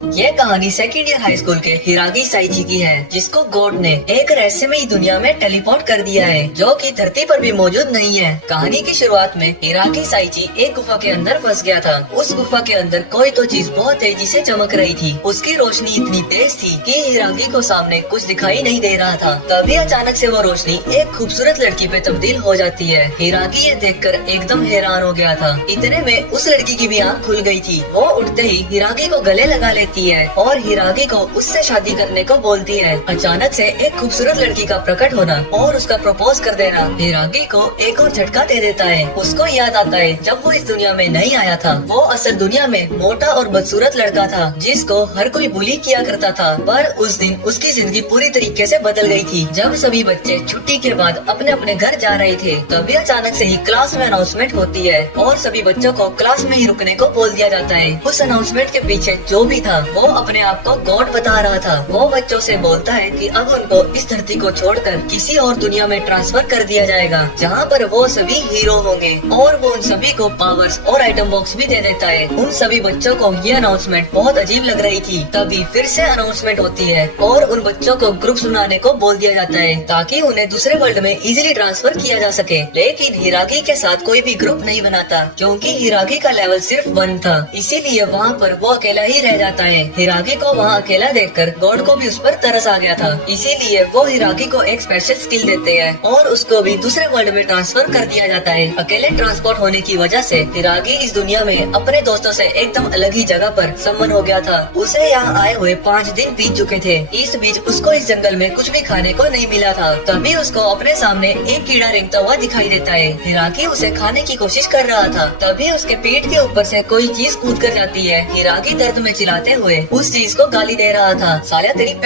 ये कहानी second year high school के हिरागी साइची की है, जिसको गॉड ने एक रहस्यमयी दुनिया में टेलीपोर्ट कर दिया है, जो कि धरती पर भी मौजूद नहीं है। कहानी की शुरुआत में हिरागी साइची एक गुफा के अंदर फंस गया था। उस गुफा के अंदर कोई तो चीज बहुत तेजी से चमक रही थी। उसकी रोशनी इतनी तेज थी कि हिरागी को सामने कुछ दिखाई नहीं दे रहा था। तभी अचानक से वो रोशनी एक खूबसूरत लड़की पे तब्दील हो जाती है। हिरागी ये देखकर एकदम हैरान हो गया था। इतने में उस लड़की की भी आँख खुल गई थी। वो उठते ही हिरागी को गले लगा लेती है और हिरागी को उससे शादी करने को बोलती है। अचानक से एक खूबसूरत लड़की का प्रकट होना और उसका प्रपोज कर देना हिरागी को एक और झटका दे देता है। उसको याद आता है जब वो इस दुनिया में नहीं आया था, वो असल दुनिया में मोटा और बदसूरत लड़का था, जिसको हर कोई बुली किया करता था। पर उस दिन उसकी जिंदगी पूरी तरीके से बदल गई थी। जब सभी बच्चे छुट्टी के बाद अपने अपने घर जा रहे थे, तभी अचानक से ही क्लास में अनाउंसमेंट होती है और सभी बच्चों को क्लास में ही रुकने को बोल दिया जाता है। उस अनाउंसमेंट के पीछे जो भी था वो अपने आप को गॉड बता रहा था। वो बच्चों से बोलता है कि अब उनको इस धरती को छोड़कर किसी और दुनिया में ट्रांसफर कर दिया जाएगा, जहाँ पर वो सभी हीरो होंगे, और वो उन सभी को पावर्स और आइटम बॉक्स भी दे देता है। उन सभी बच्चों को ये अनाउंसमेंट बहुत अजीब लग रही थी। तभी फिर से अनाउंसमेंट होती है और उन बच्चों को ग्रुप्स बनाने को बोल दिया जाता है, ताकि उन्हें दूसरे वर्ल्ड में इजीली ट्रांसफर किया जा सके। लेकिन हिरागी के साथ कोई भी ग्रुप नहीं बनाता, क्योंकि हिरागी का लेवल सिर्फ 1 था। इसीलिए वहाँ पर वो अकेला ही रह जाता है। हिरागी को वहाँ अकेला देखकर गॉड को भी उस पर तरस आ गया था। इसीलिए वो हिरागी को एक स्पेशल स्किल देते हैं और उसको भी दूसरे वर्ल्ड में ट्रांसफर कर दिया जाता है। अकेले ट्रांसपोर्ट होने की वजह से हिरागी इस दुनिया में अपने दोस्तों से एकदम अलग ही जगह पर सम्मन हो गया था। उसे यहाँ आए हुए 5 दिन बीत चुके थे। इस बीच उसको इस जंगल में कुछ भी खाने को नहीं मिला था। तभी उसको अपने सामने एक कीड़ा रेंगता हुआ दिखाई देता है। हिरागी उसे खाने की कोशिश कर रहा था। तभी उसके पेट के ऊपर से कोई चीज कूद कर जाती है। हिरागी दर्द में चिल्लाते हुए उस चीज को गाली दे रहा था, साला तेरी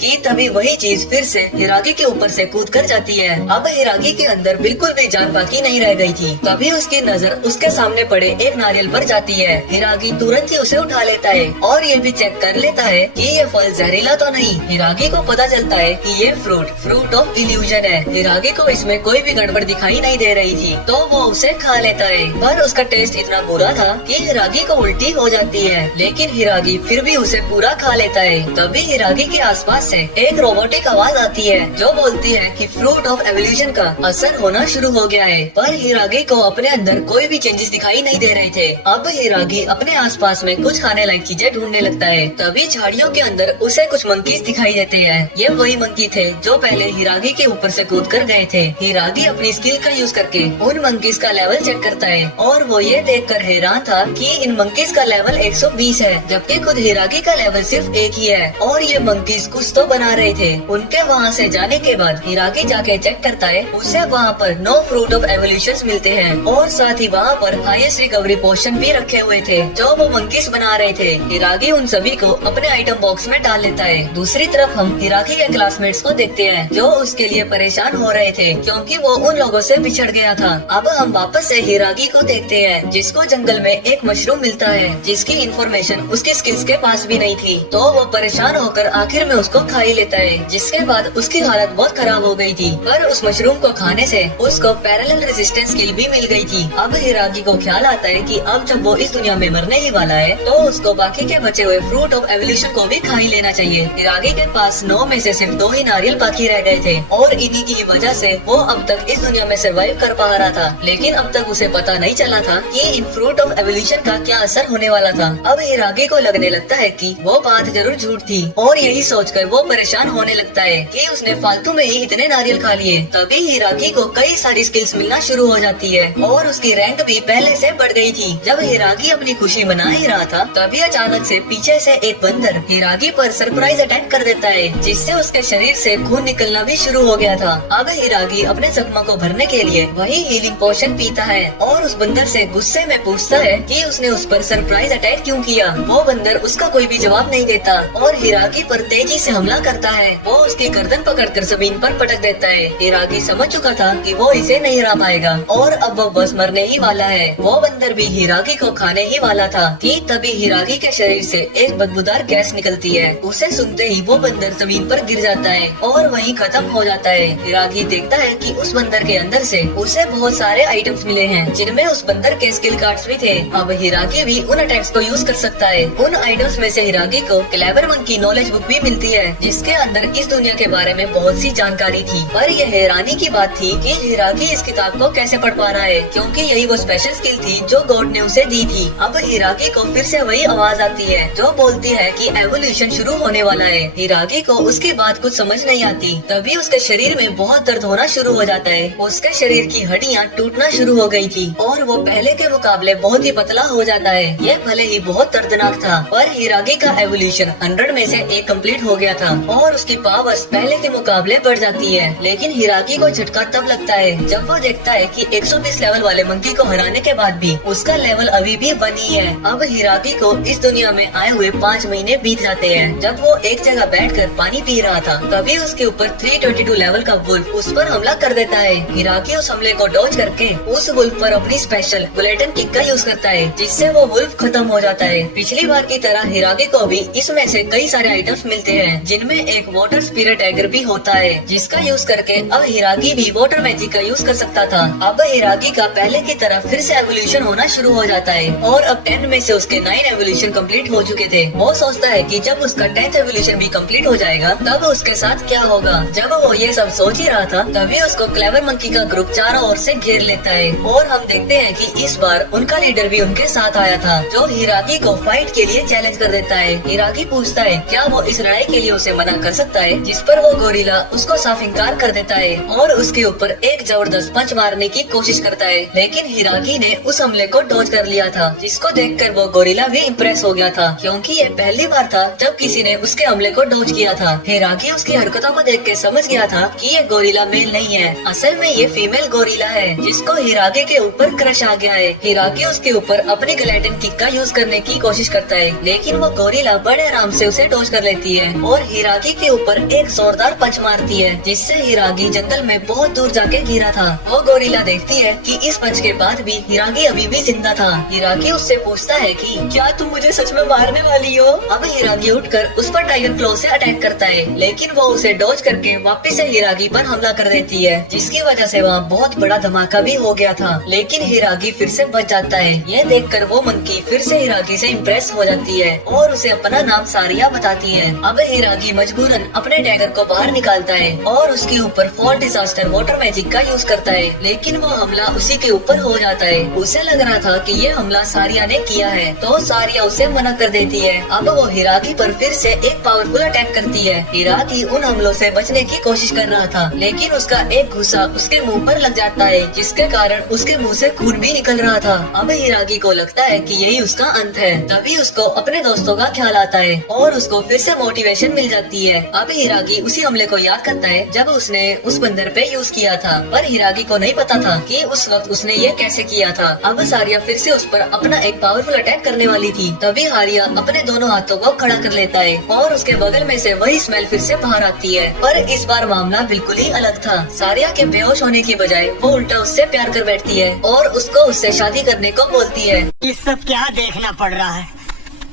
कि तभी वही चीज फिर से हिरागी के ऊपर से कूद कर जाती है। अब हिरागी के अंदर बिल्कुल भी जान बाकी नहीं रह गई थी। तभी उसकी नजर उसके सामने पड़े एक नारियल पर जाती है। हिरागी तुरंत ही उसे उठा लेता है और ये भी चेक कर लेता है कि ये फल जहरीला तो नहीं। हिरागी को पता चलता है कि ये फ्रूट ऑफ इल्यूजन है। हिरागी को इसमें कोई भी गड़बड़ दिखाई नहीं दे रही थी, तो वो उसे खा लेता है। पर उसका टेस्ट इतना बुरा था कि हिरागी को उल्टी हो जाती है, लेकिन हिरागी फिर भी उसे पूरा खा लेता है। तभी हिरागी के आसपास से एक रोबोटिक आवाज आती है, जो बोलती है कि फ्रूट ऑफ एवोल्यूशन का असर होना शुरू हो गया है। पर हिरागी को अपने अंदर कोई भी चेंजेस दिखाई नहीं दे रहे थे। अब हिरागी अपने आसपास में कुछ खाने लायक चीजें ढूंढने लगता है। तभी झाड़ियों के अंदर उसे कुछ मंकीज दिखाई देते हैं। ये वही मंकी थे जो पहले हिरागी के ऊपर से कूद कर गए थे। हिरागी अपनी स्किल का यूज करके उन मंकीज का लेवल चेक करता है और वो ये देखकर हैरान था कि इन मंकीज का लेवल 120 है, जबकि खुद हिरागी का लेवल सिर्फ 1 ही है। और ये मंकीज कुछ तो बना रहे थे। उनके वहाँ से जाने के बाद हिरागी जाके चेक करता है, उसे वहाँ पर 9 फ्रूट ऑफ एवोल्यूशन मिलते हैं और साथ ही वहाँ पर हाईएस्ट रिकवरी पोशन भी रखे हुए थे, जो वो मंकीज बना रहे थे। हिरागी उन सभी को अपने आइटम बॉक्स में डाल लेता है। दूसरी तरफ हम हिरागी के क्लासमेट्स को देखते हैं, जो उसके लिए परेशान हो रहे थे, क्योंकि वो उन लोगों से बिछड़ गया था। अब हम वापस से हिरागी को देखते हैं, जिसको जंगल में एक मशरूम मिलता है, जिसकी इन्फॉर्मेशन उसके स्किल्स के पास भी नहीं थी। तो वो परेशान होकर आखिर में उसको खा ही लेता है, जिसके बाद उसकी हालत बहुत खराब हो गई थी। पर उस मशरूम को खाने से उसको पैरेलल रेजिस्टेंस स्किल भी मिल गई थी। अब हिरागी को ख्याल आता है कि अब जब वो इस दुनिया में मरने ही वाला है, तो उसको बाकी के बचे हुए फ्रूट ऑफ एवोल्यूशन को भी खा ही लेना चाहिए। हिरागी के पास 9 में से सिर्फ 2 ही नारियल बाकी रह गए थे और इन्हीं की वजह से वो अब तक इस दुनिया में सर्वाइव कर पा रहा था। लेकिन अब तक उसे पता नहीं चला था कि इन फ्रूट ऑफ एवोल्यूशन का क्या असर होने वाला था। अब हिरागी को लगने लगता है कि वो बात जरूर झूठ थी और यही सोचकर वो परेशान होने लगता है कि उसने फालतू में ही इतने नारियल खा लिए। तभी हिरागी को कई सारी स्किल्स मिलना शुरू हो जाती है और उसकी रैंक भी पहले से बढ़ गई थी। जब हिरागी अपनी खुशी मना ही रहा था, तभी अचानक से पीछे से एक बंदर हिरागी पर सरप्राइज अटैक कर देता है, जिससे उसके शरीर से खून निकलना भी शुरू हो गया था। अब हिरागी अपने जख्म को भरने के लिए वही हीलिंग पोशन पीता है और उस बंदर से गुस्से में पूछता है कि उसने उस पर सरप्राइज अटैक क्यों किया। वो बंदर उसका कोई भी जवाब नहीं देता और हिरागी पर तेजी से हमला करता है। वो उसकी गर्दन पकड़कर जमीन पर पटक देता है। हिरागी समझ चुका था कि वो इसे नहीं हरा पाएगा और अब वो बस मरने ही वाला है। वो बंदर भी हिरागी को खाने ही वाला था कि तभी हिरागी के शरीर से एक बदबूदार गैस निकलती है। उसे सुनते ही वो बंदर जमीन पर गिर जाता है और वहीं खत्म हो जाता है। हिरागी देखता है कि उस बंदर के अंदर से उसे बहुत सारे आइटम्स मिले हैं जिनमें उस बंदर के स्किल कार्ड्स भी थे। अब हिरागी भी उन अटैक्स को यूज कर सकता है। उन आइटम्स में से हिरागी को क्लेवर मंकी नॉलेज बुक भी मिलती है जिसके अंदर इस दुनिया के बारे में बहुत सी जानकारी थी। पर यह हैरानी की बात थी कि हिरागी इस किताब को कैसे पढ़ पा रहा है, क्योंकि यही वो स्पेशल स्किल थी जो गॉड ने उसे दी थी। अब हिरागी को फिर से वही आवाज आती है जो बोलती है कि एवोल्यूशन शुरू होने वाला है। हिरागी को उसकी बात कुछ समझ नहीं आती। तभी उसके शरीर में बहुत दर्द होना शुरू हो जाता है। उसके शरीर की हड्डियां टूटना शुरू हो गई थी और वो पहले के मुकाबले बहुत ही पतला हो जाता है। ये भले ही बहुत दर्दनाक था पर हिरागी का एवोल्यूशन 100 में से 1 कंप्लीट हो गया था और उसकी पावर्स पहले के मुकाबले बढ़ जाती है। लेकिन हिरागी को झटका तब लगता है जब वो देखता है कि 120 लेवल वाले मंकी को हराने के बाद भी उसका लेवल अभी भी 1 ही है। अब हिरागी को इस दुनिया में आए हुए 5 महीने बीत जाते हैं। जब वो एक जगह बैठकर पानी पी रहा था तभी उसके ऊपर 322 लेवल का वुल्फ उस पर हमला कर देता है। हिरागी उस हमले को डॉज करके उस वुल्फ पर अपनी स्पेशल बुलेटिन किक का यूज करता है जिससे वो वुल्फ खत्म हो जाता है। पिछली बार की तरह हिरागी को भी इसमें से कई सारे आइटम्स मिलते हैं जिनमें एक वाटर स्पिरिट एगर भी होता है जिसका यूज करके अब हिरागी भी वाटर मैजिक का यूज कर सकता था। अब हिरागी का पहले की तरह फिर से एवोल्यूशन होना शुरू हो जाता है और अब 10 में से उसके 9 एवोल्यूशन कंप्लीट हो चुके थे। वो सोचता है कि जब उसका 10th एवोल्यूशन भी कंप्लीट हो जाएगा तब उसके साथ क्या होगा। जब वो ये सब सोच ही रहा था तभी उसको क्लेवर मंकी का ग्रुप चारों ओर से घेर लेता है और हम देखते हैं कि इस बार उनका लीडर भी उनके साथ आया था जो हिरागी को फाइट के लिए चैलेंज कर देता है। हिरागी पूछता है क्या वो इस लड़ाई के लिए उसे मना कर सकता है, जिस पर वो गोरिल्ला उसको साफ इंकार कर देता है और उसके ऊपर एक जबरदस्त पंच मारने की कोशिश करता है। लेकिन हिरागी ने उस हमले को डॉज कर लिया था जिसको देखकर वो गोरिल्ला भी इम्प्रेस हो गया था क्योंकि ये पहली बार था जब किसी ने उसके हमले को डॉज किया था। हिरागी उसकी हरकतों को देख के समझ गया था कि ये गोरिल्ला मेल नहीं है, असल में ये फीमेल गोरिल्ला है जिसको हिरागी के ऊपर क्रश आ गया है। हिरागी उसके ऊपर अपनी ग्लैटिन किक का यूज करने की कोशिश करता है लेकिन वो गोरिल्ला बड़े आराम से उसे डॉज कर लेती है और हिरागी के ऊपर एक जोरदार पंच मारती है जिससे हिरागी जंगल में बहुत दूर जाके गिरा था। वो गोरिल्ला देखती है कि इस पंच के बाद भी हिरागी अभी भी जिंदा था। हिरागी उससे पूछता है कि क्या तुम मुझे सच में मारने वाली हो। अब हिरागी उठकर उस पर टाइगर क्लॉ से अटैक करता है लेकिन वो उसे डॉज करके वापस से हिरागी पर हमला कर देती है जिसकी वजह से वहाँ बहुत बड़ा धमाका भी हो गया था। लेकिन हिरागी फिर से बच जाता है। ये देखकर वो मंकी फिर से हिरागी से इम्प्रेस हो जाती है और उसे अपना नाम सारिया बताती है। अब हिरागी मजबूरन अपने डैगर को बाहर निकालता है और उसके ऊपर फॉल डिजास्टर वाटर मैजिक का यूज करता है लेकिन वो हमला उसी के ऊपर हो जाता है। उसे लग रहा था कि ये हमला सारिया ने किया है तो सारिया उसे मना कर देती है। अब वो हिरागी पर फिर से एक पावरफुल अटैक करती है। हिरागी उन हमलों से बचने की कोशिश कर रहा था लेकिन उसका एक घुसा उसके मुंह पर लग जाता है जिसके कारण उसके मुंह से खून भी निकल रहा था। अब हिरागी को लगता है कि यही उसका अंत है। तभी उसको अपने दोस्तों का ख्याल आता है और उसको फिर से मोटिवेशन मिल जाती है। अब हिरागी उसी हमले को याद करता है जब उसने उस बंदर पे यूज किया था पर हिरागी को नहीं पता था कि उस वक्त उसने ये कैसे किया था। अब सारिया फिर से उस पर अपना एक पावरफुल अटैक करने वाली थी तभी हारिया अपने दोनों हाथों को खड़ा कर लेता है और उसके बगल में से वही स्मेल फिर से बाहर आती है। पर इस बार मामला बिल्कुल ही अलग था। सारिया के बेहोश होने की बजाय वो उल्टा उससे प्यार कर बैठती है और उसको उससे शादी करने को बोलती है। ये सब क्या देखना पड़ रहा है,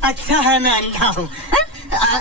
अच्छा है मैं अंधा हूँ।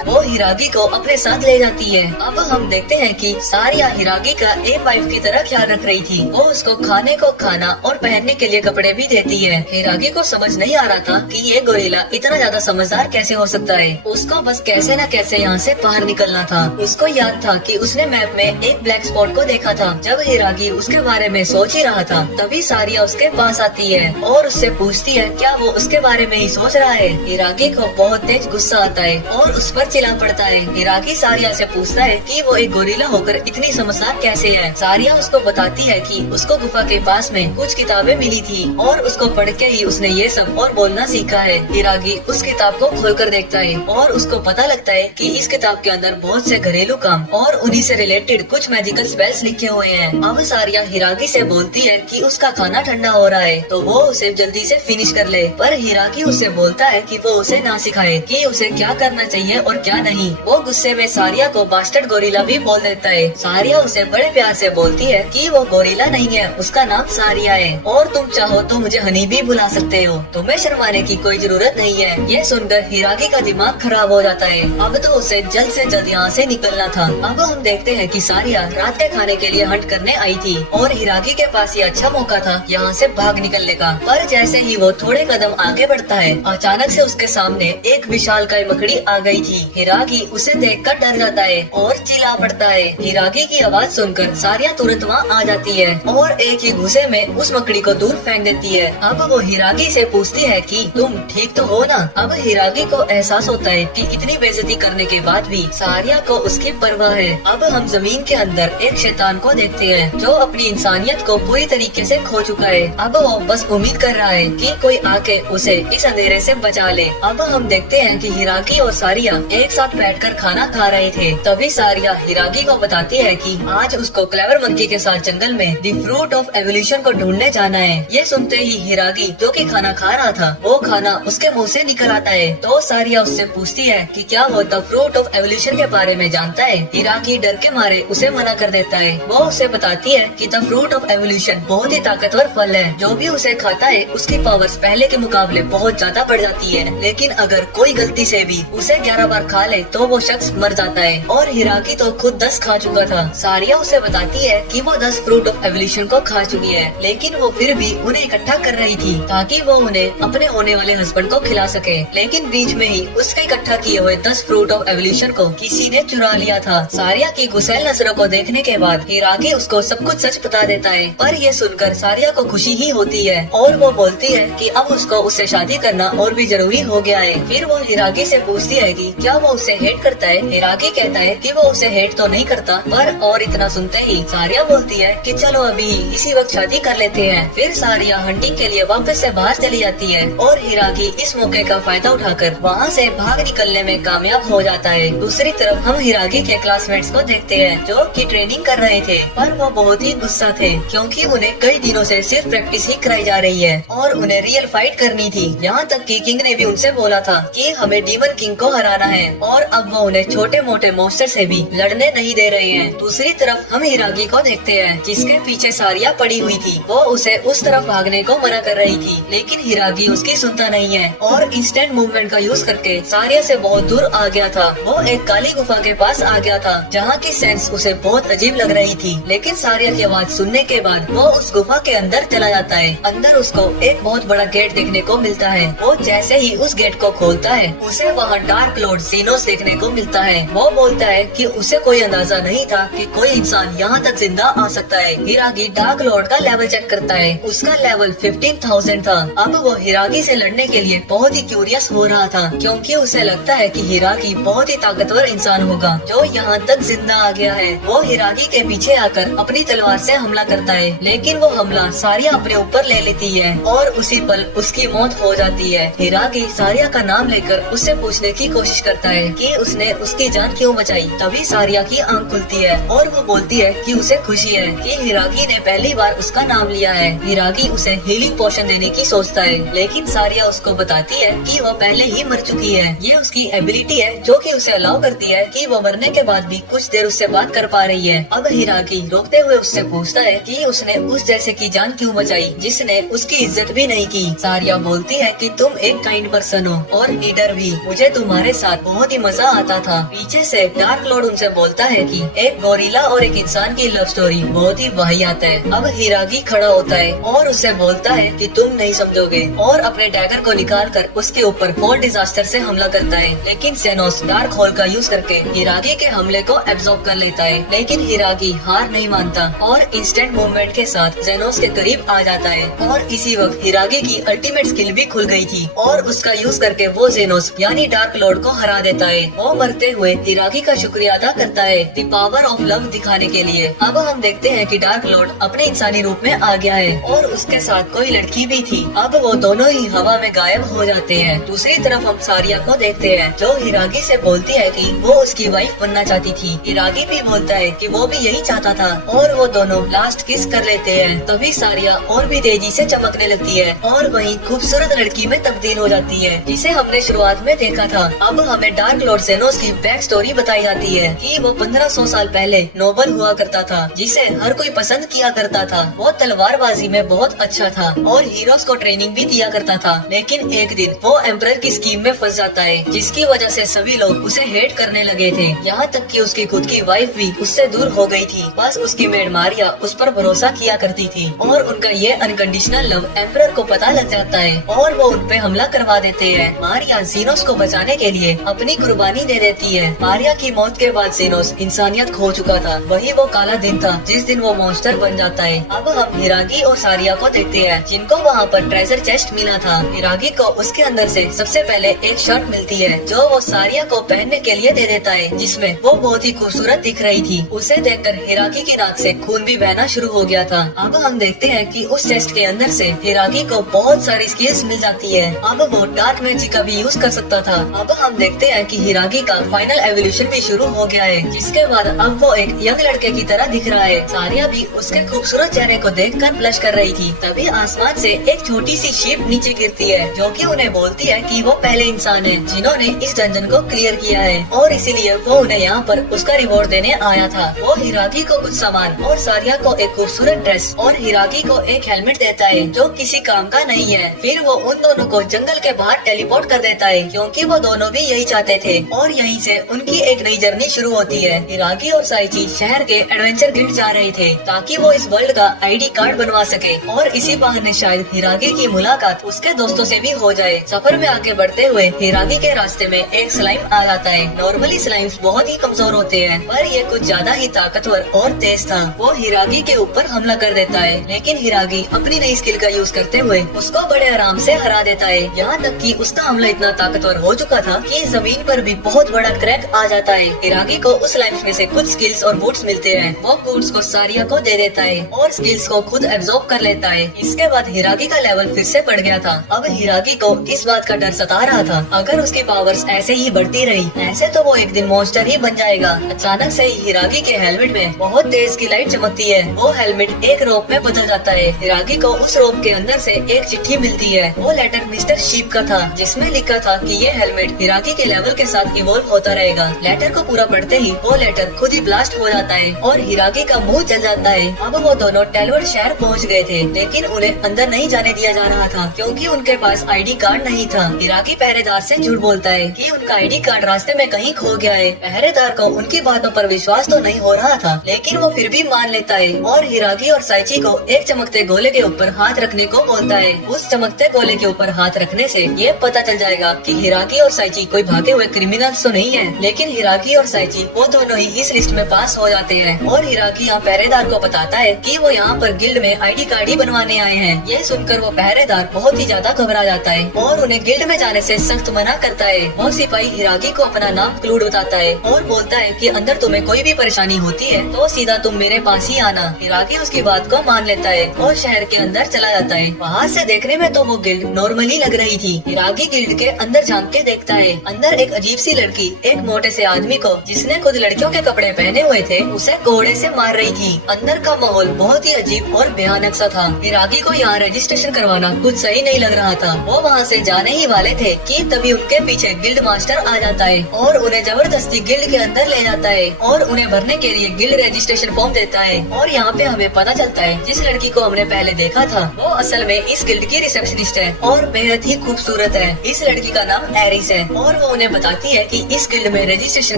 वो हिरागी को अपने साथ ले जाती है। अब हम देखते हैं कि सारिया हिरागी का एक वाइफ की तरह ख्याल रख रही थी। वो उसको खाने को खाना और पहनने के लिए कपड़े भी देती है। हिरागी को समझ नहीं आ रहा था कि ये गोरिल्ला इतना ज्यादा समझदार कैसे हो सकता है। उसको बस कैसे न कैसे यहाँ से बाहर निकलना था। उसको याद था कि उसने मैप में एक ब्लैक स्पॉट को देखा था। जब हिरागी उसके बारे में सोच ही रहा था तभी सारिया उसके पास आती है और उससे पूछती है क्या वो उसके बारे में ही सोच रहा है। हिरागी को बहुत तेज गुस्सा आता है और उस पर चिल्ला पड़ता है। हिरागी सारिया से पूछता है कि वो एक गोरिल्ला होकर इतनी समझदार कैसे है। सारिया उसको बताती है कि उसको गुफा के पास में कुछ किताबें मिली थी और उसको पढ़ के ही उसने ये सब और बोलना सीखा है। हिरागी उस किताब को खोलकर देखता है और उसको पता लगता है कि इस किताब के अंदर बहुत से घरेलू काम और उन्हीं से रिलेटेड कुछ मैजिकल स्पेल्स लिखे हुए हैं। अब सारिया हिरागी से बोलती है कि उसका खाना ठंडा हो रहा है तो वो उसे जल्दी से फिनिश कर ले। पर हिरागी उससे बोलता है कि वो उसे ना सिखाए कि उसे क्या करना चाहिए और क्या नहीं। वो गुस्से में सारिया को बास्टर्ड गोरिल्ला भी बोल देता है। सारिया उसे बड़े प्यार से बोलती है कि वो गोरिल्ला नहीं है, उसका नाम सारिया है और तुम चाहो तो मुझे हनी भी बुला सकते हो, तुम्हें शर्माने की कोई जरूरत नहीं है। ये सुनकर हिरागी का दिमाग खराब हो जाता है। अब तो उसे जल्द से जल्द यहाँ से निकलना था। अब हम देखते हैं कि सारिया रात के खाने के लिए हंट करने आई थी और हिरागी के पास ये अच्छा मौका था यहाँ से भाग निकलने का। पर जैसे ही वो थोड़े कदम आगे बढ़ता है, अचानक से उसके सामने एक विशालकाय मकड़ी आ गई थी। हिरागी उसे देखकर डर जाता है और चिल्ला पड़ता है। हिरागी की आवाज सुनकर सारिया तुरंत वहाँ आ जाती है और एक ही घुसे में उस मकड़ी को दूर फेंक देती है। अब वो हिरागी से पूछती है कि तुम ठीक तो हो ना। अब हिरागी को एहसास होता है कि इतनी बेइज्जती करने के बाद भी सारिया को उसकी परवाह है। अब हम जमीन के अंदर एक शैतान को देखते हैं जो अपनी इंसानियत को पूरी तरीके से खो चुका है। अब वो बस उम्मीद कर रहा है कि कोई आके उसे इस अंधेरे से बचा ले। अब हम देखते हैं कि हिरागी और सारिया एक साथ बैठकर खाना खा रहे थे। तभी सारिया हिरागी को बताती है कि आज उसको क्लेवर मंकी के साथ जंगल में द फ्रूट ऑफ एवोल्यूशन को ढूंढने जाना है। ये सुनते ही हिरागी जो कि खाना खा रहा था, वो खाना उसके मुंह से निकल आता है। तो सारिया उससे पूछती है कि क्या वो द फ्रूट ऑफ एवोल्यूशन के बारे में जानता है। हिरागी डर के मारे उसे मना कर देता है। वो उसे बताती है कि द फ्रूट ऑफ एवोल्यूशन बहुत ही ताकतवर फल है, जो भी उसे खाता है उसकी पावर्स पहले के मुकाबले बहुत ज्यादा बढ़ जाती है। लेकिन अगर कोई गलती से भी उसे 11 बार खा ले तो वो शख्स मर जाता है। और हिरागी तो खुद 10 खा चुका था। सारिया उसे बताती है कि वो 10 फ्रूट ऑफ एवोल्यूशन को खा चुकी है, लेकिन वो फिर भी उन्हें इकट्ठा कर रही थी ताकि वो उन्हें अपने होने वाले हस्बैंड को खिला सके। लेकिन बीच में ही उसके इकट्ठा किए हुए 10 फ्रूट ऑफ एवोल्यूशन को किसी ने चुरा लिया था। सारिया की गुस्सैल नजरों को देखने के बाद हिरागी उसको सब कुछ सच बता देता है। पर ये सुनकर सारिया को खुशी ही होती है और वो बोलती है कि अब उसको उससे शादी करना और भी जरूरी हो गया है। फिर वो हिरागी से पूछती है कि क्या वो उसे हेट करता है। हिरागी कहता है कि वो उसे हेट तो नहीं करता, पर और इतना सुनते ही सारिया बोलती है कि चलो अभी इसी वक्त शादी कर लेते हैं। फिर सारिया हंटिंग के लिए वापस से बाहर चली जाती है और हिरागी इस मौके का फायदा उठाकर वहाँ से भाग निकलने में कामयाब हो जाता है। दूसरी तरफ हम हिरागी के क्लासमेट्स को देखते हैं जो कि ट्रेनिंग कर रहे थे, पर वो बहुत ही गुस्सा थे क्योंकि उन्हें कई दिनों से सिर्फ प्रैक्टिस ही कराई जा रही है और उन्हें रियल फाइट करनी थी। यहाँ तक कि किंग ने भी उनसे बोला था कि हमें डीमन किंग को हराना है और अब वो उन्हें छोटे मोटे मॉन्स्टर से भी लड़ने नहीं दे रहे हैं। दूसरी तरफ हम हिरागी को देखते हैं जिसके पीछे सारिया पड़ी हुई थी। वो उसे उस तरफ भागने को मना कर रही थी, लेकिन हिरागी उसकी सुनता नहीं है और इंस्टेंट मूवमेंट का यूज करके सारिया से बहुत दूर आ गया था। वो एक काली गुफा के पास आ गया था जहाँ की सेंस उसे बहुत अजीब लग रही थी, लेकिन सारिया की आवाज सुनने के बाद वो उस गुफा के अंदर चला जाता है। अंदर उसको एक बहुत बड़ा गेट देखने को मिलता है। वो जैसे ही उस गेट को खोलता है उसे वहाँ डार्क लॉर्ड ज़ीनोस देखने को मिलता है। वो बोलता है कि उसे कोई अंदाजा नहीं था कि कोई इंसान यहाँ तक जिंदा आ सकता है। हिरागी डार्क लॉर्ड का लेवल चेक करता है, उसका लेवल 15,000 था। अब वो हिरागी से लड़ने के लिए बहुत ही क्यूरियस हो रहा था क्योंकि उसे लगता है कि हिरागी बहुत ही ताकतवर इंसान होगा जो यहाँ तक जिंदा आ गया है। वो हिरागी के पीछे आकर अपनी तलवार से हमला करता है, लेकिन वो हमला सारिया अपने ऊपर ले लेती है और उसी पल उसकी मौत हो जाती है। हिरागी सारिया का नाम लेकर उससे पूछने की कोशिश करता है कि उसने उसकी जान क्यों बचाई। तभी सारिया की आंख खुलती है और वो बोलती है कि उसे खुशी है कि हिरागी ने पहली बार उसका नाम लिया है। हिरागी उसे हीलिंग पोशन देने की सोचता है, लेकिन सारिया उसको बताती है कि वो पहले ही मर चुकी है। ये उसकी एबिलिटी है जो कि उसे अलाउ करती है कि वो मरने के बाद भी कुछ देर उससे बात कर पा रही है। अब हिरागी रोकते हुए उससे पूछता है कि उसने उस जैसे की जान क्यों बचाई जिसने उसकी इज्जत भी नहीं की। सारिया बोलती है कि तुम एक काइंड पर्सन हो और लीडर भी, मुझे तुम्हारे साथ बहुत ही मजा आता था। पीछे से डार्क लॉर्ड उनसे बोलता है कि एक गोरिल्ला और एक इंसान की लव स्टोरी बहुत ही वाहियात है। अब हिरागी खड़ा होता है और उससे बोलता है कि तुम नहीं समझोगे और अपने डैगर को निकाल कर उसके ऊपर फॉल डिजास्टर से हमला करता है, लेकिन ज़ेनोस डार्क होल का यूज करके हिरागी के हमले को एब्जॉर्ब कर लेता है। लेकिन हिरागी हार नहीं मानता और इंस्टेंट मूवमेंट के साथ ज़ेनोस के करीब आ जाता है और इसी वक्त हिरागी की अल्टीमेट स्किल भी खुल गई थी और उसका यूज करके वो ज़ेनोस यानी डार्क लॉर्ड को हरा देता है। वो मरते हुए हिरागी का शुक्रिया अदा करता है द पावर ऑफ लव दिखाने के लिए। अब हम देखते हैं कि डार्क लॉर्ड अपने इंसानी रूप में आ गया है और उसके साथ कोई लड़की भी थी। अब वो दोनों ही हवा में गायब हो जाते हैं। दूसरी तरफ हम सारिया को देखते हैं जो हिरागी से बोलती है कि वो उसकी वाइफ बनना चाहती थी। हिरागी भी बोलता है कि वो भी यही चाहता था और वो दोनों लास्ट किस कर लेते हैं। तभी सारिया और भी तेजी से चमकने लगती है और वहीं खूबसूरत लड़की में तब्दील हो जाती है जिसे हमने शुरुआत में देखा था। अब हम हमें डार्क लॉर्ड जेनोस की बैक स्टोरी बताई जाती है कि वो 1500 साल पहले नोबल हुआ करता था जिसे हर कोई पसंद किया करता था। वो तलवारबाजी में बहुत अच्छा था और हीरोज को ट्रेनिंग भी दिया करता था। लेकिन एक दिन वो एम्परर की स्कीम में फंस जाता है जिसकी वजह से सभी लोग उसे हेट करने लगे थे। यहाँ तक कि उसकी खुद की वाइफ भी उससे दूर हो गई थी। बस उसकी मेड मारिया उस पर भरोसा किया करती थी और उनका ये अनकंडीशनल लव एम्परर को पता लग जाता है और वो उन पे हमला करवा देते हैं। मारिया जीनोस को बचाने के लिए अपनी कुर्बानी दे देती है। मारिया की मौत के बाद जीनोस इंसानियत खो चुका था। वही वो काला दिन था जिस दिन वो मॉन्स्टर बन जाता है। अब हम हिरागी और सारिया को देखते हैं जिनको वहाँ पर ट्रेजर चेस्ट मिला था। हिरागी को उसके अंदर से सबसे पहले एक शर्ट मिलती है जो वो सारिया को पहनने के लिए दे देता है जिसमें वो बहुत ही खूबसूरत दिख रही थी। उसे देखकर हिरागी की नाक से खून भी बहना शुरू हो गया था। अब हम देखते हैं कि उस चेस्ट के अंदर से हिरागी को बहुत सारी स्किल्स मिल जाती है। अब वो डार्क मैजिक का भी यूज कर सकता था। अब हम देखते हैं कि हिरागी का फाइनल एवोल्यूशन भी शुरू हो गया है जिसके बाद अब वो एक यंग लड़के की तरह दिख रहा है। सारिया भी उसके खूबसूरत चेहरे को देखकर ब्लश कर रही थी। तभी आसमान से एक छोटी सी शिप नीचे गिरती है जो कि उन्हें बोलती है कि वो पहले इंसान है जिन्होंने इस डंजन को क्लियर किया है और इसीलिए वो उन्हें यहाँ पर उसका रिवॉर्ड देने आया था। वो हिरागी को कुछ सामान और सारिया को एक खूबसूरत ड्रेस और हिरागी को एक हेलमेट देता है जो किसी काम का नहीं है। फिर वो उन दोनों को जंगल के बाहर टेलीपोर्ट कर देता है क्योंकि वो दोनों भी यही चाहते थे और यहीं से उनकी एक नई जर्नी शुरू होती है। हिरागी और साइची शहर के एडवेंचर गिल्ड जा रहे थे ताकि वो इस वर्ल्ड का आईडी कार्ड बनवा सके और इसी बहाने शायद हिरागी की मुलाकात उसके दोस्तों से भी हो जाए। सफर में आगे बढ़ते हुए हिरागी के रास्ते में एक स्लाइम आ जाता है। नॉर्मली स्लाइम्स बहुत ही कमजोर होते हैं पर ये कुछ ज्यादा ही ताकतवर और तेज था। वो हिरागी के ऊपर हमला कर देता है लेकिन हिरागी अपनी नई स्किल का यूज करते हुए उसको बड़े आराम से हरा देता है। यहाँ तक कि उसका हमला इतना ताकतवर हो चुका था कि जमीन पर भी बहुत बड़ा क्रैक आ जाता है। हिरागी को उस लाइन्स में से कुछ स्किल्स और बूट्स मिलते हैं। वो बूट्स को सारिया को दे देता है और स्किल्स को खुद एब्जॉर्ब कर लेता है। इसके बाद हिरागी का लेवल फिर से बढ़ गया था। अब हिरागी को इस बात का डर सता रहा था अगर उसकी पावर्स ऐसे ही बढ़ती रही ऐसे तो वो एक दिन मॉन्स्टर ही बन जाएगा। अचानक से ही हिरागी के हेलमेट में बहुत तेज की लाइट चमकती है। वो हेलमेट एक रोप में बदल जाता है। हिरागी को उस रोप के अंदर से एक चिट्ठी मिलती है। वो लेटर मिस्टर शीप का था जिसमें लिखा था कि ये हेलमेट हिरागी के लेवल के साथ इवॉल्व होता रहेगा। लेटर को पूरा पढ़ते ही वो लेटर खुद ही ब्लास्ट हो जाता है और हिरागी का मुंह जल जाता है। अब वो दोनों टेलवर्ड शहर पहुंच गए थे लेकिन उन्हें अंदर नहीं जाने दिया जा रहा था क्योंकि उनके पास आईडी कार्ड नहीं था। हिरागी पहरेदार से झूठ बोलता है कि उनका आईडी कार्ड रास्ते में कहीं खो गया है। पहरेदार को उनकी बातों पर विश्वास तो नहीं हो रहा था लेकिन वो फिर भी मान लेता है और हिरागी और साइची को एक चमकते गोले के ऊपर हाथ रखने को बोलता है। उस चमकते गोले के ऊपर हाथ रखने से ये पता चल जाएगा कि हिरागी और साइची कोई भागे हुए क्रिमिनल्स तो नहीं है। लेकिन हिरागी और साइची वो दोनों ही इस लिस्ट में पास हो जाते हैं और हिरागी यहाँ पहरेदार को बताता है कि वो यहाँ पर गिल्ड में आईडी कार्ड ही बनवाने आए हैं। ये सुनकर वो पहरेदार बहुत ही ज्यादा घबरा जाता है और उन्हें गिल्ड में जाने से सख्त मना करता है। वो सिपाही हिरागी को अपना नाम क्लूड बताता है और बोलता है कि अंदर तुम्हें कोई भी परेशानी होती है तो सीधा तुम मेरे पास ही आना। हिरागी उसकी बात को मान लेता है और शहर के अंदर चला जाता है। वहाँ से देखने में तो वो गिल्ड नॉर्मली लग रही थी। हिरागी गिल्ड के अंदर झांक के देखता है। अंदर एक अजीब सी लड़की एक मोटे से आदमी को जिसने खुद लड़कियों के कपड़े पहने हुए थे उसे कोड़े से मार रही थी। अंदर का माहौल बहुत ही अजीब और भयानक सा था। हिरागी को यहाँ रजिस्ट्रेशन करवाना कुछ सही नहीं लग रहा था। वो वहाँ से जाने ही वाले थे कि तभी उनके पीछे गिल्ड मास्टर आ जाता है और उन्हें जबरदस्ती गिल्ड के अंदर ले जाता है और उन्हें भरने के लिए गिल्ड रजिस्ट्रेशन फॉर्म देता है। और यहाँ पे हमें पता चलता है जिस लड़की को हमने पहले देखा था वो असल में इस गिल्ड की रिसेप्शनिस्ट है और बेहद ही खूबसूरत है। इस लड़की का नाम एरिस है और वो उन्हें बताती है कि इस गिल्ड में रजिस्ट्रेशन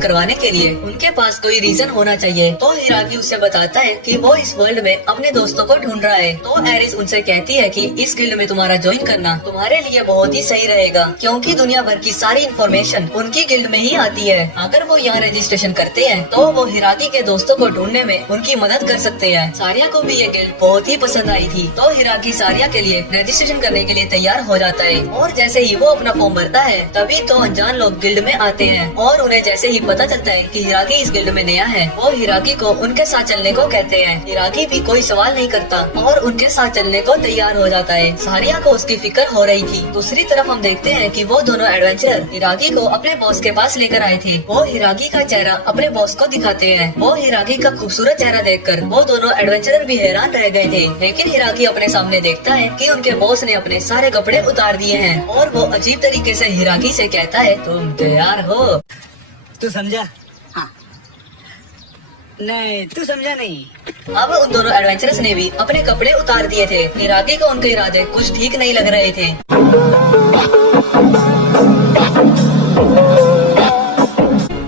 करवाने के लिए उनके पास कोई रीजन होना चाहिए। तो हिरागी उससे बताता है कि वो इस वर्ल्ड में अपने दोस्तों को ढूंढ रहा है। तो एरिस उनसे कहती है कि इस गिल्ड में तुम्हारा ज्वाइन करना तुम्हारे लिए बहुत ही सही रहेगा क्योंकि दुनिया भर की सारी इन्फॉर्मेशन उनकी गिल्ड में ही आती है। अगर वो यहाँ रजिस्ट्रेशन करते हैं तो वो हिरागी के दोस्तों को ढूंढने में उनकी मदद कर सकते हैं। सारिया को भी ये गिल्ड बहुत ही पसंद आई थी तो हिरागी सारिया के लिए रजिस्ट्रेशन करने के लिए तैयार हो जाता है और जैसे ही वो अपना फॉर्म भरता है तभी तो अनजान लोग गिल्ड में आते हैं और उन्हें जैसे ही पता चलता है कि हिरागी इस गिल्ड में नया है वो हिरागी को उनके साथ चलने को कहते हैं। हिरागी भी कोई सवाल नहीं करता और उनके साथ चलने को तैयार हो जाता है। सारिया को उसकी फिक्र हो रही थी। दूसरी तरफ हम देखते हैं कि वो दोनों एडवेंचरर हिरागी को अपने बॉस के पास लेकर आए थे। वो हिरागी का चेहरा अपने बॉस को दिखाते हैं। वो हिरागी का खूबसूरत चेहरा देखकर वो दोनों एडवेंचरर भी हैरान रह गए थे। लेकिन हिरागी अपने सामने देखता है कि उनके बॉस ने अपने सारे कपड़े उतार दिए हैं और वो अजीब तरीके से हिरागी से कहता है तुम तैयार हो? तू समझा? हाँ। नहीं, तू समझा नहीं। अब उन दोनों एडवेंचरर्स ने भी अपने कपड़े उतार दिए थे। हिरागी को उनके इरादे कुछ ठीक नहीं लग रहे थे।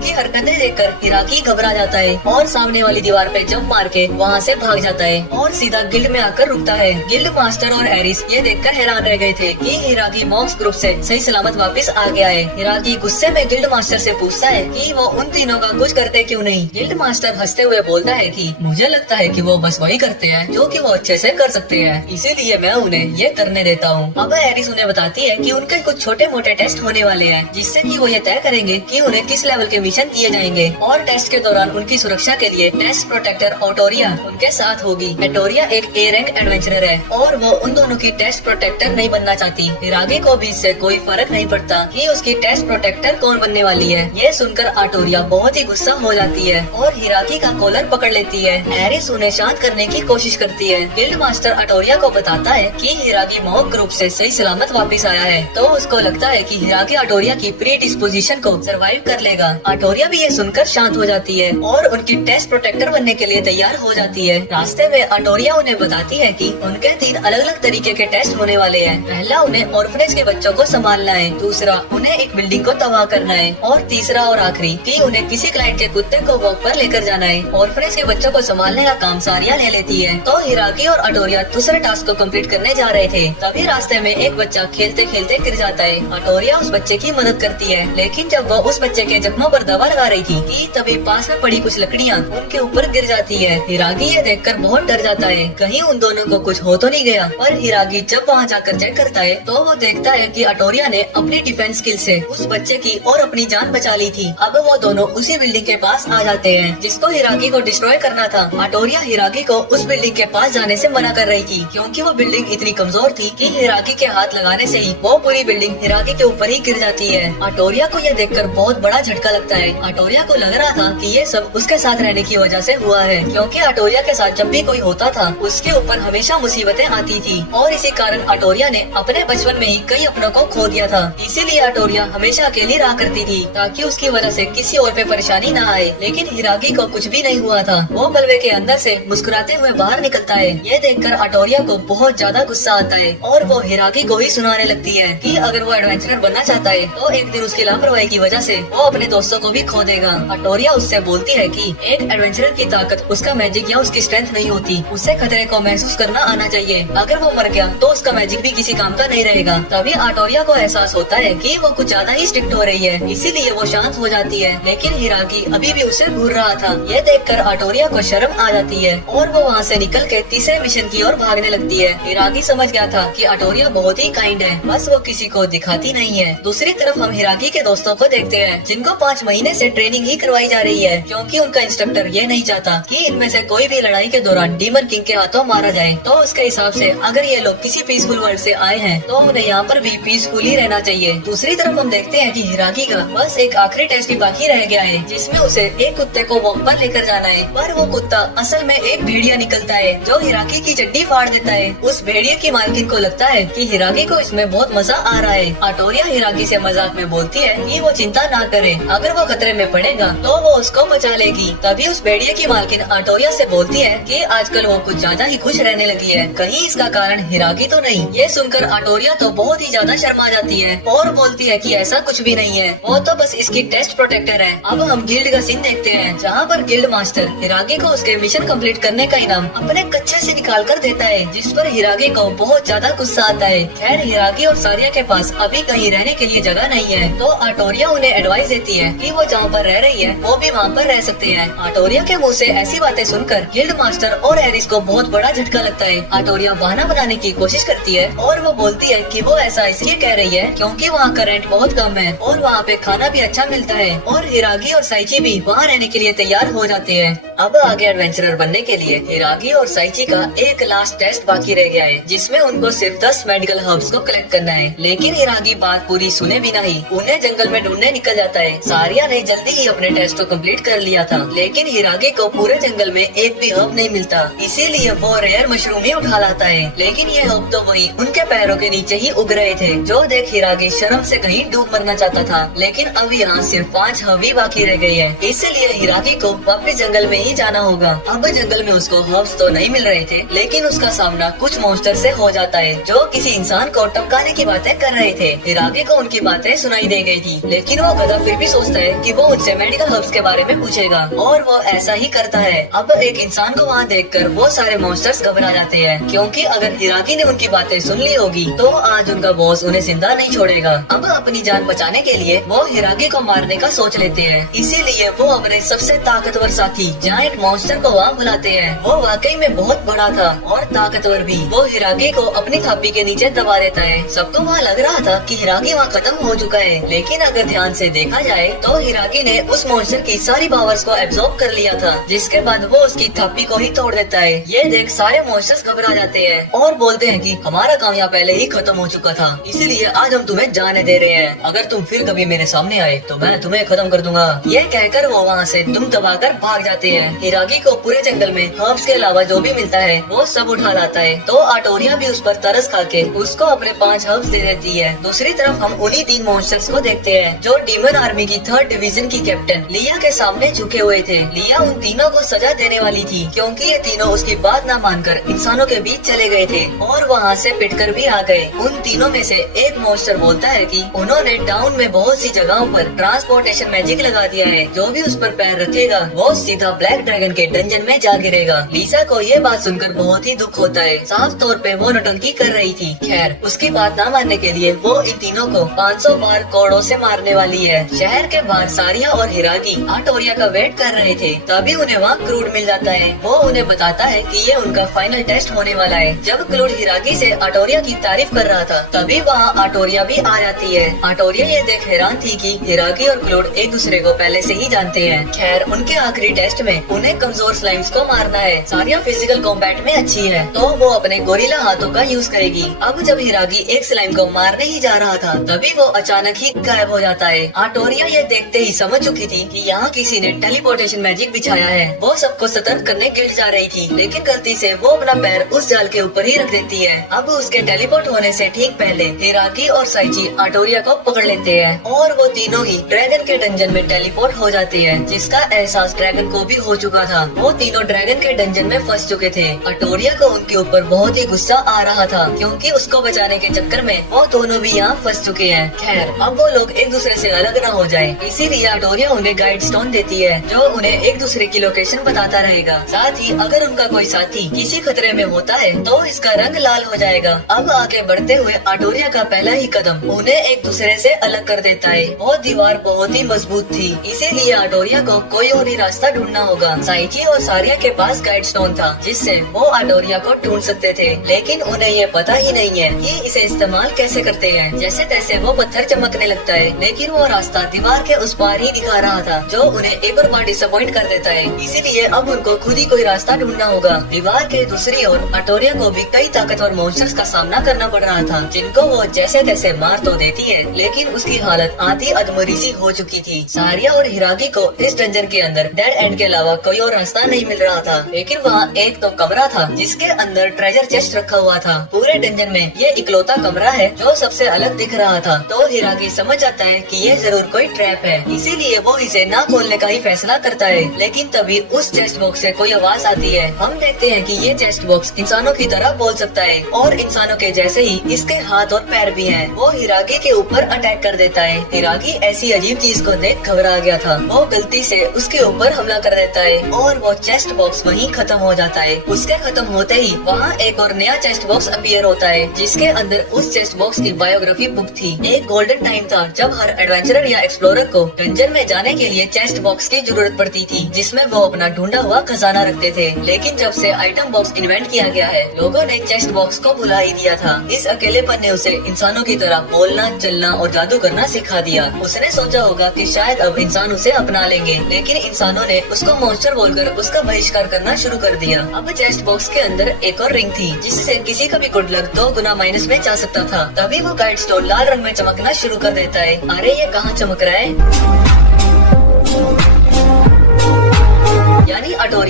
की हरकतें देखकर हिरागी घबरा जाता है और सामने वाली दीवार पे जंप मार के वहाँ से भाग जाता है और सीधा गिल्ड में आकर रुकता है। गिल्ड मास्टर और एरिस ये देखकर हैरान रह गए थे कि हिरागी मॉन्क्स ग्रुप से सही सलामत वापस आ गया है। हिरागी गुस्से में गिल्ड मास्टर से पूछता है कि वो उन तीनों का कुछ करते क्यों नहीं। गिल्ड मास्टर हंसते हुए बोलता है कि मुझे लगता है कि वो बस वही करते हैं जो कि वो अच्छे से कर सकते हैं, इसीलिए मैं उन्हें ये करने देता हूँ। अब एरिस उन्हें बताती है कि उनके कुछ छोटे मोटे टेस्ट होने वाले हैं जिससे कि वो ये तय करेंगे कि उन्हें किस लेवल के मिशन दिए जाएंगे और टेस्ट के दौरान उनकी सुरक्षा के लिए टेस्ट प्रोटेक्टर ऑटोरिया उनके साथ होगी। एटोरिया एक ए रैंक एडवेंचरर है और वो उन दोनों की टेस्ट प्रोटेक्टर नहीं बनना चाहती। हिरागी को भी इससे कोई फर्क नहीं पड़ता कि उसकी टेस्ट प्रोटेक्टर कौन बनने वाली है। ये सुनकर आटोरिया बहुत ही गुस्सा हो जाती है और हिरागी का कॉलर पकड़ लेती है। एरिस उन्हें शांत करने की कोशिश करती है। गिल्ड मास्टर आटोरिया को बताता है कि हिरागी मॉन्क ग्रुप से सही सलामत वापस आया है, तो उसको लगता है कि हिरागी आटोरिया की प्री डिस्पोजिशन को सर्वाइव कर लेगा। आटोरिया भी ये सुनकर शांत हो जाती है और उनकी टेस्ट प्रोटेक्टर बनने के लिए तैयार हो जाती है। रास्ते में आटोरिया उन्हें बताती है कि उनके 3 अलग अलग तरीके के टेस्ट होने वाले हैं। पहला उन्हें ऑर्फनेज के बच्चों को संभालना है, दूसरा उन्हें एक बिल्डिंग को तबाह करना है और तीसरा और आखिरी कि उन्हें किसी क्लाइंट के कुत्ते को वॉक पर लेकर जाना है। ऑर्फनेज के बच्चों को संभालने का काम सारिया ले लेती है। तो हिरागी और आटोरिया दूसरे टास्क को कंप्लीट करने जा रहे थे, तभी रास्ते में एक बच्चा खेलते खेलते गिर जाता है। आटोरिया उस बच्चे की मदद करती है, लेकिन जब वो उस बच्चे के जख्मों पर दवा लगा रही थी कि तभी पास में पड़ी कुछ लकड़ियाँ उनके ऊपर गिर जाती है। हिरागी ये देखकर बहुत डर जाता है कहीं उन दोनों को कुछ हो तो नहीं गया। पर हिरागी जब वहाँ जाकर चेक करता है तो वो देखता है कि आटोरिया ने अपनी डिफेंस स्किल से उस बच्चे की और अपनी जान बचा ली थी। अब वो दोनों उसी बिल्डिंग के पास आ जाते हैं जिसको हिरागी को डिस्ट्रॉय करना था। आटोरिया हिरागी को उस बिल्डिंग के पास जाने से मना कर रही थी क्योंकि वो बिल्डिंग इतनी कमजोर थी कि हिरागी के हाथ लगाने से ही वो पूरी बिल्डिंग हिरागी के ऊपर ही गिर जाती है। आटोरिया को यह देखकर बहुत बड़ा झटका लगता है। आटोरिया को लग रहा था कि ये सब उसके साथ रहने की वजह से हुआ है, क्योंकि आटोरिया के साथ जब भी कोई होता था उसके ऊपर हमेशा मुसीबतें आती थी और इसी कारण आटोरिया ने अपने बचपन में ही कई अपनों को खो दिया था। इसीलिए आटोरिया हमेशा अकेली रहा करती थी ताकि उसकी वजह से किसी और पे परेशानी न आए। लेकिन हिरागी को कुछ भी नहीं हुआ था। वो मलबे के अंदर से मुस्कुराते हुए बाहर निकलता है। ये देखकर आटोरिया को बहुत ज्यादा गुस्सा आता है और वो हिरागी को ही सुनाने लगती है कि अगर वो एडवेंचरर बनना चाहता है तो एक दिन उसकी लापरवाही की वजह से वो अपने दोस्तों को भी खो देगा। आटोरिया उससे बोलती है कि एक एडवेंचरर की ताकत उसका मैजिक या उसकी स्ट्रेंथ नहीं होती, उसे खतरे को महसूस करना आना चाहिए। अगर वो मर गया तो उसका मैजिक भी किसी काम का नहीं रहेगा। तभी आटोरिया को एहसास होता है कि वो कुछ ज्यादा ही स्ट्रिक्ट हो रही है, इसीलिए वो शांत हो जाती है। लेकिन हिरागी अभी भी उसे घूर रहा था। ये देखकर आटोरिया को शर्म आ जाती है और वो वहाँ से निकल के तीसरे मिशन की ओर भागने लगती है। हिरागी समझ गया था कि आटोरिया बहुत ही काइंड है, बस वो किसी को दिखाती नहीं है। दूसरी तरफ हम हिरागी के दोस्तों को देखते हैं जिनको 5 महीने से ट्रेनिंग ही करवाई जा रही है, क्योंकि उनका इंस्ट्रक्टर ये नहीं चाहता कि इनमें से कोई भी लड़ाई के दौरान डीमन किंग के हाथों मारा जाए। तो उसके हिसाब से अगर ये लोग किसी पीसफुल वर्ल्ड से आए हैं तो उन्हें यहाँ पर भी पीसफुल ही रहना चाहिए। दूसरी तरफ हम देखते हैं कि हिरागी का बस एक आखिरी टेस्ट ही बाकी रह गया है, जिसमें उसे एक कुत्ते को वॉक पर लेकर जाना है। पर वो कुत्ता असल में एक भेड़िया निकलता है जो हिरागी की चड्डी फाड़ देता है। उस भेड़िया की मालकिन को लगता है कि हिरागी को इसमें बहुत मजा आ रहा है। आटोरिया हिरागी से मजाक में बोलती है कि वो चिंता ना करे, अगर वो खतरे में पड़ेगा तो वो उसको बचा लेगी। तभी उस भेड़िया की मालकिन आटोरिया से बोलती है कि आजकल वो कुछ ज्यादा ही खुश रहने लगी है, कहीं इसका कारण हिरागी तो नहीं। ये सुनकर आटोरिया तो बहुत ही ज्यादा शर्मा जाती है और बोलती है कि ऐसा कुछ भी नहीं है, वो तो बस इसकी टेस्ट प्रोटेक्टर है। अब हम गिल्ड का सीन देखते हैं जहाँ पर गिल्ड मास्टर हिरागी को उसके मिशन कंप्लीट करने का इनाम अपने कच्चे से निकाल कर देता है, जिस पर हिरागी को बहुत ज्यादा गुस्सा आता है। खैर हिरागी और सारिया के पास अभी कहीं रहने के लिए जगह नहीं है, तो आटोरिया उन्हें एडवाइस देती है कि वो जहाँ पर रह रही है वो भी वहाँ पर रह सकते हैं। आटोरिया के मुँह से ऐसी बातें सुनकर गिल्ड मास्टर और एरिस को बहुत बड़ा झटका लगता है। आटोरिया बहाना बनाने की कोशिश करती है और वो बोलती है कि वो ऐसा इसलिए कह रही है क्योंकि वहाँ का रेंट बहुत कम है और वहाँ पे खाना भी अच्छा मिलता है और हिरागी और साइची भी वहाँ रहने के लिए तैयार हो जाते हैं। अब आगे एडवेंचरर बनने के लिए हिरागी और साइची का एक लास्ट टेस्ट बाकी रह गया है, जिसमें उनको सिर्फ 10 मेडिकल हर्ब्स को कलेक्ट करना है। लेकिन हिरागी बात पूरी सुने बिना ही उन्हें जंगल में ढूंढने निकल जाता है। सारिया ने जल्दी ही अपने टेस्ट को कंप्लीट कर लिया था, लेकिन हिरागी को पूरे जंगल में एक भी हर्ब नहीं मिलता, इसीलिए वो रेयर मशरूम ही उठा लाता है। लेकिन ये हर्ब तो वही उनके पैरों के नीचे ही उग रहे थे, जो देख हिरागी शर्म से कहीं डूब मरना चाहता था। लेकिन अब यहाँ सिर्फ 5 हर्ब ही बाकी रह गई है, इसलिए हिरागी को वापस जंगल में ही जाना होगा। अब जंगल में उसको हर्ब्स तो नहीं मिल रहे थे, लेकिन उसका सामना कुछ मॉन्स्टर से हो जाता है, जो किसी इंसान को टपकाने की बातें कर रहे थे। हिरागी को उनकी बातें सुनाई दे गई थी, लेकिन वो गधा फिर भी सोचता है कि वो उनसे मेडिकल हर्ब्स के बारे में पूछेगा, और वो ऐसा ही करता है। अब एक इंसान को वहाँ देखकर वो सारे मॉन्स्टर्स घबरा जाते हैं, क्योंकि अगर हिरागी ने उनकी बातें सुन ली होगी तो आज उनका बॉस उन्हें जिंदा नहीं छोड़ेगा। अब अपनी जान बचाने के लिए वो हिरागी को मारने का सोच लेते हैं, इसीलिए वो अपने सबसे ताकतवर साथी जायंट मॉन्स्टर को वहाँ बुलाते हैं। वो वाकई में बहुत बड़ा था और ताकतवर भी। वो हिरागी को अपनी थापी के नीचे दबा देता है। सबको वहाँ लग रहा था कि हिरागी वहाँ खत्म हो चुका है, लेकिन अगर ध्यान से देखा जाए तो हिरागी ने उस मॉन्स्टर की सारी पावर्स को एब्जॉर्ब कर लिया था, जिसके बाद वो उसकी थापी को ही तोड़ देता है। ये देख सारे मॉन्स्टर्स घबरा जाते हैं और बोलते हैं कि हमारा काम यहाँ पहले ही खत्म हो चुका था, इसलिए आज हम तुम्हें जाने दे रहे हैं। अगर तुम फिर कभी मेरे सामने आए तो मैं तुम्हें खत्म कर दूंगा। ये कहकर वो वहाँ से दुम दबाकर भाग जाते हैं। हिरागी को पूरे जंगल में हर्ब्स के अलावा जो भी मिलता है वो सब उठा लाता है, तो आटोरिया भी उस पर तरस खा के उसको अपने 5 हर्ब्स दे देती है। दूसरी तरफ हम उन्हीं 3 मॉन्स्टर्स को देखते हैं, जो डीमन आर्मी की 3rd डिवीजन की कैप्टन लिया के सामने झुके हुए थे। लिया उन तीनों को सजा देने वाली थी, क्योंकि ये तीनों उसकी बात न मानकर इंसानों के बीच चले गए थे और वहाँ से पिटकर भी आ गए। उन तीनों में से एक मॉन्स्टर बोलता है कि उन्होंने टाउन में बहुत सी जगहों पर ट्रांसपोर्टेशन मैजिक लगा दिया है, जो भी उस पर पैर रखेगा वो सीधा ब्लैक ड्रैगन के डंजन में जा गिरेगा। लिसा को ये बात सुनकर बहुत ही दुख होता है। साफ तौर पे वो नौटंकी कर रही थी। खैर, उसकी बात न मानने के लिए वो इन तीनों को 500 बार कोड़ों से मारने वाली है। शहर के बाहर सारिया और हिरागी आटोरिया का वेट कर रहे थे, तभी उन्हें वहाँ क्रूड मिल जाता है। वो उन्हें बताता है कि ये उनका फाइनल टेस्ट होने वाला है। जब क्रूड हिरागी से आटोरिया की तारीफ कर रहा था, तभी वहाँ आटोरिया भी आ जाती है। आटोरिया ये देख हैरान थी कि हिरागी और क्रूड एक दूसरे को पहले से ही जानते हैं। खैर, उनके आखिरी टेस्ट में उन्हें कमजोर स्लाइम्स को मारना है। सारिया फिजिकल कॉम्बैट में अच्छी है, तो वो अपने गोरिल्ला हाथों का यूज करेगी। अब जब हिरागी एक स्लाइम को मारने ही जा रहा था, तभी वो अचानक ही गायब हो जाता है। आटोरिया ये देखते ही समझ चुकी थी कि यहाँ किसी ने टेलीपोर्टेशन मैजिक बिछाया है। वो सबको सतर्क करने गिर जा रही थी, लेकिन गलती से वो अपना पैर उस जाल के ऊपर ही रख देती है। अब उसके टेलीपोर्ट होने से ठीक पहले हिरागी और साइची आटोरिया को पकड़ लेते हैं और वो तीनों ही ड्रैगन के डंजन में टेलीपोर्ट हो जाते हैं, जिसका एहसास ड्रैगन को भी हो चुका था। वो तीनों ड्रैगन के डंजन में फंस चुके थे। आटोरिया को उनके ऊपर बहुत ही गुस्सा आ रहा था, क्योंकि उसको बचाने के चक्कर में वो दोनों भी यहाँ फंस चुके हैं। खैर, अब वो लोग एक दूसरे से अलग न हो जाए, इसीलिए आटोरिया उन्हें गाइड स्टोन देती है, जो उन्हें एक दूसरे की लोकेशन बताता रहेगा। साथ ही अगर उनका कोई साथी किसी खतरे में होता है तो इसका रंग लाल हो जाएगा। अब आगे बढ़ते हुए आटोरिया का पहला ही कदम उन्हें एक दूसरे से अलग कर देता है। वो दीवार बहुत ही मजबूत थी, इसीलिए आटोरिया को कोई और ही रास्ता ढूंढना होगा। साइची और सारिया के पास गाइड स्टोन था, जिससे वो आटोरिया को ढूंढ सकते थे, लेकिन उन्हें ये पता ही नहीं है कि इसे इस्तेमाल कैसे करते हैं। जैसे तैसे वो पत्थर चमकने लगता है, लेकिन वो रास्ता दीवार के उस पार ही दिखा रहा था, जो उन्हें एक और बार डिसअपॉइंट कर देता है। इसीलिए अब उनको खुद ही कोई रास्ता ढूंढना होगा। दीवार के दूसरी ओर आटोरिया को भी कई ताकतवर मॉन्स्टर्स का सामना करना पड़ रहा था, जिनको वो जैसे तैसे मार तो देती है, लेकिन उसकी हालत आधी अधमरी सी हो चुकी थी। सारिया और हिरागी को इस डंजन के अंदर डेड एंड के अलावा कोई और रास्ता नहीं मिल रहा था, लेकिन वहाँ एक तो कमरा था जिसके अंदर ट्रेजर चेस्ट रखा हुआ था। पूरे डंजन में ये इकलौता कमरा है जो सबसे अलग दिख रहा था। तो हिरागी समझ जाता है कि ये जरूर कोई ट्रैप है, इसीलिए वो इसे ना खोलने का ही फैसला करता है। लेकिन तभी उस चेस्ट बॉक्स से कोई आवाज आती है। हम देखते हैं कि ये चेस्ट बॉक्स इंसानों की तरह बोल सकता है और इंसानों के जैसे ही इसके हाथ और पैर भी हैं। वो हिरागी के ऊपर अटैक कर देता है। हिरागी ऐसी अजीब चीज को देख घबरा गया था। वो गलती से उसके ऊपर हमला कर देता है और वो चेस्ट बॉक्स वहीं खत्म हो जाता है। उसके खत्म होते ही वहाँ एक और नया चेस्ट बॉक्स अपीयर होता है, जिसके अंदर उस चेस्ट बॉक्स की बायोग्राफी बुक थी। एक गोल्डन टाइम था जब हर एडवेंचरर या एक्सप्लोरर को डंजन में जाने के लिए चेस्ट बॉक्स की जरूरत पड़ती थी, जिसमें वो अपना ढूंढा हुआ खजाना रखते थे। लेकिन जब से आइटम बॉक्स इन्वेंट किया गया है, लोगों ने चेस्ट बॉक्स को भुला ही दिया था। इस अकेलेपन ने उसे इंसानों की तरह बोलना, चलना और जादू करना सिखा दिया। उसने सोचा होगा कि शायद अब इंसान उसे अपना लेंगे, लेकिन इंसानों ने उसको मॉन्स्टर बोलकर उसका बहिष्कार करना शुरू कर दिया। अब चेस्ट बॉक्स के अंदर एक और रिंग थी, जिससे किसी का भी गुड लक 2 गुना माइनस में जा सकता था। तभी वो गाइड स्टोन लाल रंग में चमकना शुरू कर देता है। अरे ये कहाँ चमक रहा है?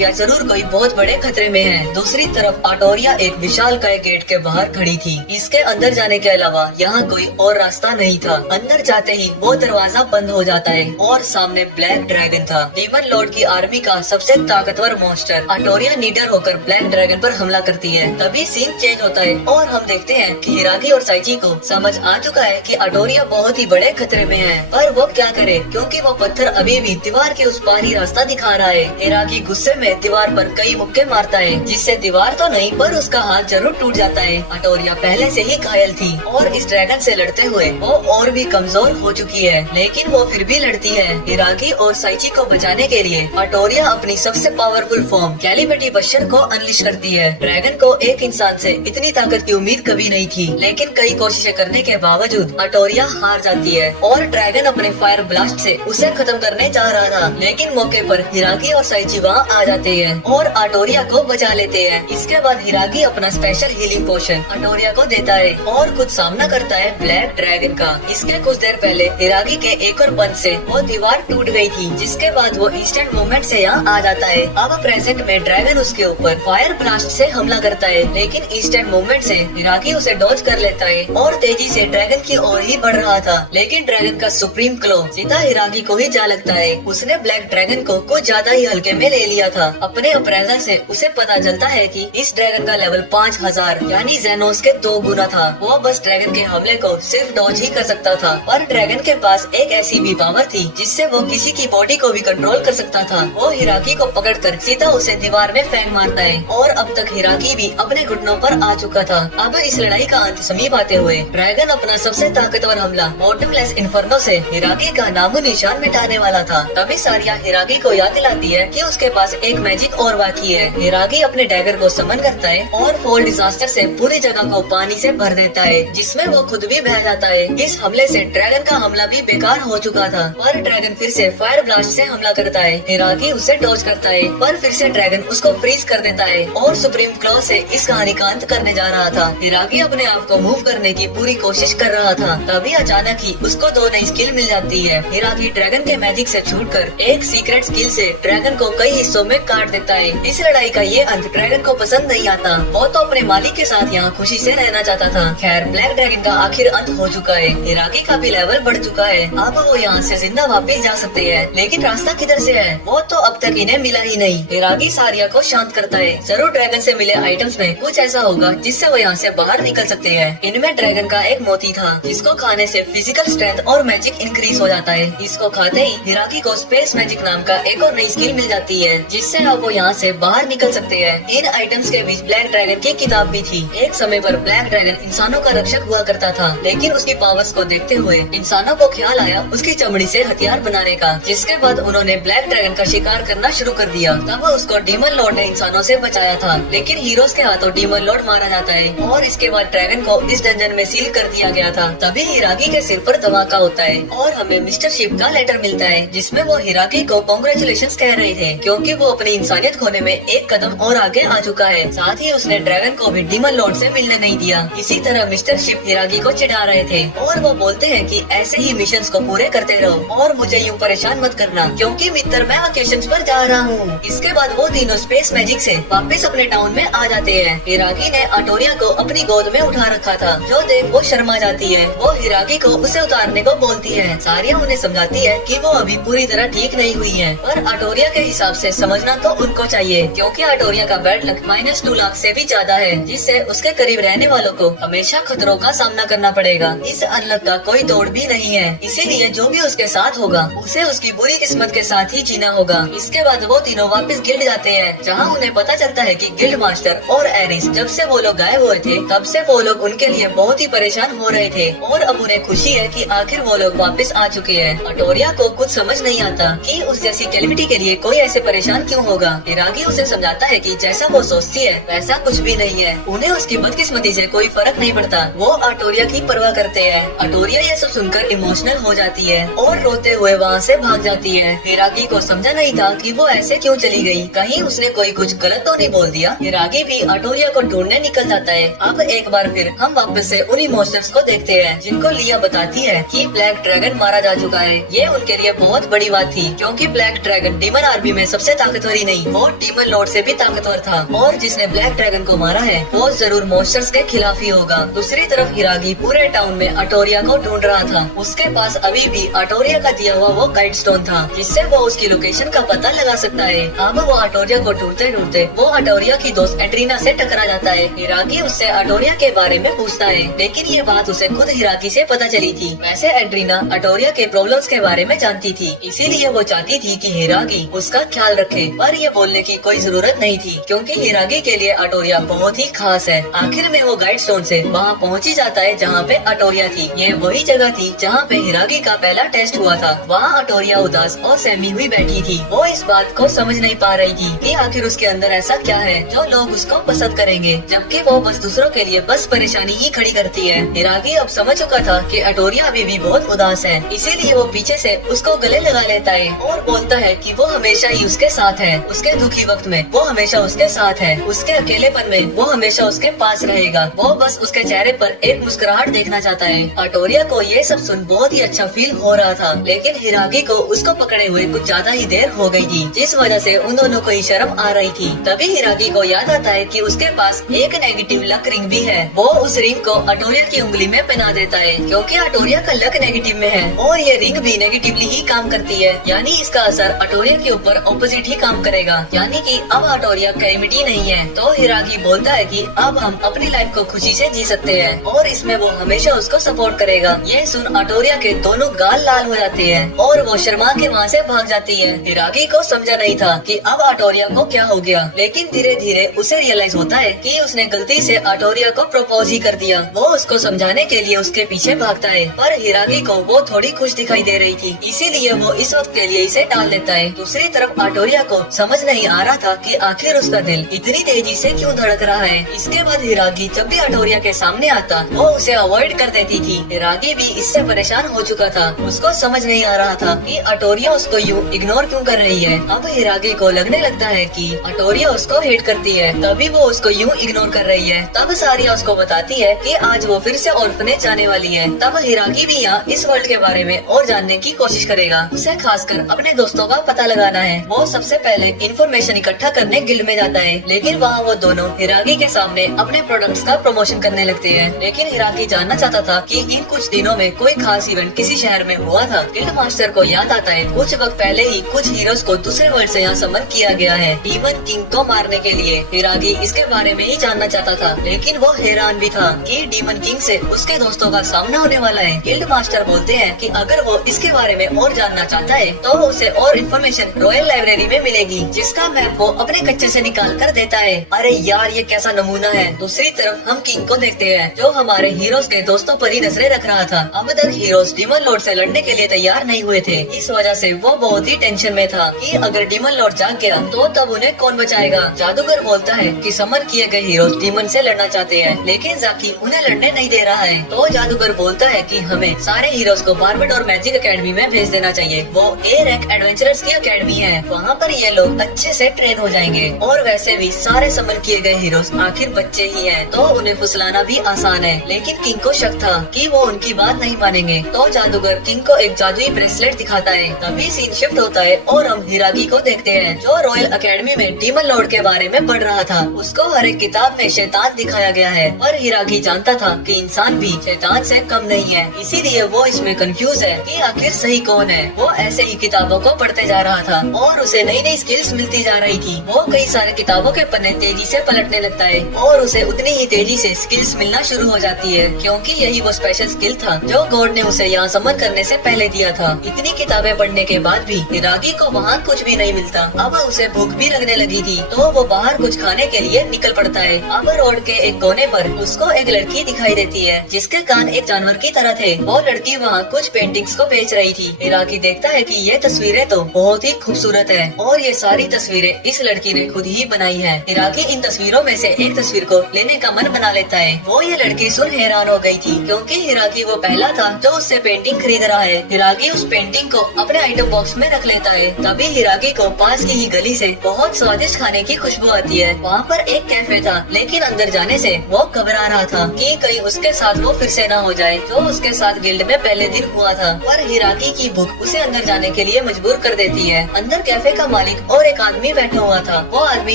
आटोरिया जरूर कोई बहुत बड़े खतरे में है। दूसरी तरफ आटोरिया एक विशालकाय गेट के बाहर खड़ी थी। इसके अंदर जाने के अलावा यहाँ कोई और रास्ता नहीं था। अंदर जाते ही वो दरवाजा बंद हो जाता है और सामने ब्लैक ड्रैगन था, डीमन लॉर्ड की आर्मी का सबसे ताकतवर मॉन्स्टर। आटोरिया निडर होकर ब्लैक ड्रैगन पर हमला करती है। तभी सीन चेंज होता है और हम देखते हैं कि हिरागी और साइची को समझ आ चुका है कि आटोरिया बहुत ही बड़े खतरे में है, पर वो क्या करे क्योंकि वो पत्थर अभी भी दीवार के उस पार ही रास्ता दिखा रहा है। हिरागी गुस्से में दीवार पर कई मुक्के मारता है, जिससे दीवार तो नहीं पर उसका हाथ जरूर टूट जाता है। आटोरिया पहले से ही घायल थी और इस ड्रैगन से लड़ते हुए वो और भी कमजोर हो चुकी है, लेकिन वो फिर भी लड़ती है। हिरागी और साइची को बचाने के लिए आटोरिया अपनी सबसे पावरफुल फॉर्म कैलीमेटी बशर को अनलिश करती है। ड्रैगन को एक इंसान से इतनी ताकत की उम्मीद कभी नहीं थी, लेकिन कई कोशिशें करने के बावजूद आटोरिया हार जाती है और ड्रैगन अपने फायर ब्लास्ट से उसे खत्म करने जा रहा था, लेकिन मौके पर हिरागी और साइची वहाँ आ जाते हैं और आटोरिया को बचा लेते हैं। इसके बाद हिरागी अपना स्पेशल हीलिंग पोशन आटोरिया को देता है और खुद सामना करता है ब्लैक ड्रैगन का। इसके कुछ देर पहले हिरागी के एक और पंच से वो दीवार टूट गई थी, जिसके बाद वो इंस्टेंट मूवमेंट से यहाँ आ जाता है। अब प्रेजेंट में ड्रैगन उसके ऊपर फायर ब्लास्ट से हमला करता है, लेकिन इंस्टेंट मूवमेंट से हिरागी उसे डॉज कर लेता है और तेजी से ड्रैगन की ओर ही बढ़ रहा था, लेकिन ड्रैगन का सुप्रीम क्लो सीधा हिरागी को ही जा लगता है। उसने ब्लैक ड्रैगन को कुछ ज्यादा ही हल्के में ले लिया था। अपने अप्रेजर से उसे पता चलता है कि इस ड्रैगन का लेवल 5000 यानी जेनोस के 2 गुना था। वो बस ड्रैगन के हमले को सिर्फ डॉज ही कर सकता था, पर ड्रैगन के पास एक ऐसी भी पावर थी जिससे वो किसी की बॉडी को भी कंट्रोल कर सकता था। वो हिरागी को पकड़कर सीधा उसे दीवार में फेंक मारता है और अब तक हिरागी भी अपने घुटनों पर आ चुका था। अब इस लड़ाई का अंत समीप आते हुए ड्रैगन अपना सबसे ताकतवर हमला बॉटमलेस इन्फर्नो से हिरागी का नामो निशान मिटाने वाला था। तभी सारिया हिरागी को याद दिलाती है कि उसके पास एक मैजिक और बाकी है। हिरागी अपने डैगर को समन करता है और फॉल डिजास्टर से पूरी जगह को पानी से भर देता है, जिसमें वो खुद भी बह जाता है। इस हमले से ड्रैगन का हमला भी बेकार हो चुका था, पर ड्रैगन फिर से फायर ब्लास्ट से हमला करता है। हिरागी उसे डॉज करता है, पर फिर से ड्रैगन उसको फ्रीज कर देता है और सुप्रीम क्लॉ से इस कहानी का अंत करने जा रहा था। हिरागी अपने आप को मूव करने की पूरी कोशिश कर रहा था, तभी अचानक ही उसको 2 नई स्किल मिल जाती है। हिरागी ड्रैगन के मैजिक से छूटकर एक सीक्रेट स्किल से ड्रैगन को कई हिस्सों में काट देता है। इस लड़ाई का ये अंत ड्रैगन को पसंद नहीं आता। वो तो अपने मालिक के साथ यहाँ खुशी से रहना चाहता था। खैर, ब्लैक ड्रैगन का आखिर अंत हो चुका है। हिरागी का भी लेवल बढ़ चुका है। अब वो यहाँ से जिंदा वापस जा सकते हैं, लेकिन रास्ता किधर से है वो तो अब तक इन्हें मिला ही नहीं। हिरागी सारिया को शांत करता है। जरूर ड्रैगन से मिले आइटम्स में कुछ ऐसा होगा जिससे वो यहाँ से बाहर निकल सकते हैं। इनमें ड्रैगन का एक मोती था, जिसको खाने से फिजिकल स्ट्रेंथ और मैजिक इंक्रीज हो जाता है। इसको खाते ही हिरागी को स्पेस मैजिक नाम का एक और नई स्किल मिल जाती है, जिससे अब वो यहाँ से बाहर निकल सकते हैं। इन आइटम्स के बीच ब्लैक ड्रैगन की किताब भी थी। एक समय पर ब्लैक ड्रैगन इंसानों का रक्षक हुआ करता था, लेकिन उसकी पावर्स को देखते हुए इंसानों को ख्याल आया उसकी चमड़ी से हथियार बनाने का, जिसके बाद उन्होंने ब्लैक ड्रैगन का शिकार करना शुरू कर दिया। तब उसको डीमन लॉर्ड ने इंसानों से बचाया था, लेकिन हीरोज के हाथों डीमन लॉर्ड मारा जाता है और इसके बाद ड्रैगन को इस डंजन में सील कर दिया गया था। तभी हिरागी के सिर पर धमाका होता है और हमें मिस्टर शिप का लेटर मिलता है, जिसमें वो हिरागी को कांग्रेचुलेशंस कह रहे थे, क्योंकि वो अपनी इंसानियत खोने में एक कदम और आगे आ चुका है। साथ ही उसने ड्रैगन को भी डीमन लॉर्ड से मिलने नहीं दिया। इसी तरह मिस्टर शिप हिरागी को चिढ़ा रहे थे और वो बोलते हैं कि ऐसे ही मिशंस को पूरे करते रहो और मुझे यूँ परेशान मत करना, क्योंकि मित्र मैं वेकेशंस पर जा रहा हूँ। इसके बाद वो तीनों स्पेस मैजिक से वापस अपने टाउन में आ जाते हैं। हिरागी ने आटोरिया को अपनी गोद में उठा रखा था, जो देख वो शर्मा जाती है। वो हिरागी को उसे उतारने को बोलती है। सारिया उन्हें समझाती है कि वो अभी पूरी तरह ठीक नहीं हुई है, पर आटोरिया के हिसाब से समझना तो उनको चाहिए, क्योंकि आटोरिया का बैड लक -2 लाख से भी ज्यादा है, जिससे उसके करीब रहने वालों को हमेशा खतरों का सामना करना पड़ेगा। इस अनलक का कोई तोड़ भी नहीं है, इसीलिए जो भी उसके साथ होगा उसे उसकी बुरी किस्मत के साथ ही जीना होगा। इसके बाद वो तीनों वापस गिल्ड जाते हैं, जहाँ उन्हें पता चलता है कि गिल्ड मास्टर और एरिस जब से वो लोग गायब हुए थे तब से वो लोग उनके लिए बहुत ही परेशान हो रहे थे, और अब उन्हें खुशी है कि आखिर वो लोग वापस आ चुके हैं। आटोरिया को कुछ समझ नहीं आता कि उस जैसी कैलिमिटी के लिए कोई ऐसे परेशान क्यों होगा। हिरागी उसे समझाता है कि जैसा वो सोचती है वैसा कुछ भी नहीं है, उन्हें उसकी बदकिस्मती से कोई फर्क नहीं पड़ता। वो आटोरिया की परवाह करते हैं। आटोरिया ये सब सुनकर इमोशनल हो जाती है और रोते हुए वहाँ से भाग जाती है। हिरागी को समझा नहीं था कि वो ऐसे क्यों चली गई, कहीं उसने कोई कुछ गलत तो नहीं बोल दिया। हिरागी भी आटोरिया को ढूंढने निकल जाता है। अब एक बार फिर हम वापस से उन इमोशंस को देखते हैं जिनको लिया बताती है कि ब्लैक ड्रैगन मारा जा चुका है। ये उनके लिए बहुत बड़ी बात थी, क्योंकि ब्लैक ड्रैगन डीमन आर्मी में सबसे ताकतवर ताकतवर ही नहीं, वो डीमन लॉर्ड से भी ताकतवर था, और जिसने ब्लैक ड्रैगन को मारा है वो जरूर मॉन्स्टर्स के खिलाफ ही होगा। दूसरी तरफ हिरागी पूरे टाउन में अटोरिया को ढूंढ रहा था। उसके पास अभी भी अटोरिया का दिया हुआ वो गाइड स्टोन था, जिससे वो उसकी लोकेशन का पता लगा सकता है। अब वो अटोरिया को ढूंढते ढूंढते वो अटोरिया की दोस्त एड्रीना से टकरा जाता है। हिरागी उससे अटोरिया के बारे में पूछता है, लेकिन ये बात उसे खुद हिरागी से पता चली थी। वैसे एड्रीना अटोरिया के प्रॉब्लम्स के बारे में जानती थी, इसीलिए वो चाहती थी कि हिरागी उसका ख्याल रखे, पर ये बोलने की कोई जरूरत नहीं थी, क्योंकि हिरागी के लिए अटोरिया बहुत ही खास है। आखिर में वो गाइड स्टोन से वहाँ पहुँच ही जाता है जहाँ पे अटोरिया थी। ये वही जगह थी जहाँ पे हिरागी का पहला टेस्ट हुआ था। वहाँ अटोरिया उदास और सहमी हुई बैठी थी। वो इस बात को समझ नहीं पा रही थी कि आखिर उसके अंदर ऐसा क्या है जो लोग उसको पसंद करेंगे, जबकि वो बस दूसरों के लिए बस परेशानी ही खड़ी करती है। हिरागी अब समझ चुका था कि अटोरिया अभी भी बहुत उदास है, इसीलिए वो पीछे से उसको गले लगा लेता है और बोलता है कि वो हमेशा ही उसके साथ है। उसके दुखी वक्त में वो हमेशा उसके साथ है, उसके अकेलेपन में वो हमेशा उसके पास रहेगा। वो बस उसके चेहरे पर एक मुस्कुराहट देखना चाहता है। अटोरिया को ये सब सुन बहुत ही अच्छा फील हो रहा था, लेकिन हिरागी को उसको पकड़े हुए कुछ ज्यादा ही देर हो गई थी, जिस वजह से उन दोनों को ही शर्म आ रही थी। तभी हिरागी को याद आता है कि उसके पास एक नेगेटिव लक रिंग भी है। वो उस रिंग को अटोरिया की उंगली में पहना देता है, क्योंकि अटोरिया का लक नेगेटिव में है और ये रिंग भी नेगेटिवली ही काम करती है, यानी इसका असर अटोरिया के ऊपर ऑपोजिट ही काम करेगा, यानी कि अब अटोरिया कैमिटी नहीं है। तो हिरागी बोलता है कि अब हम अपनी लाइफ को खुशी से जी सकते हैं और इसमें वो हमेशा उसको सपोर्ट करेगा। ये सुन अटोरिया के दोनों गाल लाल हो जाते हैं और वो शर्मा के वहाँ से भाग जाती है। हिरागी को समझा नहीं था कि अब अटोरिया को क्या हो गया, लेकिन धीरे धीरे उसे रियलाइज होता है कि उसने गलती से अटोरिया को प्रपोज ही कर दिया। वो उसको समझाने के लिए उसके पीछे भागता है, पर हिरागी को वो थोड़ी खुश दिखाई दे रही थी, इसीलिए वो इस वक्त के लिए इसे टाल देता है। दूसरी तरफ अटोरिया को समझ नहीं आ रहा था कि आखिर उसका दिल इतनी तेजी से क्यों धड़क रहा है। इसके बाद हिरागी जब भी अटोरिया के सामने आता वो उसे अवॉइड कर देती थी। हिरागी भी इससे परेशान हो चुका था। उसको समझ नहीं आ रहा था कि अटोरिया उसको यूं इग्नोर क्यों कर रही है। अब हिरागी को लगने लगता है कि अटोरिया उसको हेट करती है, तभी वो उसको यूं इग्नोर कर रही है। तब सारिया उसको बताती है कि आज वो फिर से ऑर्फनेज जाने वाली है। तब हिरागी भी यहाँ इस वर्ल्ड के बारे में और जानने की कोशिश करेगा। उसे खासकर अपने दोस्तों का पता लगाना है। वो सबसे पहले इन्फॉर्मेशन इकट्ठा करने गिल्ड में जाता है, लेकिन वहाँ वो दोनों हिरागी के सामने अपने प्रोडक्ट्स का प्रमोशन करने लगते हैं। लेकिन हिरागी जानना चाहता था कि इन कुछ दिनों में कोई खास इवेंट किसी शहर में हुआ था। गिल्ड मास्टर को याद आता है कुछ वक्त पहले ही कुछ हीरोज को दूसरे वर्ल्ड से यहाँ समन किया गया है डीमन किंग को मारने के लिए। हिरागी इसके बारे में ही जानना चाहता था, लेकिन वो हैरान भी था कि डीमन किंग से उसके दोस्तों का सामना होने वाला है। गिल्ड मास्टर बोलते हैं कि अगर वो इसके बारे में और जानना चाहता है तो उसे और इन्फॉर्मेशन रॉयल लाइब्रेरी में मिलेगी, जिसका मैप वो अपने कच्चे से निकाल कर देता है। अरे यार ये कैसा नमूना है। दूसरी तरफ हम किंग को देखते हैं जो हमारे हीरोज के दोस्तों पर ही नजरें रख रहा था। अब तक हीरोज डीमन लॉर्ड से लड़ने के लिए तैयार नहीं हुए थे, इस वजह से वो बहुत ही टेंशन में था कि अगर डीमन लॉर्ड जाग गया तो तब उन्हें कौन बचाएगा। जादूगर बोलता है कि समन किए गए हीरोज डीमन से लड़ना चाहते हैं, लेकिन जाकी उन्हें लड़ने नहीं दे रहा है। तो जादूगर बोलता है कि हमें सारे हीरोज को बार्बेट और मैजिक एकेडमी में भेज देना चाहिए। वो ए रैंक एडवेंचरर्स की एकेडमी है, वहाँ पर ये लोग अच्छे से ट्रेन हो जाएंगे। और वैसे भी सारे समन किए गए हीरोज आखिर बच्चे ही हैं, तो उन्हें फुसलाना भी आसान है। लेकिन किंग को शक था कि वो उनकी बात नहीं मानेंगे। तो जादूगर किंग को एक जादुई ब्रेसलेट दिखाता है। तभी सीन शिफ्ट होता है और हम हिरागी को देखते हैं जो रॉयल एकेडमी में डीमन लॉर्ड के बारे में पढ़ रहा था। उसको हर एक किताब में शैतान दिखाया गया है, पर हिरागी जानता था कि इंसान भी शैतान से कम नहीं है, इसीलिए वो इसमें कंफ्यूज है कि आखिर सही कौन है। वो ऐसे ही किताबों को पढ़ते जा रहा था और उसे नई नई स्किल्स मिलती जा रही थी। वो कई सारे किताबों के पन्ने तेजी से पलटने लगता है और उसे उतनी ही तेजी से स्किल्स मिलना शुरू हो जाती है, क्योंकि यही वो स्पेशल स्किल था जो गॉड ने उसे यहाँ समन करने से पहले दिया था। इतनी किताबें पढ़ने के बाद भी हिरागी को वहाँ कुछ भी नहीं मिलता। अब उसे भूख भी लगने लगी थी, तो वो बाहर कुछ खाने के लिए निकल पड़ता है। अब रोड के एक कोने पर उसको एक लड़की दिखाई देती है जिसके कान एक जानवर की तरह थे। वो लड़की वहाँ कुछ पेंटिंग्स को बेच रही थी। हिरागी देखता है कि ये तस्वीरें तो बहुत ही खूबसूरत है और ये सारी तस्वीरें इस लड़की ने खुद ही बनाई है। हिरागी इन तस्वीरों में से एक तस्वीर को लेने का मन बना लेता है। वो ये लड़की सुन हैरान हो गई थी, क्योंकि हिरागी वो पहला था जो उससे पेंटिंग खरीद रहा है। हिरागी उस पेंटिंग को अपने आइटम बॉक्स में रख लेता है। तभी हिरागी को पास की ही गली से बहुत स्वादिष्ट खाने की खुशबू आती है। वहाँ पर एक कैफे था, लेकिन अंदर जाने से वो घबरा रहा था कि कहीं उसके साथ वो फिर से ना हो जाए जो उसके साथ गिल्ड में पहले दिन हुआ था। पर हिरागी की भूख उसे अंदर जाने के लिए मजबूर कर देती है। अंदर कैफे का मालिक मैकेनिक और एक आदमी बैठा हुआ था। वो आदमी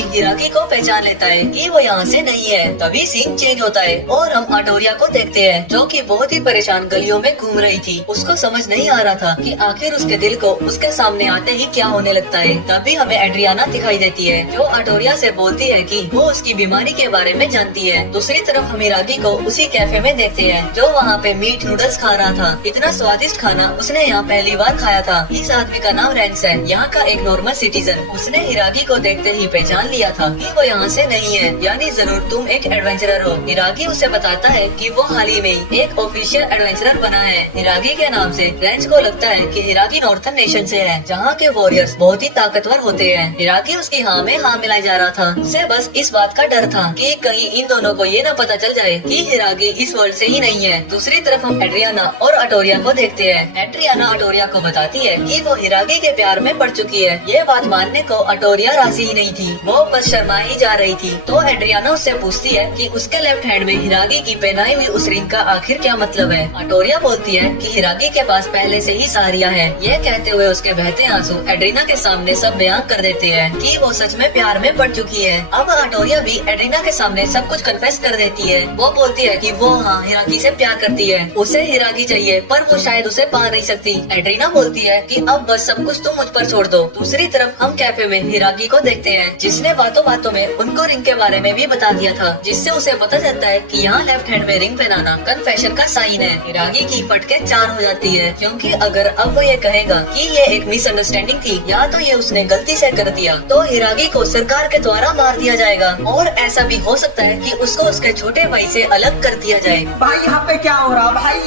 हिराकी को पहचान लेता है कि वो यहाँ से नहीं है। तभी सीन चेंज होता है और हम आटोरिया को देखते हैं, जो कि बहुत ही परेशान गलियों में घूम रही थी। उसको समझ नहीं आ रहा था कि आखिर उसके दिल को उसके सामने आते ही क्या होने लगता है। तभी हमें एड्रियाना दिखाई देती है, जो आटोरिया से बोलती है कि वो उसकी बीमारी के बारे में जानती है। दूसरी तरफ हम हिराकी को उसी कैफे में देखते हैं, जो वहाँ पे मीट नूडल्स खा रहा था। इतना स्वादिष्ट खाना उसने यहाँ पहली बार खाया था। इस आदमी का नाम रेंस है, यहाँ का एक नॉर्मल सिटीजन। उसने हिराकी को देखते ही पहचान लिया था कि वो यहाँ से नहीं है, यानी जरूर तुम एक एडवेंचरर हो। हिराकी उसे बताता है कि वो हाल ही में एक ऑफिशियल एडवेंचरर बना है। हिराकी के नाम से रेंस को लगता है कि हिराकी नॉर्थर्न नेशन से है, जहाँ के वॉरियर्स बहुत ही ताकतवर होते हैं। हिराकी उसकी हाँ में हाँ मिलाई जा रहा था। उसे बस इस बात का डर था कि कहीं इन दोनों को ये न पता चल जाए कि हिराकी इस वर्ल्ड से ही नहीं है। दूसरी तरफ हम एड्रियाना और अटोरिया को देखते हैं। एड्रियाना अटोरिया को बताती है कि वो हिराकी के प्यार में पड़ चुकी है। ये बात मानने को अटोरिया राजी ही नहीं थी, वो बस शर्मा ही जा रही थी। तो एड्रियाना उससे पूछती है कि उसके लेफ्ट हैंड में हिराकी की पहनाई हुई उस रिंग का आखिर क्या मतलब है। अटोरिया बोलती है कि हिराकी के पास पहले से ही सारिया है। ये कहते हुए उसके बहते आंसू एड्रिना के सामने सब बयान कर देते हैं कि वो सच में प्यार में पड़ चुकी है। अब अटोरिया भी एड्रिना के सामने सब कुछ कन्फेस कर देती है। वो बोलती है कि वो हाँ हिराकी से प्यार करती है, उसे हिराकी चाहिए पर वो शायद उसे पा नहीं सकती। एड्रिना बोलती है कि अब बस सब कुछ तुम मुझ पर छोड़ दो। दूसरी तरफ हम कैफे में हिराकी को देखते हैं, जिसने बातों बातों में उनको रिंग के बारे में भी बता दिया था, जिससे उसे पता चलता है कि यहाँ लेफ्ट हैंड में रिंग पहनाना कन्फेशन का साइन है। हिराकी की फटके 4 हो जाती है, क्योंकि अगर अब वो ये कहेगा कि ये एक मिसअंडरस्टैंडिंग थी या तो ये उसने गलती से कर दिया, तो हिराकी को सरकार के द्वारा मार दिया जाएगा। और ऐसा भी हो सकता है कि उसको उसके छोटे भाई से अलग कर दिया जाए। भाई यहाँ पे क्या हो रहा भाई,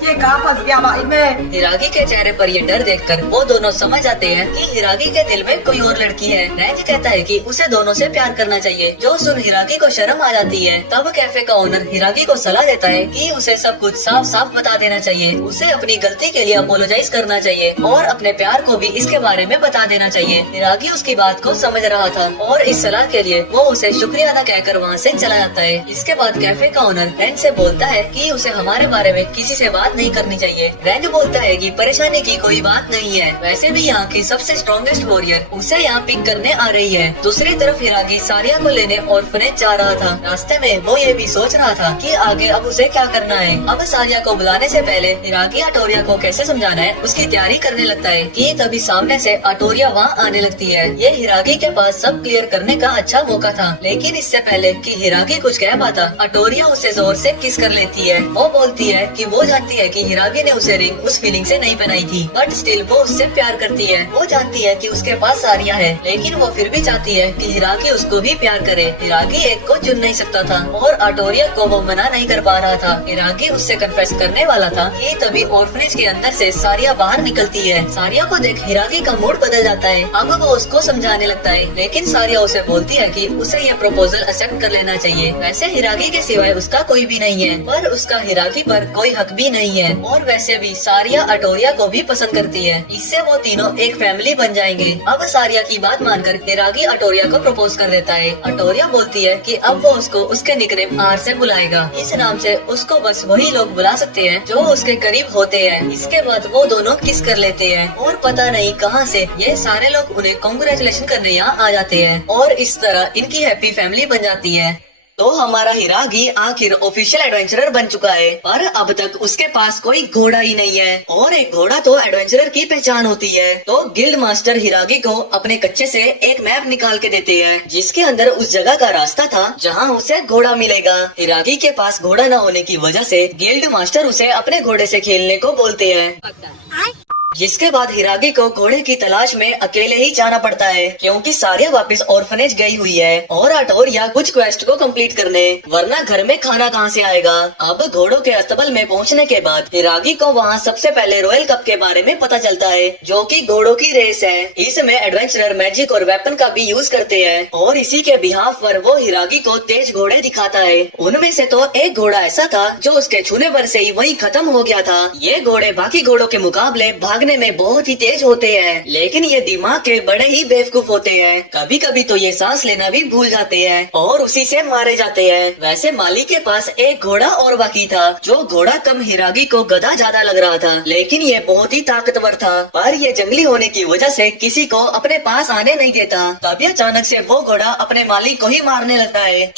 ये कहाँ फंस गया भाई मैं। हिराकी के चेहरे पर ये डर देखकर वो दोनों समझ आते हैं कि हिराकी के दिल में कोई और लड़की है। रेंज कहता है कि उसे दोनों से प्यार करना चाहिए, जो सुन हिराकी को शर्म आ जाती है। तब कैफे का ओनर हिराकी को सलाह देता है कि उसे सब कुछ साफ साफ बता देना चाहिए, उसे अपनी गलती के लिए अपोलोजाइज करना चाहिए और अपने प्यार को भी इसके बारे में बता देना चाहिए। हिराकी उसकी बात को समझ रहा था और इस सलाह के लिए वो उसे शुक्रिया अदा कहकर वहाँ से चला जाता है। इसके बाद कैफे का ओनर रेंज से बोलता है कि उसे हमारे बारे में किसी से बात नहीं करनी चाहिए। रेंज बोलता है कि परेशानी की कोई बात नहीं है, वैसे भी यहाँ की सबसे स्ट्रॉन्गेस्ट वॉरियर उसे यहाँ पिक करने आ रही है। दूसरी तरफ हिराकी सारिया को लेने ऑर्फनेज जा रहा था। रास्ते में वो ये भी सोच रहा था कि आगे अब उसे क्या करना है। अब सारिया को बुलाने से पहले हिराकी अटोरिया को कैसे समझाना है उसकी तैयारी करने लगता है कि तभी सामने से अटोरिया वहाँ आने लगती है। ये हिराकी के पास सब क्लियर करने का अच्छा मौका था, लेकिन इससे पहले कि हिराकी कुछ कह पाता, अटोरिया उसे जोर से किस कर लेती है। वो बोलती है कि वो जानती है कि हिराकी ने उसे रिंग उस फीलिंग से नहीं पहनाई थी, बट स्टिल वो उससे प्यार करती है। वो जानती है कि उसके पास सारिया है, लेकिन वो फिर भी चाहती है कि हिराकी उसको भी प्यार करे। हिराकी एक को चुन नहीं सकता था और अटोरिया को वो मना नहीं कर पा रहा था। हिराकी उससे कन्फेस करने वाला था कि तभी ऑर्फनेज के अंदर से सारिया बाहर निकलती है। सारिया को देख हिराकी का मूड बदल जाता है। अब वो उसको समझाने लगता है, लेकिन सारिया उसे बोलती है कि उसे ये प्रपोजल एक्सेप्ट कर लेना चाहिए। वैसे हिराकी के सिवाय उसका कोई भी नहीं है, पर उसका हिराकी पर कोई हक भी नहीं है। और वैसे भी सारिया अटोरिया को भी पसंद करती है, इससे वो तीनों एक फैमिली बन जाएंगे। अब सारिया की बात मानकर हिराकी अटोरिया को प्रपोज कर देता है। अटोरिया बोलती है कि अब वो उसको उसके निकनेम आर से बुलाएगा। इस नाम से उसको बस वही लोग बुला सकते हैं जो उसके करीब होते हैं। इसके बाद वो दोनों किस कर लेते हैं और पता नहीं कहां से ये सारे लोग उन्हें कांग्रेचुलेशन करने यहाँ आ जाते हैं और इस तरह इनकी हैप्पी फैमिली बन जाती है। तो हमारा हिराकी आखिर ऑफिशियल एडवेंचरर बन चुका है, पर अब तक उसके पास कोई घोड़ा ही नहीं है और एक घोड़ा तो एडवेंचरर की पहचान होती है। तो गिल्ड मास्टर हिराकी को अपने कच्चे से एक मैप निकाल के देते हैं, जिसके अंदर उस जगह का रास्ता था जहां उसे घोड़ा मिलेगा। हिराकी के पास घोड़ा न होने की वजह से गिल्ड मास्टर उसे अपने घोड़े से खेलने को बोलते हैं। जिसके बाद हिराकी को घोड़े की तलाश में अकेले ही जाना पड़ता है, क्योंकि सारिया वापस ऑर्फनेज गई हुई है और अटोरिया कुछ क्वेस्ट को कंप्लीट करने, वरना घर में खाना कहां से आएगा। अब घोड़ों के अस्तबल में पहुंचने के बाद हिराकी को वहां सबसे पहले रॉयल कप के बारे में पता चलता है, जो कि घोड़ों की रेस है। इसमें एडवेंचरर मैजिक और वेपन का भी यूज करते हैं और इसी के बिहाफ पर वो हिराकी को तेज घोड़े दिखाता है। उनमें से तो एक घोड़ा ऐसा था जो उसके छूने पर से ही वही खत्म हो गया था। ये घोड़े बाकी घोड़ों के मुकाबले भागने भागने में बहुत ही तेज होते हैं, लेकिन ये दिमाग के बड़े ही बेवकूफ होते हैं। कभी कभी तो ये सांस लेना भी भूल जाते हैं और उसी से मारे जाते हैं। वैसे माली के पास एक घोड़ा और बाकी था। जो घोड़ा कम हिरागी को गधा ज्यादा लग रहा था, लेकिन ये बहुत ही ताकतवर था। पर ये जंगली होने की वजह से किसी को अपने पास आने नहीं देता। तभी अचानक से वो घोड़ा अपने मालिक को ही मारने लगता है।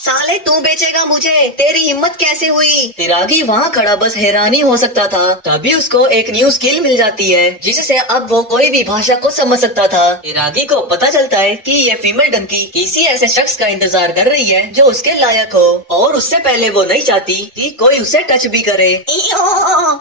साले तू बेचेगा मुझे, तेरी हिम्मत कैसे हुई? हिरागी वहाँ खड़ा बस हैरानी हो सकता था। तभी उसको एक न्यू स्किल मिल जाती है, जिससे अब वो कोई भी भाषा को समझ सकता था। हिरागी को पता चलता है कि ये फीमेल डंकी किसी ऐसे शख्स का इंतजार कर रही है जो उसके लायक हो, और उससे पहले वो नहीं चाहती कि कोई उसे टच भी करे।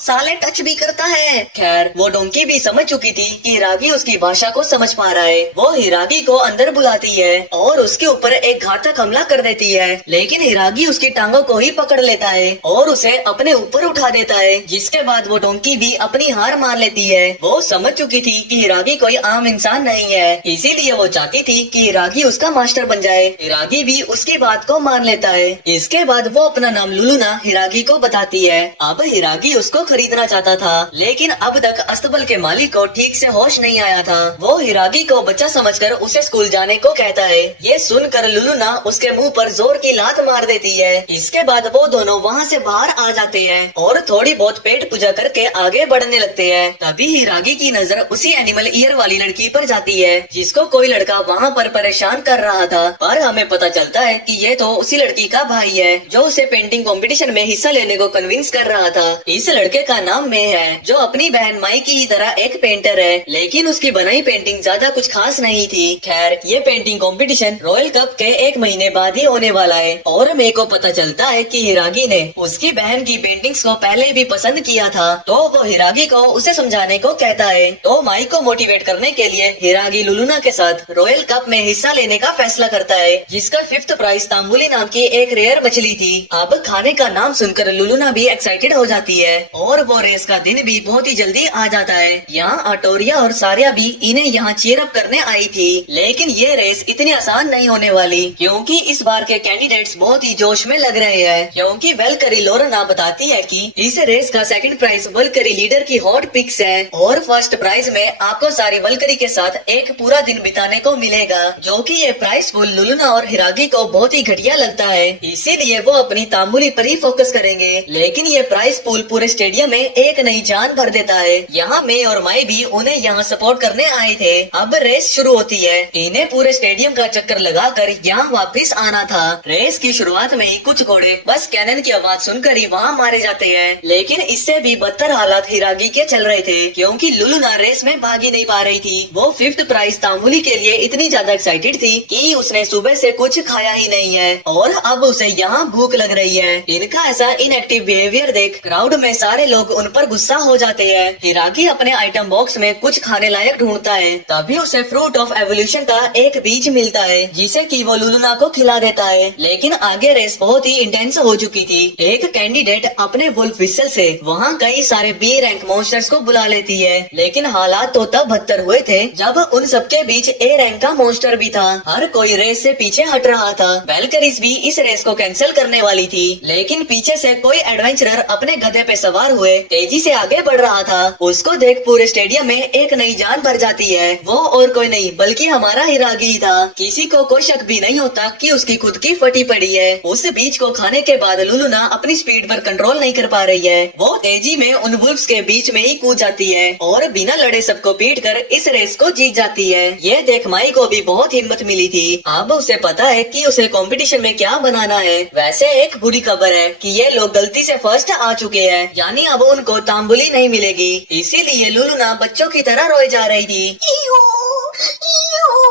साले टच भी करता है। खैर वो डोंकी भी समझ चुकी थी कि हिरागी उसकी भाषा को समझ पा रहा है। वो हिरागी को अंदर बुलाती है और उसके ऊपर एक घातक हमला कर देती है, लेकिन हिरागी उसकी टांगों को ही पकड़ लेता है और उसे अपने ऊपर उठा देता है, जिसके बाद वो डोंकी भी अपनी हार मान लेती है। वो समझ चुकी थी कि हिरागी कोई आम इंसान नहीं है, इसीलिए वो चाहती थी कि हिरागी उसका मास्टर बन जाए। हिरागी भी उसकी बात को मान लेता है। इसके बाद वो अपना नाम लुलुना हिरागी को बताती है। अब हिरागी उसको खरीदना चाहता था, लेकिन अब तक अस्तबल के मालिक को ठीक से होश नहीं आया था। वो हिरागी को बच्चा समझकर उसे स्कूल जाने को कहता है। ये सुनकर लुलुना उसके मुंह पर जोर की लात मार देती है। इसके बाद वो दोनों वहाँ से बाहर आ जाते हैं और थोड़ी बहुत पेट पूजा करके आगे बढ़ने लगते हैं। तभी हिरागी की नजर उसी एनिमल ईयर वाली लड़की पर जाती है, जिसको कोई लड़का वहाँ पर परेशान कर रहा था। पर हमें पता चलता है कि ये तो उसी लड़की का भाई है, जो उसे पेंटिंग कंपटीशन में हिस्सा लेने को कन्विंस कर रहा था। इस लड़के का नाम मे है, जो अपनी बहन माई की तरह एक पेंटर है, लेकिन उसकी बनाई पेंटिंग ज्यादा कुछ खास नहीं थी। खैर ये पेंटिंग कंपटीशन रॉयल कप के 1 महीने बाद ही होने वाला है, और मेरे को पता चलता है कि हिरागी ने उसकी बहन की पेंटिंग्स को पहले भी पसंद किया था। तो वो हिरागी को उसे समझाने को कहता है। तो माई को मोटिवेट करने के लिए हिरागी लुलुना के साथ रॉयल कप में हिस्सा लेने का फैसला करता है, जिसका 5th प्राइज तांबुली नाम की एक रेयर मछली थी। अब खाने का नाम सुनकर लुलुना भी एक्साइटेड हो जाती है, और वो रेस का दिन भी बहुत ही जल्दी आ जाता है। यहाँ अटोरिया और सारिया भी इन्हें यहाँ चीयर अप करने आई थी, लेकिन ये रेस इतनी आसान नहीं होने वाली, क्योंकि इस बार के कैंडिडेट्स बहुत ही जोश में लग रहे हैं। क्योंकि वेलकरी लोरना बताती है कि इस रेस का 2nd प्राइज वलकरी लीडर की हॉट पिक्स है, और 1st प्राइज में आपको सारी वलकरी के साथ एक पूरा दिन बिताने को मिलेगा, जो कि ये प्राइस फुल लुलुना और हिरागी को बहुत ही घटिया लगता है। इसीलिए वो अपनी तांबुली पर ही फोकस करेंगे, लेकिन ये प्राइस पूल पूरे स्टेडियम में एक नई जान भर देता है। यहाँ मे और माई भी उन्हें यहाँ सपोर्ट करने आए थे। अब रेस शुरू होती है। इन्हें पूरे स्टेडियम का चक्कर लगाकर यहाँ वापस आना था। रेस की शुरुआत में ही कुछ घोड़े बस कैनन की आवाज सुनकर ही वहाँ मारे जाते हैं, लेकिन इससे भी बदतर हालात हिरागी के चल रहे थे, क्योंकि लुलुना रेस में भाग ही नहीं पा रही थी। वो 5th प्राइज तांबुली के लिए इतनी ज्यादा एक्साइटेड थी कि उसने सुबह से कुछ खाया ही नहीं है, और अब उसे यहाँ भूख लग रही है। इनका ऐसा इनएक्टिव बिहेवियर देख क्राउड में सारे लोग उन पर गुस्सा हो जाते हैं। हिरागी अपने आइटम बॉक्स में कुछ खाने लायक ढूंढता है, तभी उसे फ्रूट ऑफ एवोल्यूशन का एक बीज मिलता है, जिसे कि वो लुलुना को खिला देता है। लेकिन आगे रेस बहुत ही इंटेंस हो चुकी थी। एक कैंडिडेट अपने वुल्फ विसल से वहाँ कई सारे बी रैंक मॉन्स्टर्स को बुला लेती है, लेकिन हालात तो तब बदतर हुए थे जब उन सबके बीच ए रैंक का मॉन्स्टर भी था। हर कोई रेस से पीछे हट रहा था। वेलकरीज भी इस रेस को कैंसिल करने वाली थी, लेकिन पीछे से कोई एडवेंचरर अपने गधे पे सवार हुए तेजी से आगे बढ़ रहा था। उसको देख पूरे स्टेडियम में एक नई जान भर जाती है। वो और कोई नहीं बल्कि हमारा हिरागी ही था। किसी को कोई शक भी नहीं होता कि उसकी खुद की फटी पड़ी है। उस बीज को खाने के बाद लुलुना अपनी स्पीड पर कंट्रोल नहीं कर पा रही है। वो तेजी में उन वुल्फ्स के बीच में ही कूद जाती है और बिना लड़े सबको पीट कर इस रेस को जीत जाती है। ये देख माई को भी बहुत हिम्मत मिली थी। अब उसे पता है कि उसे कंपटीशन में क्या बनाना है। वैसे एक बुरी खबर है कि ये लोग गलती से फर्स्ट आ चुके हैं, यानी अब उनको तांबुली नहीं मिलेगी। इसीलिए लुलुना बच्चों की तरह रोए जा रही थी।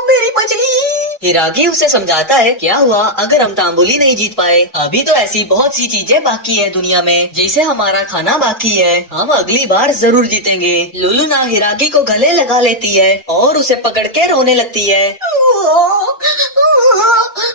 मेरी मछली। हिरागी उसे समझाता है क्या हुआ अगर हम तांबुली नहीं जीत पाए। अभी तो ऐसी बहुत सी चीजें बाकी है दुनिया में, जैसे हमारा खाना बाकी है। हम अगली बार जरूर जीतेंगे। लुलुना हिरागी को गले लगा लेती है और उसे पकड़ के रोने लगती है।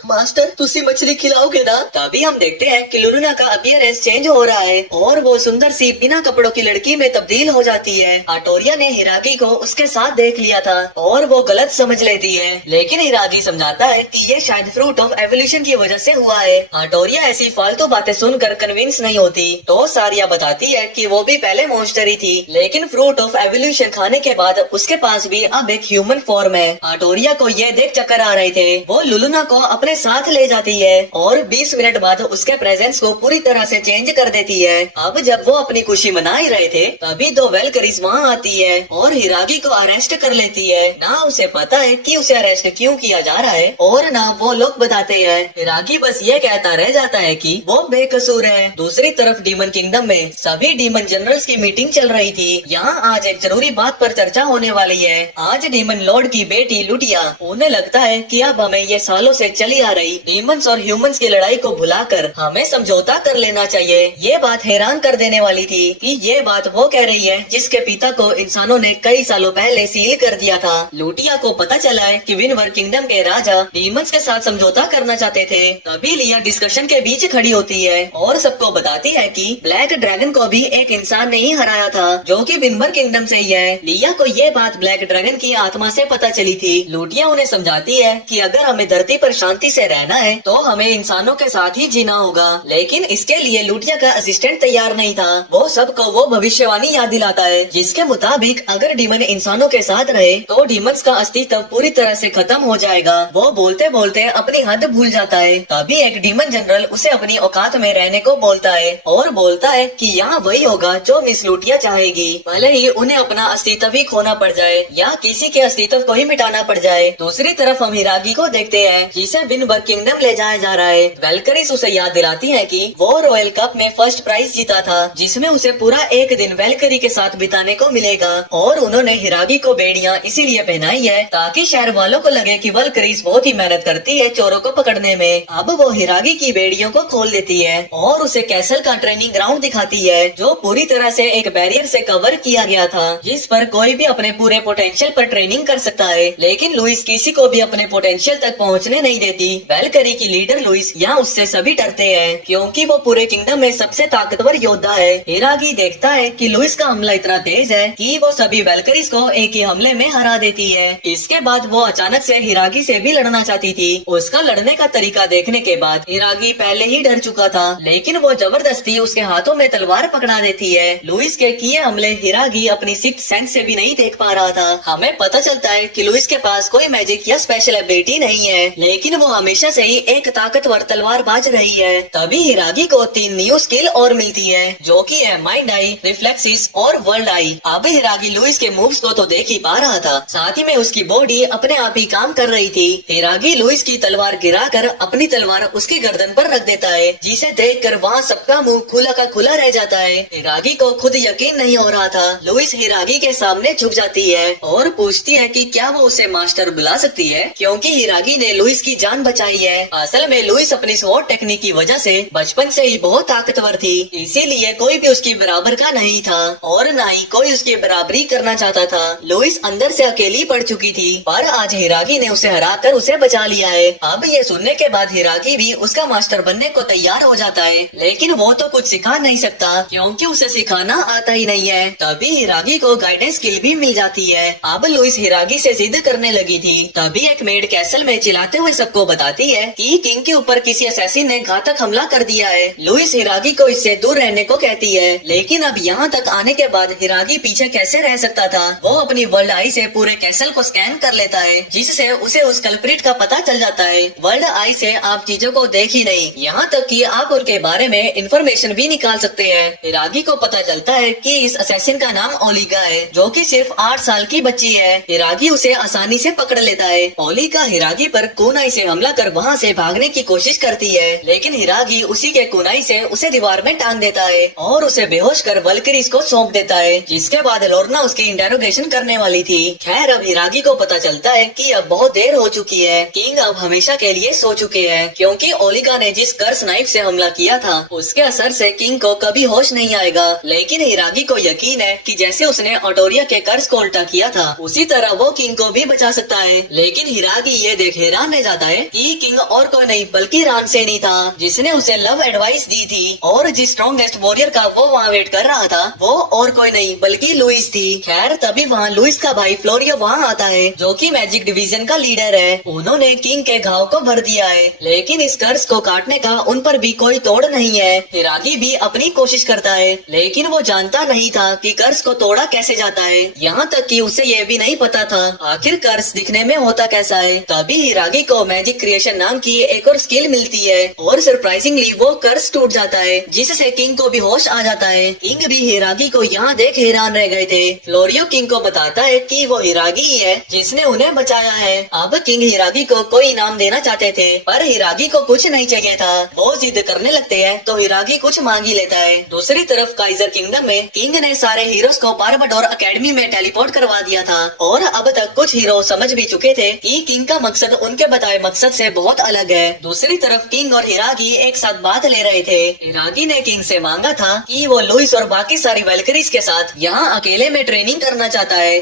मास्टर तुसी मछली खिलाओगे ना? तभी हम देखते हैं कि लुलुना का अपीयरेंस चेंज हो रहा है और वो सुंदर सी बिना कपड़ों की लड़की में तब्दील हो जाती है। आटोरिया ने हिरागी को उसके साथ देख लिया था और वो गलत समझ लेती है, लेकिन हिरागी समझाता है कि ये शायद फ्रूट ऑफ एवोल्यूशन की वजह से हुआ है। आटोरिया ऐसी फालतू बातें सुनकर कन्विंस नहीं होती तो सारिया बताती है कि वो भी पहले मॉन्स्टर ही थी, लेकिन फ्रूट ऑफ एवोल्यूशन खाने के बाद उसके पास भी अब एक ह्यूमन फॉर्म है। आटोरिया को ये देख चक्कर आ रहे थे। वो लुलुना को अपने साथ ले जाती है और 20 मिनट बाद उसके प्रेजेंस को पूरी तरह से चेंज कर देती है। अब जब वो अपनी खुशी मना ही रहे थे तभी दो वेलकरीज वहाँ आती है और हिरागी को अरेस्ट कर लेती है। ना उसे पता है कि उसे अरेस्ट क्यों किया जा रहा है और ना वो लोग बताते हैं। हिरागी बस ये कहता रह जाता है कि वो बेकसूर है। दूसरी तरफ डीमन किंगडम में सभी डीमन जनरल्स की मीटिंग चल रही थी। यहाँ आज एक जरूरी बात पर चर्चा होने वाली है। आज डीमन लॉर्ड की बेटी लुटिया, उन्हें लगता है कि अब हमें ये सालों से चली आ रही डीमंस और ह्यूमंस की लड़ाई को भुलाकर हमें समझौता कर लेना चाहिए। ये बात हैरान कर देने वाली थी कि ये बात वो कह रही है जिसके पिता को इंसानों ने कई सालों पहले सील कर दिया था। लुटिया को पता चला है कि विनवर किंगडम के राजा डीमंस के साथ समझौता करना चाहते थे। तभी लिया डिस्कशन के बीच खड़ी होती है और सबको बताती है कि ब्लैक ड्रैगन को भी एक इंसान ने ही हराया था जो कि विनवर किंगडम से ही है। लिया को ये बात ब्लैक ड्रैगन की आत्मा से पता चली थी। लुटिया उन्हें समझाती है कि अगर हमें धरती पर शांति से रहना है तो हमें इंसानों के साथ ही जीना होगा, लेकिन इसके लिए लुटिया का असिस्टेंट तैयार नहीं था। वो सबको वो भविष्यवाणी याद दिलाता है जिसके मुताबिक अगर डीमन इंसानों के साथ रहे तो डीमंस का अस्तित्व पूरी तरह से खत्म हो जाएगा। वो बोलते बोलते अपनी हद भूल जाता है। तभी एक डीमन जनरल उसे अपनी औकात में रहने को बोलता है और बोलता है कि यहाँ वही होगा जो मिस लुटिया चाहेगी, भले ही उन्हें अपना अस्तित्व ही खोना पड़ जाए या किसी के अस्तित्व को ही मिटाना पड़ जाए। दूसरी तरफ हम हिरागी को देखते हैं जिसे विनबर किंगडम ले जाया जा रहा है। वेलकरीज उसे याद दिलाती है कि वो रॉयल कप में फर्स्ट प्राइज जीता था जिसमें उसे पूरा एक दिन वेलकरी के साथ बिताने को मिलेगा और उन्होंने हिरागी को बेड़ियां इसीलिए पहनाई है ताकि शहर वालों को लगे कि वेलकरीज बहुत ही मेहनत करती है चोरों को पकड़ने में। अब वो हिरागी की बेड़ियों को खोल देती है और उसे कैसल का ट्रेनिंग ग्राउंड दिखाती है जो पूरी तरह से एक बैरियर से कवर किया गया था जिस पर कोई भी अपने पूरे पोटेंशियल पर ट्रेनिंग कर सकता है, लेकिन लुइस किसी को भी अपने पोटेंशियल तक पहुंचने नहीं देती। वेलकरी की लीडर लुइस यहाँ उससे सभी डरते हैं क्योंकि वो पूरे किंगडम में सबसे ताकतवर योद्धा है। हिरागी देखता है कि लुइस का हमला इतना तेज है कि वो सभी वेलकरीज को एक ही हमले में हरा देती है। इसके बाद वो अचानक से हिरागी से भी लड़ना चाहती थी। उसका लड़ने का तरीका देखने के बाद हिरागी पहले ही डर चुका था, लेकिन वो जबरदस्ती उसके हाथों में तलवार पकड़ा देती है। लुइस के किए हमले हिरागी अपनी सिक्स्थ सेंस से भी नहीं देख पा रहा था। हमें पता चलता है कि लुइस के पास कोई मैजिक या स्पेशल एबिलिटी नहीं है, लेकिन वो हमेशा से ही एक ताकतवर तलवारबाज रही है। तभी हिरागी को 3 न्यू स्किल और मिलती है जो कि है माइंड आई, रिफ्लेक्सिस और वर्ल्ड आई। अब हिरागी लुइस के मूव्स को तो देख ही पा रहा था, साथ ही में उसकी बॉडी अपने आप ही काम कर रही थी। हिरागी लुइस की तलवार गिराकर अपनी तलवार उसकी गर्दन पर रख देता है जिसे देखकर वहाँ सबका मुंह खुला का खुला रह जाता है। हिरागी को खुद यकीन नहीं हो रहा था। लुइस हिरागी के सामने झुक जाती है और पूछती है कि क्या वो उसे मास्टर बुला सकती है क्योंकि हिरागी ने लुइस की जान बचाई है। असल में लुइस अपनी स्वॉर्ड टेक्निक की वजह से बचपन से ही बहुत ताकतवर थी, इसीलिए कोई भी उसकी बराबर का नहीं था और न ही कोई उसकी बराबरी करना चाहता था। लुइस अंदर से अकेली पड़ चुकी थी, पर आज हिरागी ने उसे हराकर उसे बचा लिया है। अब ये सुनने के बाद हिरागी भी उसका मास्टर बनने को तैयार हो जाता है, लेकिन वो तो कुछ सिखा नहीं सकता क्योंकि उसे सिखाना आता ही नहीं है। तभी हिरागी को गाइडेंस स्किल भी मिल जाती है। अब लुइस हिरागी से जिद करने लगी थी। तभी एक मेड कैसल में चिल्लाते हुए सबको बताती है कि किंग के ऊपर किसी असैसिन ने घातक हमला कर दिया है। लुइस हिरागी को इससे दूर रहने को कहती है, लेकिन अब यहाँ तक आने के बाद हिरागी पीछे कैसे रह सकता था। वो अपनी वर्ल्ड आई से पूरे कैसल को स्कैन कर लेता है जिससे उसे उस कल्प्रिट का पता चल जाता है। वर्ल्ड आई से आप चीजों को देख ही नहीं, यहाँ तक कि आप उनके बारे में इंफॉर्मेशन भी निकाल सकते हैं। हिरागी को पता चलता है कि इस असैसिन का नाम ओलिगा है जो कि सिर्फ 8 साल की बच्ची है। हिरागी उसे आसानी से पकड़ लेता है। ओलिगा हिरागी पर कुनाई से हमला कर वहाँ से भागने की कोशिश करती है, लेकिन हिरागी उसी के कुनाई से उसे दीवार में टांग देता है और उसे बेहोश कर वल्करीज को सौंप देता है, जिसके बाद लोर्ना उसकी इंटेरोगेशन करने वाली थी। खैर अब हिरागी को पता चलता है कि अब बहुत देर हो चुकी है। किंग अब हमेशा के लिए सो चुके हैं क्योंकि ओलिगा ने जिस कर्स नाइफ से हमला किया था उसके असर से किंग को कभी होश नहीं आएगा। लेकिन हिरागी को यकीन है कि जैसे उसने ऑटोरिया के कर्स को उल्टा किया था उसी तरह वो किंग को भी बचा सकता है। लेकिन हिरागी ये देख हैरान रह जाता है कि किंग और कोई नहीं बल्कि रामसेनी था, जिसने उसे लव एडवाइस दी थी। और जिस स्ट्रॉन्गेस्ट वॉरियर का वो वहाँ वेट कर रहा था वो और कोई नहीं बल्कि लुइस थी। खैर तभी वहाँ लुइस का भाई फ्लोरियो वहाँ आता है, जो कि मैजिक डिवीजन का लीडर है। उन्होंने किंग के घाव को भर दिया है, लेकिन इस कर्ज को काटने का उन पर भी कोई तोड़ नहीं है। हिरागी भी अपनी कोशिश करता है, लेकिन वो जानता नहीं था कि कर्ज को तोड़ा कैसे जाता है। यहाँ तक कि उसे ये भी नहीं पता था आखिर कर्ज दिखने में होता कैसा है। तभी हिरागी को मैजिक क्रिएशन नाम की एक और स्किल मिलती है और सरप्राइजिंगली वो कर्ज टूट जाता है, जिससे किंग को भी होश आ जाता है। किंग भी हिरागी को यहाँ देख हैरान रह गए थे। फ्लोरियो किंग को बताता है कि वो हिरागी ही है जिसने उन्हें बचाया है। अब किंग हिरागी को कोई इनाम देना चाहते थे, पर हिरागी को कुछ नहीं चाहिए था। वो जिद करने लगते हैं तो हिरागी कुछ मांग ही लेता है। दूसरी तरफ काइजर किंगडम में किंग ने सारे हीरोज को बारबाडोर एकेडमी में टेलीपोर्ट करवा दिया था और अब तक कुछ हीरो समझ भी चुके थे कि किंग का मकसद उनके बताए मकसद से बहुत अलग है। दूसरी तरफ किंग और हिरागी एक साथ बात ले रहे थे। हिरागी ने किंग से मांगा था कि वो लुइस और बाकी सारी वेल्करीज के साथ यहाँ अकेले में ट्रेनिंग करना चाहता है।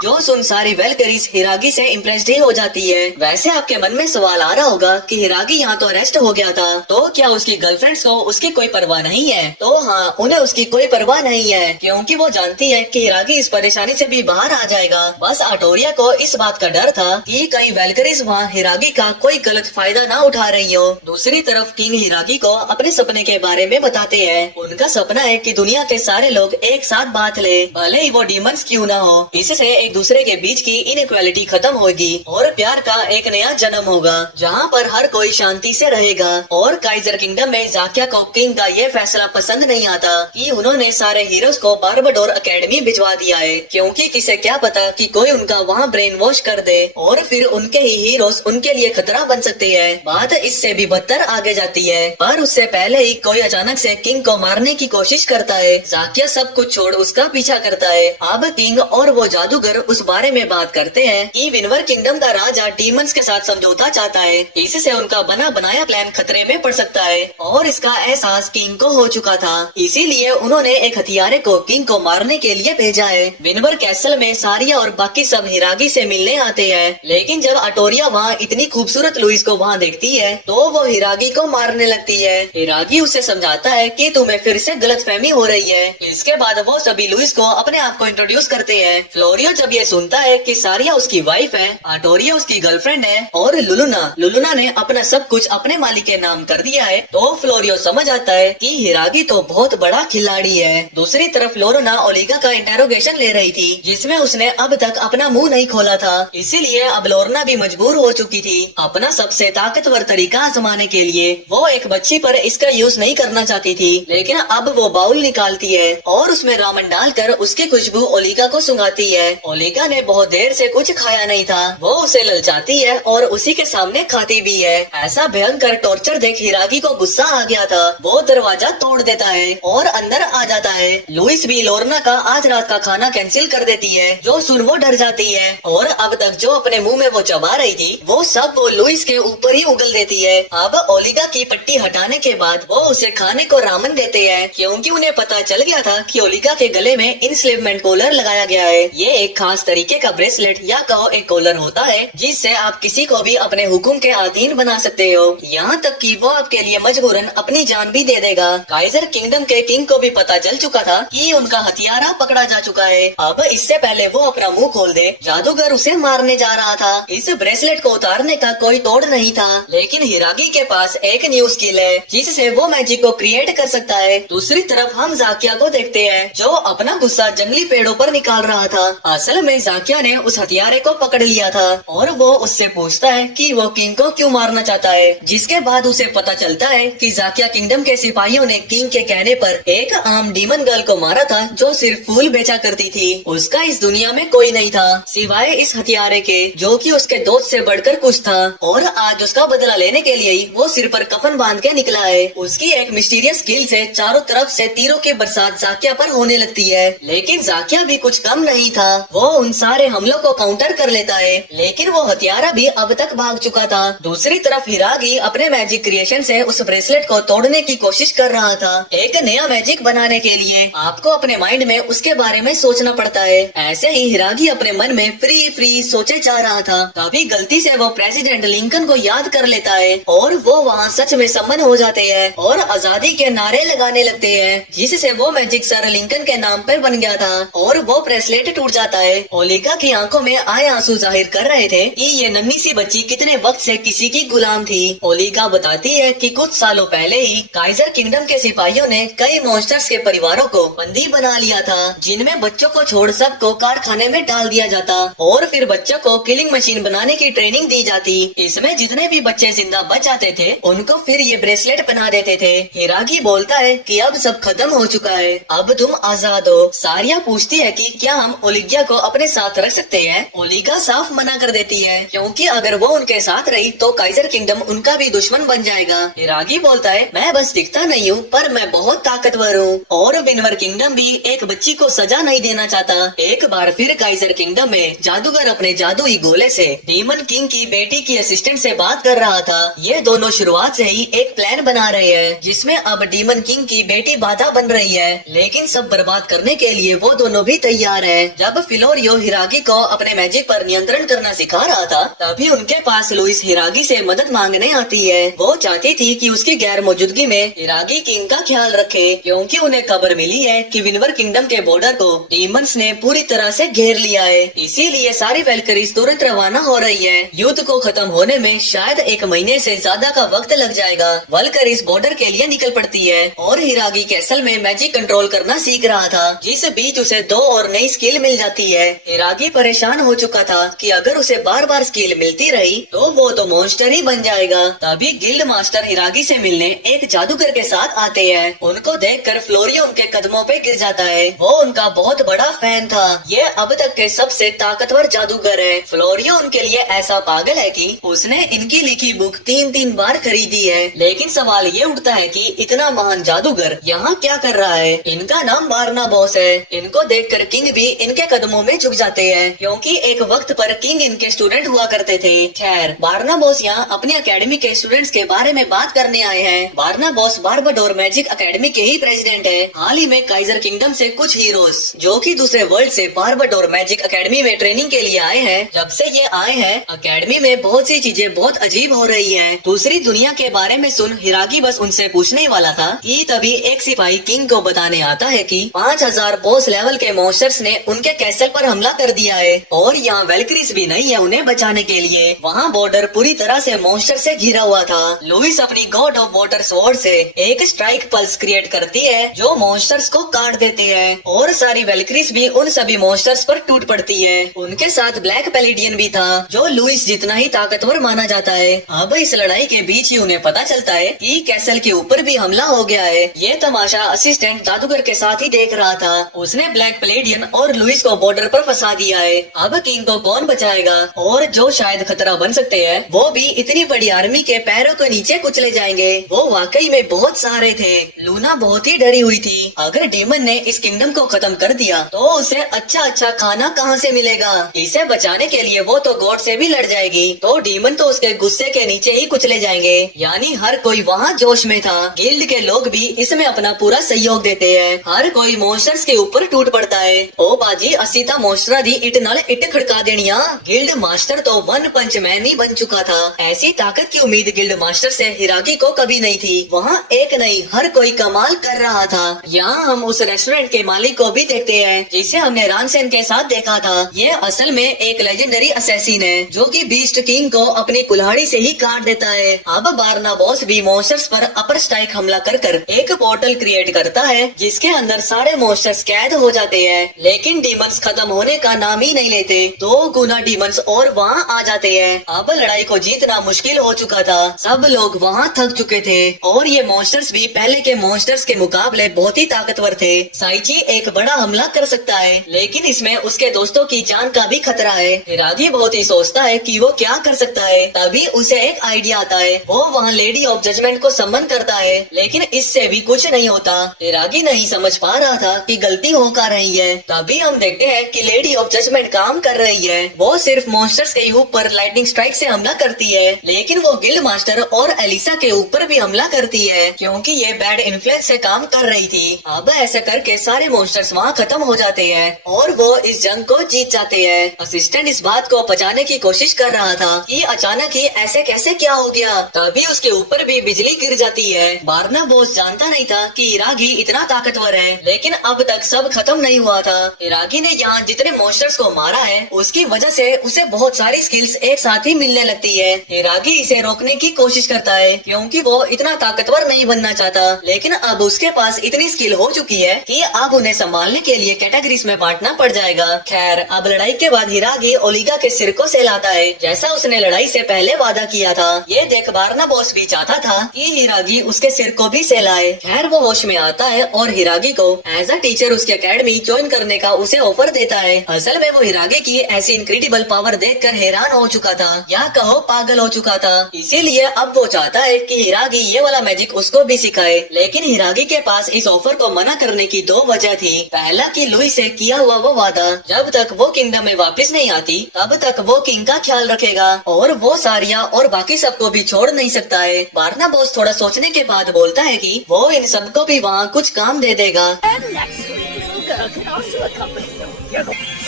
जो सुन सारी वेलकरीज हिरागी से इम्प्रेस्ड ही हो जाती है। वैसे आपके मन में सवाल आ रहा होगा कि हिरागी यहाँ तो अरेस्ट हो गया था, तो क्या उसकी गर्लफ्रेंड्स को उसकी कोई परवाह नहीं है? तो हाँ, उन्हें उसकी कोई परवाह नहीं है, क्योंकि वो जानती है कि हिरागी इस परेशानी से भी बाहर आ जाएगा। बस आटोरिया को इस बात का डर था कि कहीं वेलकरीज वहाँ हिरागी का कोई गलत फायदा ना उठा रही हो। दूसरी तरफ किंग हिरागी को अपने सपने के बारे में बताते हैं। उनका सपना है कि दुनिया के सारे लोग एक साथ बात ले, भले ही वो डीमंस क्यों ना हो। इससे एक दूसरे के बीच की इनइक्वालिटी खत्म होगी और प्यार का एक नया जन्म होगा, जहाँ पर हर कोई शांति से रहेगा। और काइजर किंगडम में जाकिया को किंग का ये फैसला पसंद नहीं आता कि उन्होंने सारे हीरोज को बारबाडोर एकेडमी भिजवा दिया है, क्योंकि किसे क्या पता कि कोई उनका वहाँ ब्रेन वॉश कर दे और फिर उनके ही हीरोज उनके लिए खतरा बन सकते हैं। बात इससे भी बदतर आगे जाती है, पर उससे पहले ही कोई अचानक से किंग को मारने की कोशिश करता है। जाकिया सब कुछ छोड़ उसका पीछा करता है। अब किंग और वो जादूगर उस बारे में बात करते हैं कि विनवर किंगडम का राजा डीमंस के साथ समझौता चाहता है, इससे उनका बना बनाया प्लान खतरे में पड़ सकता है। और इसका एहसास किंग को हो चुका था, इसीलिए उन्होंने एक हथियारे को किंग को मारने के लिए भेजा है। विनवर कैसल में सारिया और बाकी सब हिरागी से मिलने आते हैं, लेकिन जब अटोरिया वहाँ इतनी खूबसूरत लुइस को वहाँ देखती है तो वो हिरागी को मारने लगती है। हिरागी उसे समझाता है कि तुम्हें फिर से गलतफहमी हो रही है। इसके बाद वो सभी लुइस को अपने आप को इंट्रोड्यूस करते हैं। फ्लोरियो जब ये सुनता है कि सारिया उसकी वाइफ है, अटोरिया उसकी गर्लफ्रेंड है और लुलुना ने अपना सब कुछ अपने मालिक के नाम कर दिया है, तो फ्लोरियो समझ आता है कि हिरागी तो बहुत बड़ा खिलाड़ी है। दूसरी तरफ लोरोना ओलिगा का इंटेरोगेशन ले रही थी, जिसमें उसने अब तक अपना मुंह नहीं खोला था, इसीलिए अब लोरोना भी मजबूर हो चुकी थी अपना सबसे ताकतवर तरीका आजमाने के लिए। वो एक बच्ची पर इसका यूज नहीं करना चाहती थी, लेकिन अब वो बाउल निकालती है और उसमें रामन डालकर उसकी खुशबू ओलिगा को सुंघाती है। ओलिगा ने बहुत देर से कुछ खाया नहीं था, वो उसे ललचाती है और उसी के सामने खाती भी है। ऐसा भयंकर टॉर्चर देख हिरागी को गुस्सा आ गया था। वो दरवाजा तोड़ देता है और अंदर आ जाता है। लुइस भी लोरना का आज रात का खाना कैंसिल कर देती है, जो सुन वो डर जाती है और अब तक जो अपने मुंह में वो चबा रही थी वो सब वो लुइस के ऊपर ही उगल देती है। अब ओलिगा की पट्टी हटाने के बाद वो उसे खाने को रामन देते हैं, क्योंकि उन्हें पता चल गया था कि ओलिगा के गले में इंस्लेवमेंट कॉलर लगाया गया है। ये एक खास तरीके का ब्रेसलेट या कहो एक कॉलर होता है, जिससे आप किसी को भी अपने हुक्म के अधीन बना सकते हो, यहाँ तक कि वो आपके लिए मजबूरन अपनी जान भी दे देगा। काइजर किंगडम के किंग को भी पता चल चुका था कि उनका हथियारा पकड़ा जा चुका है। अब इससे पहले वो अपना मुंह खोल दे, जादूगर उसे मारने जा रहा था। इस ब्रेसलेट को उतारने का कोई तोड़ नहीं था, लेकिन हिरागी के पास एक न्यू स्किल है जिससे वो मैजिक को क्रिएट कर सकता है। दूसरी तरफ हम जाकिया को देखते हैं, जो अपना गुस्सा जंगली पेड़ों पर निकाल रहा था। असल में जाकिया ने उस हथियारे को पकड़ लिया था और वो उससे पूछता है कि वो किंग को क्यों मारना चाहता है, जिसके बाद उसे पता चलता है कि जाकिया किंगडम के सिपाहियों ने किंग के कहने पर एक आम डीमन गर्ल को मारा था, जो सिर्फ फूल बेचा करती थी। उसका इस दुनिया में कोई नहीं था सिवाय इस हथियारे के, जो कि उसके दोस्त से बढ़कर कुछ था, और आज उसका बदला लेने के लिए ही वो सिर पर कफन बांध के निकला है। उसकी एक मिस्टीरियस स्किल से चारों तरफ से तीरों की बरसात जाकिया पर होने लगती है, लेकिन जाकिया भी कुछ कम नहीं था। वो उन सारे हमलों को काउंटर कर लेता है, लेकिन वो हत्यारा भी अब तक भाग चुका था। दूसरी तरफ हिरागी अपने मैजिक क्रिएशन से उस ब्रेसलेट को तोड़ने की कोशिश कर रहा था। एक नया मैजिक बनाने के लिए आपको अपने माइंड में उसके बारे में सोचना पड़ता है। ऐसे ही हिरागी अपने मन में फ्री फ्री सोचे जा रहा था, तभी गलती से वो प्रेसिडेंट लिंकन को याद कर लेता है और वो वहाँ सच में सम्मन हो जाते हैं और आजादी के नारे लगाने लगते हैं, जिससे वो मैजिक सर लिंकन के नाम पर बन गया था और वो ब्रेसलेट टूट जाता है। ओलिगा की आंखों में आए आंसू जाहिर कर रहे थे कि ये नन्ही सी बच्ची कितने वक्त से किसी की गुलाम थी। ओलिगा बताती है कि कुछ सालों पहले ही काइजर किंगडम के सिपाहियों ने कई मॉन्स्टर्स के परिवारों को बंदी बना लिया था, जिनमें बच्चों को छोड़ सबको कारखाने में डाल दिया जाता और फिर बच्चों को किलिंग मशीन बनाने की ट्रेनिंग दी जाती। इसमें जितने भी बच्चे जिंदा बच जाते थे उनको फिर ये ब्रेसलेट बना देते थे। हिरागी बोलता है कि अब सब खत्म हो चुका है, अब तुम आजाद हो। सारिया पूछती है कि क्या हम ओलिगा को अपने साथ रख सकते हैं। ओलिगा साफ मना कर देती है, क्योंकि अगर वो उनके साथ रही तो काइजर किंगडम उनका भी दुश्मन बन जाएगा। हिरागी बोलता है, मैं बस दिखता नहीं हूँ पर मैं बहुत ताकतवर हूँ और विनवर किंगडम भी एक बच्ची को सजा नहीं देना चाहता। एक बार फिर काइजर किंगडम में जादूगर अपने जादुई गोले से डीमन किंग की बेटी की असिस्टेंट से बात कर रहा था। ये दोनों शुरुआत से ही एक प्लान बना रहे हैं, जिसमें अब डीमन किंग की बेटी बाधा बन रही है, लेकिन सब बर्बाद करने के लिए वो दोनों भी तैयार है। जब फिलोरियो हिरागी को अपने मैजिक पर नियंत्रण करना सिखा रहा था, तभी उनके पास लुइस हिरागी से मदद मांगने आती है। वो चाहती थी कि उसकी गैर मौजूदगी में हिरागी किंग का ख्याल रखे, क्योंकि उन्हें खबर मिली है कि विनवर किंगडम के बॉर्डर को डीमंस ने पूरी तरह से घेर लिया है। इसीलिए सारी वेलकरीज तुरंत रवाना हो रही है। युद्ध को खत्म होने में शायद 1 महीने से ज्यादा का वक्त लग जाएगा। वेलकरीज बॉर्डर के लिए निकल पड़ती है और हिरागी कैसल में मैजिक कंट्रोल करना सीख रहा था, जिस बीच उसे 2 और नई स्किल मिल जाती है। हिरागी परेशान हो चुका था कि अगर उसे बार बार स्किल मिलती रही तो वो तो मॉन्स्टर ही बन जाएगा। तभी गिल्ड मास्टर हिरागी से मिलने एक जादूगर के साथ आते हैं। उनको देखकर फ्लोरियो उनके कदमों पे गिर जाता है। वो उनका बहुत बड़ा फैन था। ये अब तक के सबसे ताकतवर जादूगर है। फ्लोरियो उनके लिए ऐसा पागल है कि उसने इनकी लिखी बुक 3 बार खरीदी है। लेकिन सवाल ये उठता है कि इतना महान जादूगर यहाँ क्या कर रहा है। इनका नाम बारनाबॉस है। इनको देखकर किंग भी इनके कदमों में झुक जाते हैं, क्योंकि एक वक्त पर किंग इनके स्टूडेंट हुआ करते थे। खैर, बारनाबॉस यहाँ अपनी अकेडमी के स्टूडेंट्स के बारे में बात करने आए हैं। बारनाबॉस बारबाडोर मैजिक अकेडमी के ही प्रेसिडेंट है। हाल ही में काइजर किंगडम से कुछ हीरोज जो कि दूसरे वर्ल्ड से बारबाडोर मैजिक अकेडमी में ट्रेनिंग के लिए आए हैं। जब से ये आए हैं, अकेडमी में बहुत सी चीजें बहुत अजीब हो रही हैं। दूसरी दुनिया के बारे में सुन हिरागी बस उनसे पूछने वाला था कि तभी एक सिपाही किंग को बताने आता है कि 5000 बॉस लेवल के मॉन्स्टर्स ने उनके कैसल पर हमला कर दिया है और यहाँ वेलक्रीज भी नहीं है उन्हें बचाने के लिए। वहाँ बॉर्डर पूरी तरह से मॉन्स्टर से घिरा हुआ था। लुइस अपनी गॉड ऑफ वाटर स्वॉर्ड से एक स्ट्राइक पल्स क्रिएट करती है जो मॉन्स्टर्स को काट देते हैं और सारी वेलक्रीज भी उन सभी मॉन्स्टर्स पर टूट पड़ती है। उनके साथ ब्लैक पैलेडियन भी था जो लुइस जितना ही ताकतवर माना जाता है। अब इस लड़ाई के बीच ही उन्हें पता चलता है कि कैसल के ऊपर भी हमला हो गया है। ये तमाशा असिस्टेंट जादूगर के साथ ही देख रहा था। उसने ब्लैक पैलेडियन और लुइस को बॉर्डर पर फंसा दिया है। अब किंग को कौन बचाएगा, और जो शायद खतरा बन सकते हैं वो भी इतनी बड़ी आर्मी के पैरों के नीचे कुचले जाएंगे। वो वाकई में बहुत सारे थे। लूना बहुत ही डरी हुई थी। अगर डीमन ने इस किंगडम को खत्म कर दिया तो उसे अच्छा खाना कहाँ से मिलेगा। इसे बचाने के लिए वो तो गॉड से भी लड़ जाएगी, तो डीमन तो उसके गुस्से के नीचे ही कुचले जाएंगे। यानी हर कोई वहाँ जोश में था। गिल्ड के लोग भी इसमें अपना पूरा सहयोग देते हैं। हर कोई मॉन्स्टर्स के ऊपर टूट पड़ता है। ओ बाजी असीता मॉन्स्टरा दी इट नाल इट खड़का देनिया। गिल्ड मास्टर तो 1 पंच मैन ही बन चुका था। ऐसी ताकत की उम्मीद गिल्ड मास्टर से हिरागी को कभी नहीं थी। वहाँ एक नहीं हर कोई कमाल कर रहा था। यहाँ हम उस रेस्टोरेंट के मालिक को भी देखते हैं जिसे हमने रानसेन के साथ देखा था। ये असल में एक लेजेंडरी असैसिन है जो कि बीस्ट किंग को अपनी कुल्हाड़ी से ही काट देता है। अब बारनाबॉस भी मॉन्स्टर्स पर अपर स्ट्राइक हमला कर एक पोर्टल क्रिएट करता है जिसके अंदर सारे मॉन्स्टर्स कैद हो जाते हैं। लेकिन डीमंस खत्म होने का नाम ही नहीं लेते। 2 गुना डीमंस और वहाँ आ जाते हैं। अब लड़ाई को जीतना मुश्किल हो चुका था। सब लोग वहाँ थक चुके थे और ये मॉन्स्टर्स भी पहले के मॉन्स्टर्स के मुकाबले बहुत ही ताकतवर थे। साइची एक बड़ा हमला कर सकता है, लेकिन इसमें उसके दोस्तों की जान का भी खतरा है। हिरागी बहुत ही सोचता है कि वो क्या कर सकता है। तभी उसे एक आइडिया आता है। वो वहाँ लेडी ऑफ जजमेंट को सम्मन करता है, लेकिन इससे भी कुछ नहीं होता। हिरागी नहीं समझ पा रहा था कि गलती हो कर रही है। तभी हम देखते हैं कि लेडी ऑफ जजमेंट काम कर रही है। वो सिर्फ मॉन्स्टर्स के ऊपर लाइटनिंग स्ट्राइक से हमला करती है, लेकिन वो गिल्ड मास्टर और एलिसा के ऊपर भी हमला करती है क्योंकि ये बैड इन्फ्लुएंस से काम कर रही थी। अब ऐसा करके सारे मॉन्स्टर्स वहाँ खत्म हो जाते हैं और वो इस जंग को जीत जाते हैं। असिस्टेंट इस बात को पचाने की कोशिश कर रहा था कि अचानक ही ऐसे कैसे क्या हो गया। तभी उसके ऊपर भी बिजली गिर जाती है। बारना बॉस जानता नहीं था कि हिरागी इतना ताकतवर है, लेकिन अब तक सब खत्म नहीं हुआ था। हिरागी ने यहाँ जितने मॉन्स्टर्स को मारा है उसकी वजह से उसे बहुत सारी स्किल्स एक साथ ही मिलने लगती है। हिरागी इसे रोकने की कोशिश करता है क्योंकि वो इतना ताकतवर नहीं बनना चाहता, लेकिन अब उसके पास इतनी स्किल हो चुकी है कि अब उन्हें संभालने के लिए कैटेगरीज में बांटना पड़ जाएगा। खैर, अब लड़ाई के बाद हिरागी ओलिगा के सिर को सहलाता है जैसा उसने लड़ाई से पहले वादा किया था। ये देख बारना बॉस भी चाहता था कि हिरागी उसके सिर को भी सहलाए। खैर, वो होश में आता है और हिरागी को एज अ टीचर उसकी एकेडमी ज्वाइन करने का उसे ऑफर देता है। असल में वो हिरागी की ऐसी इनक्रेडिबल पावर देखकर हैरान हो चुका था, या कहो पागल हो चुका था। इसीलिए अब वो चाहता है कि हिरागी ये वाला मैजिक उसको भी सिखाए। लेकिन हिरागी के पास इस ऑफर को मना करने की दो वजह थी। पहला कि लुई से किया हुआ वो वादा, जब तक वो किंगडम में वापस नहीं आती तब तक वो किंग का ख्याल रखेगा और वो सारिया और बाकी सबको भी छोड़ नहीं सकता है। बारना बॉस थोड़ा सोचने के बाद बोलता है कि वो इन सबको भी वहाँ कुछ काम दे देगा। And that sweet little girl can also accompany you.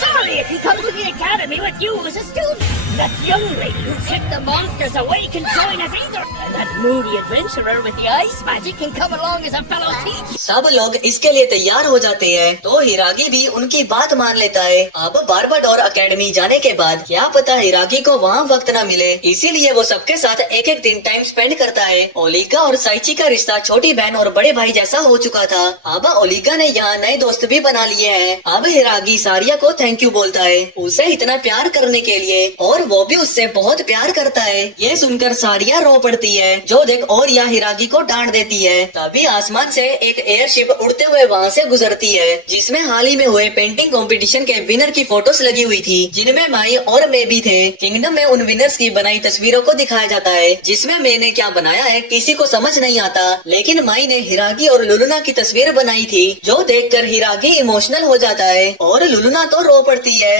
Sorry if he comes to the academy with you as a student. That young lady who kept the monsters away can join us either. And that moody adventurer with the ice magic can come along as a fellow teacher. सब लोग इसके लिए तैयार हो जाते हैं तो हिरागी भी उनकी बात मान लेता है। अब बारबाडोर एकेडमी जाने के बाद क्या पता हिरागी को वहाँ वक्त न मिले, इसीलिए वो सबके साथ एक एक दिन टाइम स्पेंड करता है। ओलिगा और साइची का रिश्ता छोटी बहन और बड़े भाई जैसा हो चुका था। अब ओलिगा ने यहाँ नए दोस्त भी बना लिए हैं। अब हिरागी सारिया को थैंक यू बोलता है उसे इतना प्यार करने के लिए, और वो भी उससे बहुत प्यार करता है। ये सुनकर सारिया रो पड़ती है, जो देख और या हिरागी को डांट देती है। तभी आसमान से एक एयरशिप उड़ते हुए वहाँ से गुजरती है, जिसमें हाल ही में हुए पेंटिंग कंपटीशन के विनर की फोटोस लगी हुई थी, जिनमें माई और मैं भी थे। किंगडम में उन विनर्स की बनाई तस्वीरों को दिखाया जाता है, जिसमें मैंने क्या बनाया है किसी को समझ नहीं आता, लेकिन माई ने हिरागी और लुलुना की तस्वीर बनाई थी, जो देखकर हिरागी इमोशनल हो जाता है और लुलुना तो रो पड़ती है।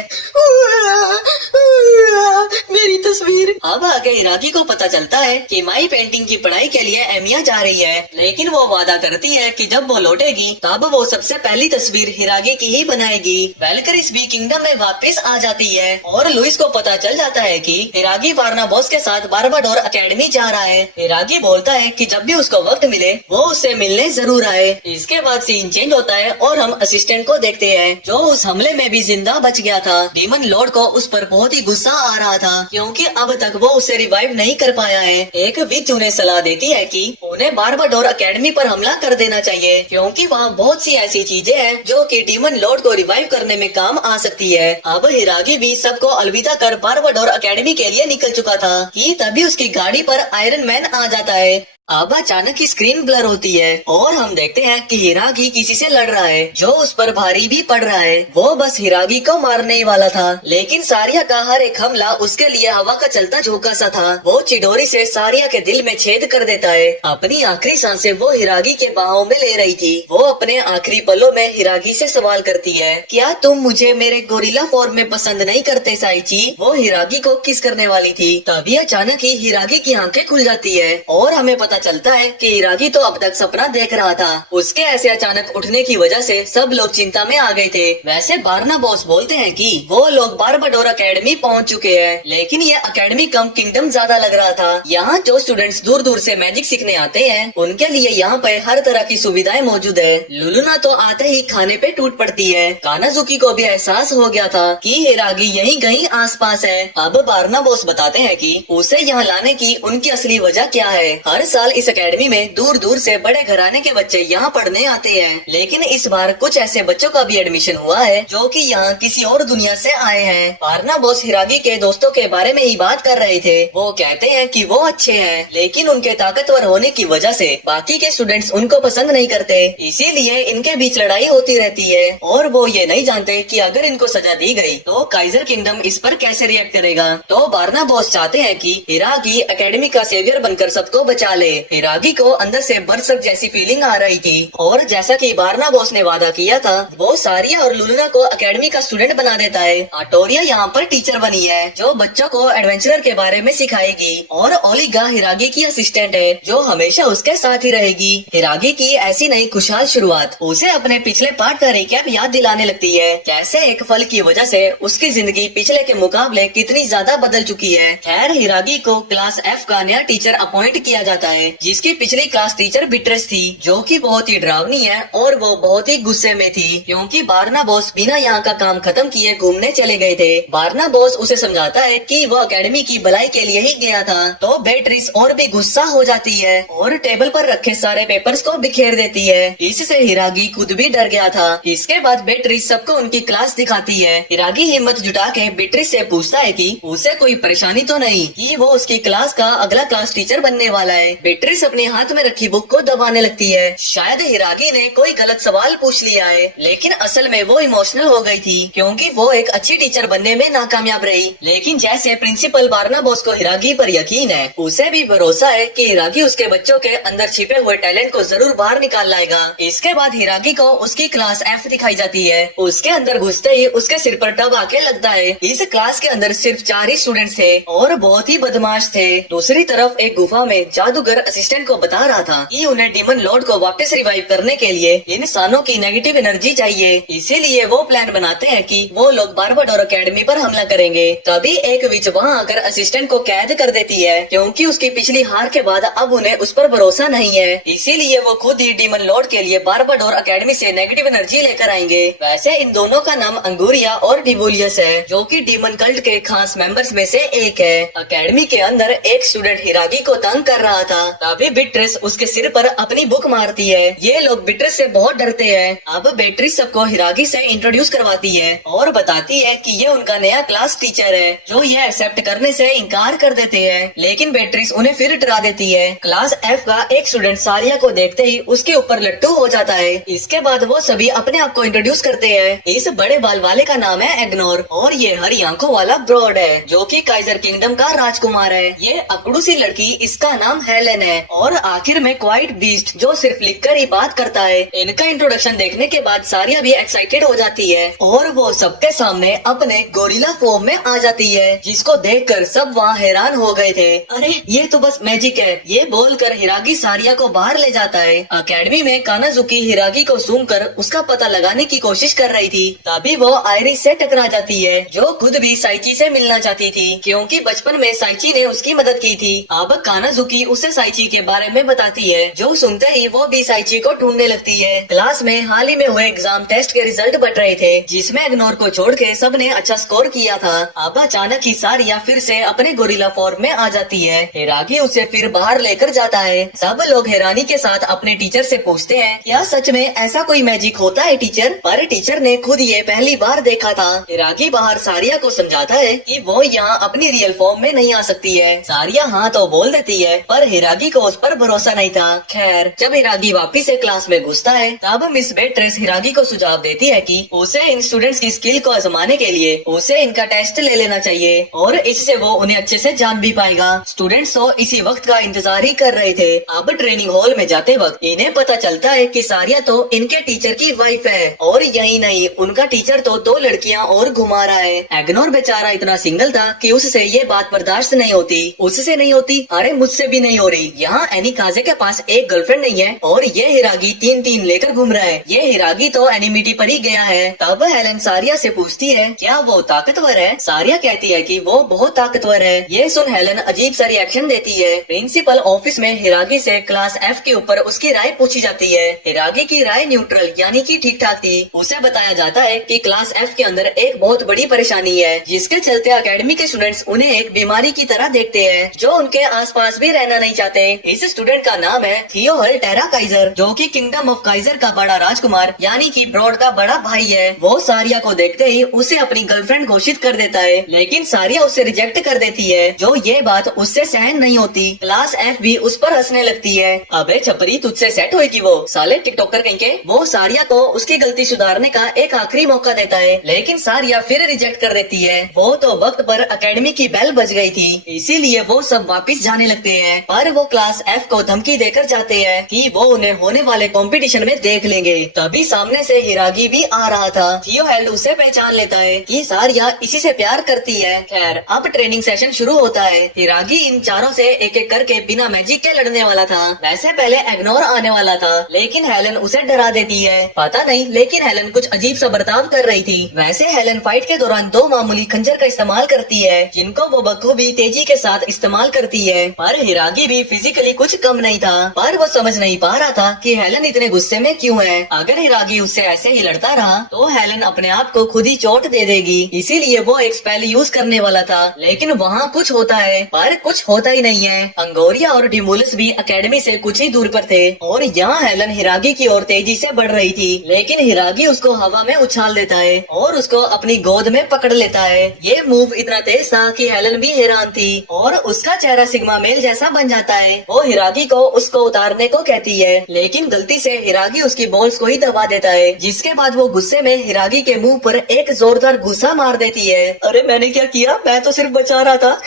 मेरी तस्वीर। अब आगे हिरागी को पता चलता है कि माई पेंटिंग की पढ़ाई के लिए एमिया जा रही है, लेकिन वो वादा करती है कि जब वो लौटेगी तब वो सबसे पहली तस्वीर हिरागी की ही बनाएगी। वेलकरिस भी किंगडम में वापस आ जाती है और लुइस को पता चल जाता है कि हिरागी बारना बॉस के साथ बारबाडोर एकेडमी जा रहा है। हिरागी बोलता है कि जब भी उसको वक्त मिले वो उससे मिलने जरूर आए। इसके बाद सीन चेंज होता है और हम असिस्टेंट को देखते हैं, जो उस हमले में भी जिंदा बच गया था। डीमन लॉर्ड को उस पर बहुत ही गुस्सा आ रहा था क्योंकि अब तक वो उसे रिवाइव नहीं कर पाया है। एक विच उन्हें सलाह देती है कि उन्हें बारबाडोर एकेडमी पर हमला कर देना चाहिए, क्योंकि वहाँ बहुत सी ऐसी चीजें हैं जो कि डीमन लॉर्ड को रिवाइव करने में काम आ सकती है। अब हिरागी भी सबको अलविदा कर बारबाडोर एकेडमी के लिए निकल चुका था कि तभी उसकी गाड़ी पर आयरन मैन आ जाता है। अब अचानक ही स्क्रीन ब्लर होती है और हम देखते हैं कि हिरागी किसी से लड़ रहा है जो उस पर भारी भी पड़ रहा है। वो बस हिरागी को मारने ही वाला था, लेकिन सारिया का हर एक हमला उसके लिए हवा का चलता झोंका सा था। वो चिडोरी से सारिया के दिल में छेद कर देता है। अपनी आखिरी सांसें वो हिरागी के बाहों में ले रही थी। वो अपने आखिरी पलों में हिरागी से सवाल करती है, क्या तुम मुझे मेरे गोरिल्ला फॉर्म में पसंद नहीं करते साइची? वो हिरागी को किस करने वाली थी। तभी अचानक ही हिरागी की आंखें खुल जाती है और हमें पता चलता है कि हिरागी तो अब तक सपना देख रहा था। उसके ऐसे अचानक उठने की वजह से सब लोग चिंता में आ गए थे। वैसे बारना बॉस बोलते हैं कि वो लोग बारबाडोर एकेडमी पहुंच चुके हैं, लेकिन ये एकेडमी कम किंगडम ज्यादा लग रहा था। यहाँ जो स्टूडेंट्स दूर दूर से मैजिक सीखने आते हैं उनके लिए यहाँ पे हर तरह की सुविधाएं मौजूद है। लुलुना तो आते ही खाने पे टूट पड़ती है। कानाजुकी को भी एहसास हो गया था कि हिरागी यहीं कहीं आसपास है। अब बारना बॉस बताते हैं कि उसे यहाँ लाने की उनकी असली वजह क्या है। हर साल इस एकेडमी में दूर दूर से बड़े घराने के बच्चे यहाँ पढ़ने आते हैं, लेकिन इस बार कुछ ऐसे बच्चों का भी एडमिशन हुआ है जो कि यहाँ किसी और दुनिया से आए हैं। बारना बॉस हिरागी के दोस्तों के बारे में ही बात कर रहे थे। वो कहते हैं कि वो अच्छे हैं, लेकिन उनके ताकतवर होने की वजह से बाकी के स्टूडेंट्स उनको पसंद नहीं करते, इसीलिए इनके बीच लड़ाई होती रहती है। और वो ये नहीं जानते कि अगर इनको सजा दी गई तो काइजर किंगडम इस पर कैसे रिएक्ट करेगा। तो बारना बॉस चाहते हैं कि हिरागी एकेडमी का सेवियर बनकर सबको बचा ले। हिरागी को अंदर से बरसक जैसी फीलिंग आ रही थी और जैसा कि बारना बॉस ने वादा किया था वो सारिया और लुलुना को एकेडमी का स्टूडेंट बना देता है। आटोरिया यहाँ पर टीचर बनी है जो बच्चों को एडवेंचर के बारे में सिखाएगी और ओलिगा हिरागी की असिस्टेंट है जो हमेशा उसके साथ ही रहेगी। हिरागी की ऐसी नई खुशहाल शुरुआत उसे अपने पिछले पार्ट का रिकैप याद दिलाने लगती है, कैसे एक फल की वजह से उसकी जिंदगी पिछले के मुकाबले कितनी ज्यादा बदल चुकी है। खैर हिरागी को क्लास एफ का नया टीचर अपॉइंट किया जाता है जिसकी पिछली क्लास टीचर बिट्रेस थी जो कि बहुत ही डरावनी है और वो बहुत ही गुस्से में थी क्योंकि बारना बॉस बिना यहाँ का काम खत्म किए घूमने चले गए थे। बारना बॉस उसे समझाता है कि वो एकेडमी की भलाई के लिए ही गया था तो बेट्रिस और भी गुस्सा हो जाती है और टेबल पर रखे सारे पेपर्स को बिखेर देती है। इससे हिरागी खुद भी डर गया था। इसके बाद बेट्रिस सबको उनकी क्लास दिखाती है। हिरागी हिम्मत जुटा के बेट्रिस से पूछता है कि उसे कोई परेशानी तो नहीं कि वो उसकी क्लास का अगला क्लास टीचर बनने वाला है। बेट्रिस अपने हाथ में रखी बुक को दबाने लगती है, शायद हिरागी ने कोई गलत सवाल पूछ लिया है, लेकिन असल में वो इमोशनल हो गई थी क्योंकि वो एक अच्छी टीचर बनने में नाकामयाब रही। लेकिन जैसे प्रिंसिपल बारना बॉस को हिरागी पर यकीन है उसे भी भरोसा है कि हिरागी उसके बच्चों के अंदर छिपे हुए टैलेंट को जरूर बाहर निकाल लाएगा। इसके बाद हिरागी को उसकी क्लास एफ दिखाई जाती है। उसके अंदर घुसते ही उसके सिर पर टब आके लगता है। इस क्लास के अंदर सिर्फ 4 ही स्टूडेंट्स थे और बहुत ही बदमाश थे। दूसरी तरफ एक गुफा में जादूगर असिस्टेंट को बता रहा था कि उन्हें डीमन लॉर्ड को वापस रिवाइव करने के लिए इंसानों की नेगेटिव एनर्जी चाहिए। इसीलिए वो प्लान बनाते हैं कि वो लोग बारबाडोर एकेडमी पर हमला करेंगे। तभी एक विच वहाँ आकर असिस्टेंट को कैद कर देती है क्योंकि उसकी पिछली हार के बाद अब उन्हें उस पर भरोसा नहीं है। इसीलिए वो खुद ही डीमन लॉर्ड के लिए बारबाडोर एकेडमी से नेगेटिव एनर्जी लेकर आएंगे। वैसे इन दोनों का नाम अंगूरिया और डिवोलियस है जो कि डीमन कल्ट के खास मेंबर्स में से एक है। एकेडमी के अंदर एक स्टूडेंट हिरागी को तंग कर रहा था तभी बिट्रिस उसके सिर पर अपनी बुक मारती है। ये लोग बिट्रिस से बहुत डरते हैं। अब बेट्रिस सबको हिरागी से इंट्रोड्यूस करवाती है और बताती है कि ये उनका नया क्लास टीचर है जो ये एक्सेप्ट करने से इनकार कर देते हैं, लेकिन बेट्रिस उन्हें फिर डरा देती है। क्लास एफ का एक स्टूडेंट सारिया को देखते ही उसके ऊपर लट्टू हो जाता है। इसके बाद वो सभी अपने आप को इंट्रोड्यूस करते हैं। इस बड़े बाल वाले का नाम है एग्नोर और ये हरी आंखों वाला ब्रॉड है जो कि काइजर किंगडम का राजकुमार है। ये अकड़ू सी लड़की इसका नाम हेलेन है और आखिर में क्वाइट बीस्ट जो सिर्फ लिखकर ही बात करता है। इनका इंट्रोडक्शन देखने के बाद सारिया भी एक्साइटेड हो जाती है और वो सबके सामने अपने गोरिल्ला फॉर्म में आ जाती है जिसको देखकर सब वहाँ हैरान हो गए थे। अरे ये तो बस मैजिक है, ये बोलकर हिरागी सारिया को बाहर ले जाता है। एकेडमी में कानाजुकी हिरागी को सूंघकर उसका पता लगाने की कोशिश कर रही थी तभी वो आयरिस से टकरा जाती है जो खुद भी साइची से मिलना चाहती थी क्योंकि बचपन में साइची ने उसकी मदद की थी। अब कानाजुकी उसे साइची के बारे में बताती है जो सुनते ही वो भी साइची को ढूंढने लगती है। क्लास में हाल ही में हुए एग्जाम टेस्ट के रिजल्ट बट रहे थे जिसमें इग्नोर को छोड़ के सबने अच्छा स्कोर किया था। अब अचानक ही सारिया फिर से अपने गोरिल्ला फॉर्म में आ जाती है। हिरागी उसे फिर बाहर लेकर जाता है। सब लोग हैरानी के साथ अपने टीचर से पूछते हैं क्या सच में ऐसा कोई मैजिक होता है टीचर? पर टीचर ने खुद ये पहली बार देखा था। हिरागी बाहर सारिया को समझाता है कि वो यहाँ अपनी रियल फॉर्म में नहीं आ सकती है। सारिया हाँ तो बोल देती है पर हिरागी को उस पर भरोसा नहीं था। खैर जब हिरागी वापिस से क्लास में घुसता है तब मिस बेट्रेस हिरागी को सुझाव देती है कि उसे इन स्टूडेंट्स की स्किल को आजमाने के लिए उसे इनका टेस्ट ले लेना चाहिए और इससे वो उन्हें अच्छे से जान भी पाएगा। स्टूडेंट्स तो इसी वक्त का इंतजार ही कर रहे थे। अब ट्रेनिंग हॉल में जाते वक्त इन्हें पता चलता है कि सारिया तो इनके टीचर की वाइफ है और यही नहीं उनका टीचर तो 2 लड़कियां और घुमा रहा है। एग्नोर बेचारा इतना सिंगल था कि उससे ये बात बर्दाश्त नहीं होती। उससे नहीं होती, अरे मुझसे भी नहीं हो रही। यहाँ एनिकाजे के पास एक गर्लफ्रेंड नहीं है और ये हिरागी 3 लेकर घूम रहा है। ये हिरागी तो एनिमिटी पर ही गया है। तब हेलेन सारिया से पूछती है क्या वो ताकतवर है? सारिया कहती है कि वो बहुत ताकतवर है। ये सुन हेलेन अजीब सा रिएक्शन देती है। प्रिंसिपल ऑफिस में हिरागी से क्लास एफ के ऊपर उसकी राय पूछी जाती है। हिरागी की राय न्यूट्रल यानी कि ठीक ठाक थी। उसे बताया जाता है कि क्लास एफ के अंदर एक बहुत बड़ी परेशानी है जिसके चलते एकेडमी के स्टूडेंट्स उन्हें एक बीमारी की तरह देखते हैं जो उनके आसपास भी रहना नहीं चाहते। इस स्टूडेंट का नाम है थियोहल टेरा काइजर जो कि किंगडम ऑफ काइजर का बड़ा राजकुमार यानी कि ब्रॉड का बड़ा भाई है। वो सारिया को देखते ही उसे अपनी गर्लफ्रेंड घोषित कर देता है लेकिन सारिया उसे रिजेक्ट कर देती है जो ये बात उससे सहन नहीं होती। क्लास एफ भी उस पर हंसने लगती है। अबे छपरी तुझसे सेट होगी वो साले टिकटॉकर कहीं के। वो सारिया को उसकी गलती सुधारने का एक आखिरी मौका देता है लेकिन सारिया फिर रिजेक्ट कर देती है। वो तो वक्त पर एकेडमी की बेल बज गई थी इसीलिए वो सब वापस जाने लगते हैं पर वो वो क्लास F को धमकी देकर जाते हैं कि वो उन्हें होने वाले कंपटीशन में देख लेंगे। तभी सामने से हिरागी भी आ रहा था। थियोहेल्ड उसे पहचान लेता है कि सारिया इसी से प्यार करती है। खैर अब ट्रेनिंग सेशन शुरू होता है। हिरागी इन चारों से एक एक करके बिना मैजिक के लड़ने वाला था। वैसे पहले एग्नोर आने वाला था, लेकिन हेलन उसे डरा देती है। पता नहीं, लेकिन हेलन कुछ अजीब सा बर्ताव कर रही थी। वैसे हेलन फाइट के दौरान 2 मामूली खंजर का इस्तेमाल करती है, जिनको वो बखूबी तेजी के साथ इस्तेमाल करती है। पर हिरागी भी फिजिकली कुछ कम नहीं था, पर वो समझ नहीं पा रहा था कि हेलन इतने गुस्से में क्यों है। अगर हिरागी उससे ऐसे ही लड़ता रहा तो हेलन अपने आप को खुद ही चोट दे देगी। इसीलिए वो एक स्पेल यूज करने वाला था, लेकिन वहाँ कुछ होता है पर कुछ होता ही नहीं है। अंगोरिया और डिमोलस भी एकेडमी से कुछ ही दूर पर थे और यहाँ हेलन हिरागी की ओर तेजी से बढ़ रही थी, लेकिन हिरागी उसको हवा में उछाल देता है और उसको अपनी गोद में पकड़ लेता है। ये मूव इतना तेज था कि हेलन भी हैरान थी और उसका चेहरा सिग्मा मेल जैसा बन जाता है। वो हिरागी को उसको उतारने को कहती है, लेकिन गलती से हिरागी उसकी बॉल्स को ही दबा देता है, जिसके बाद वो गुस्से में हिरागी के मुंह पर एक जोरदार घुसा मार देती है। अरे मैंने क्या किया, मैं तो सिर्फ बचा रहा था।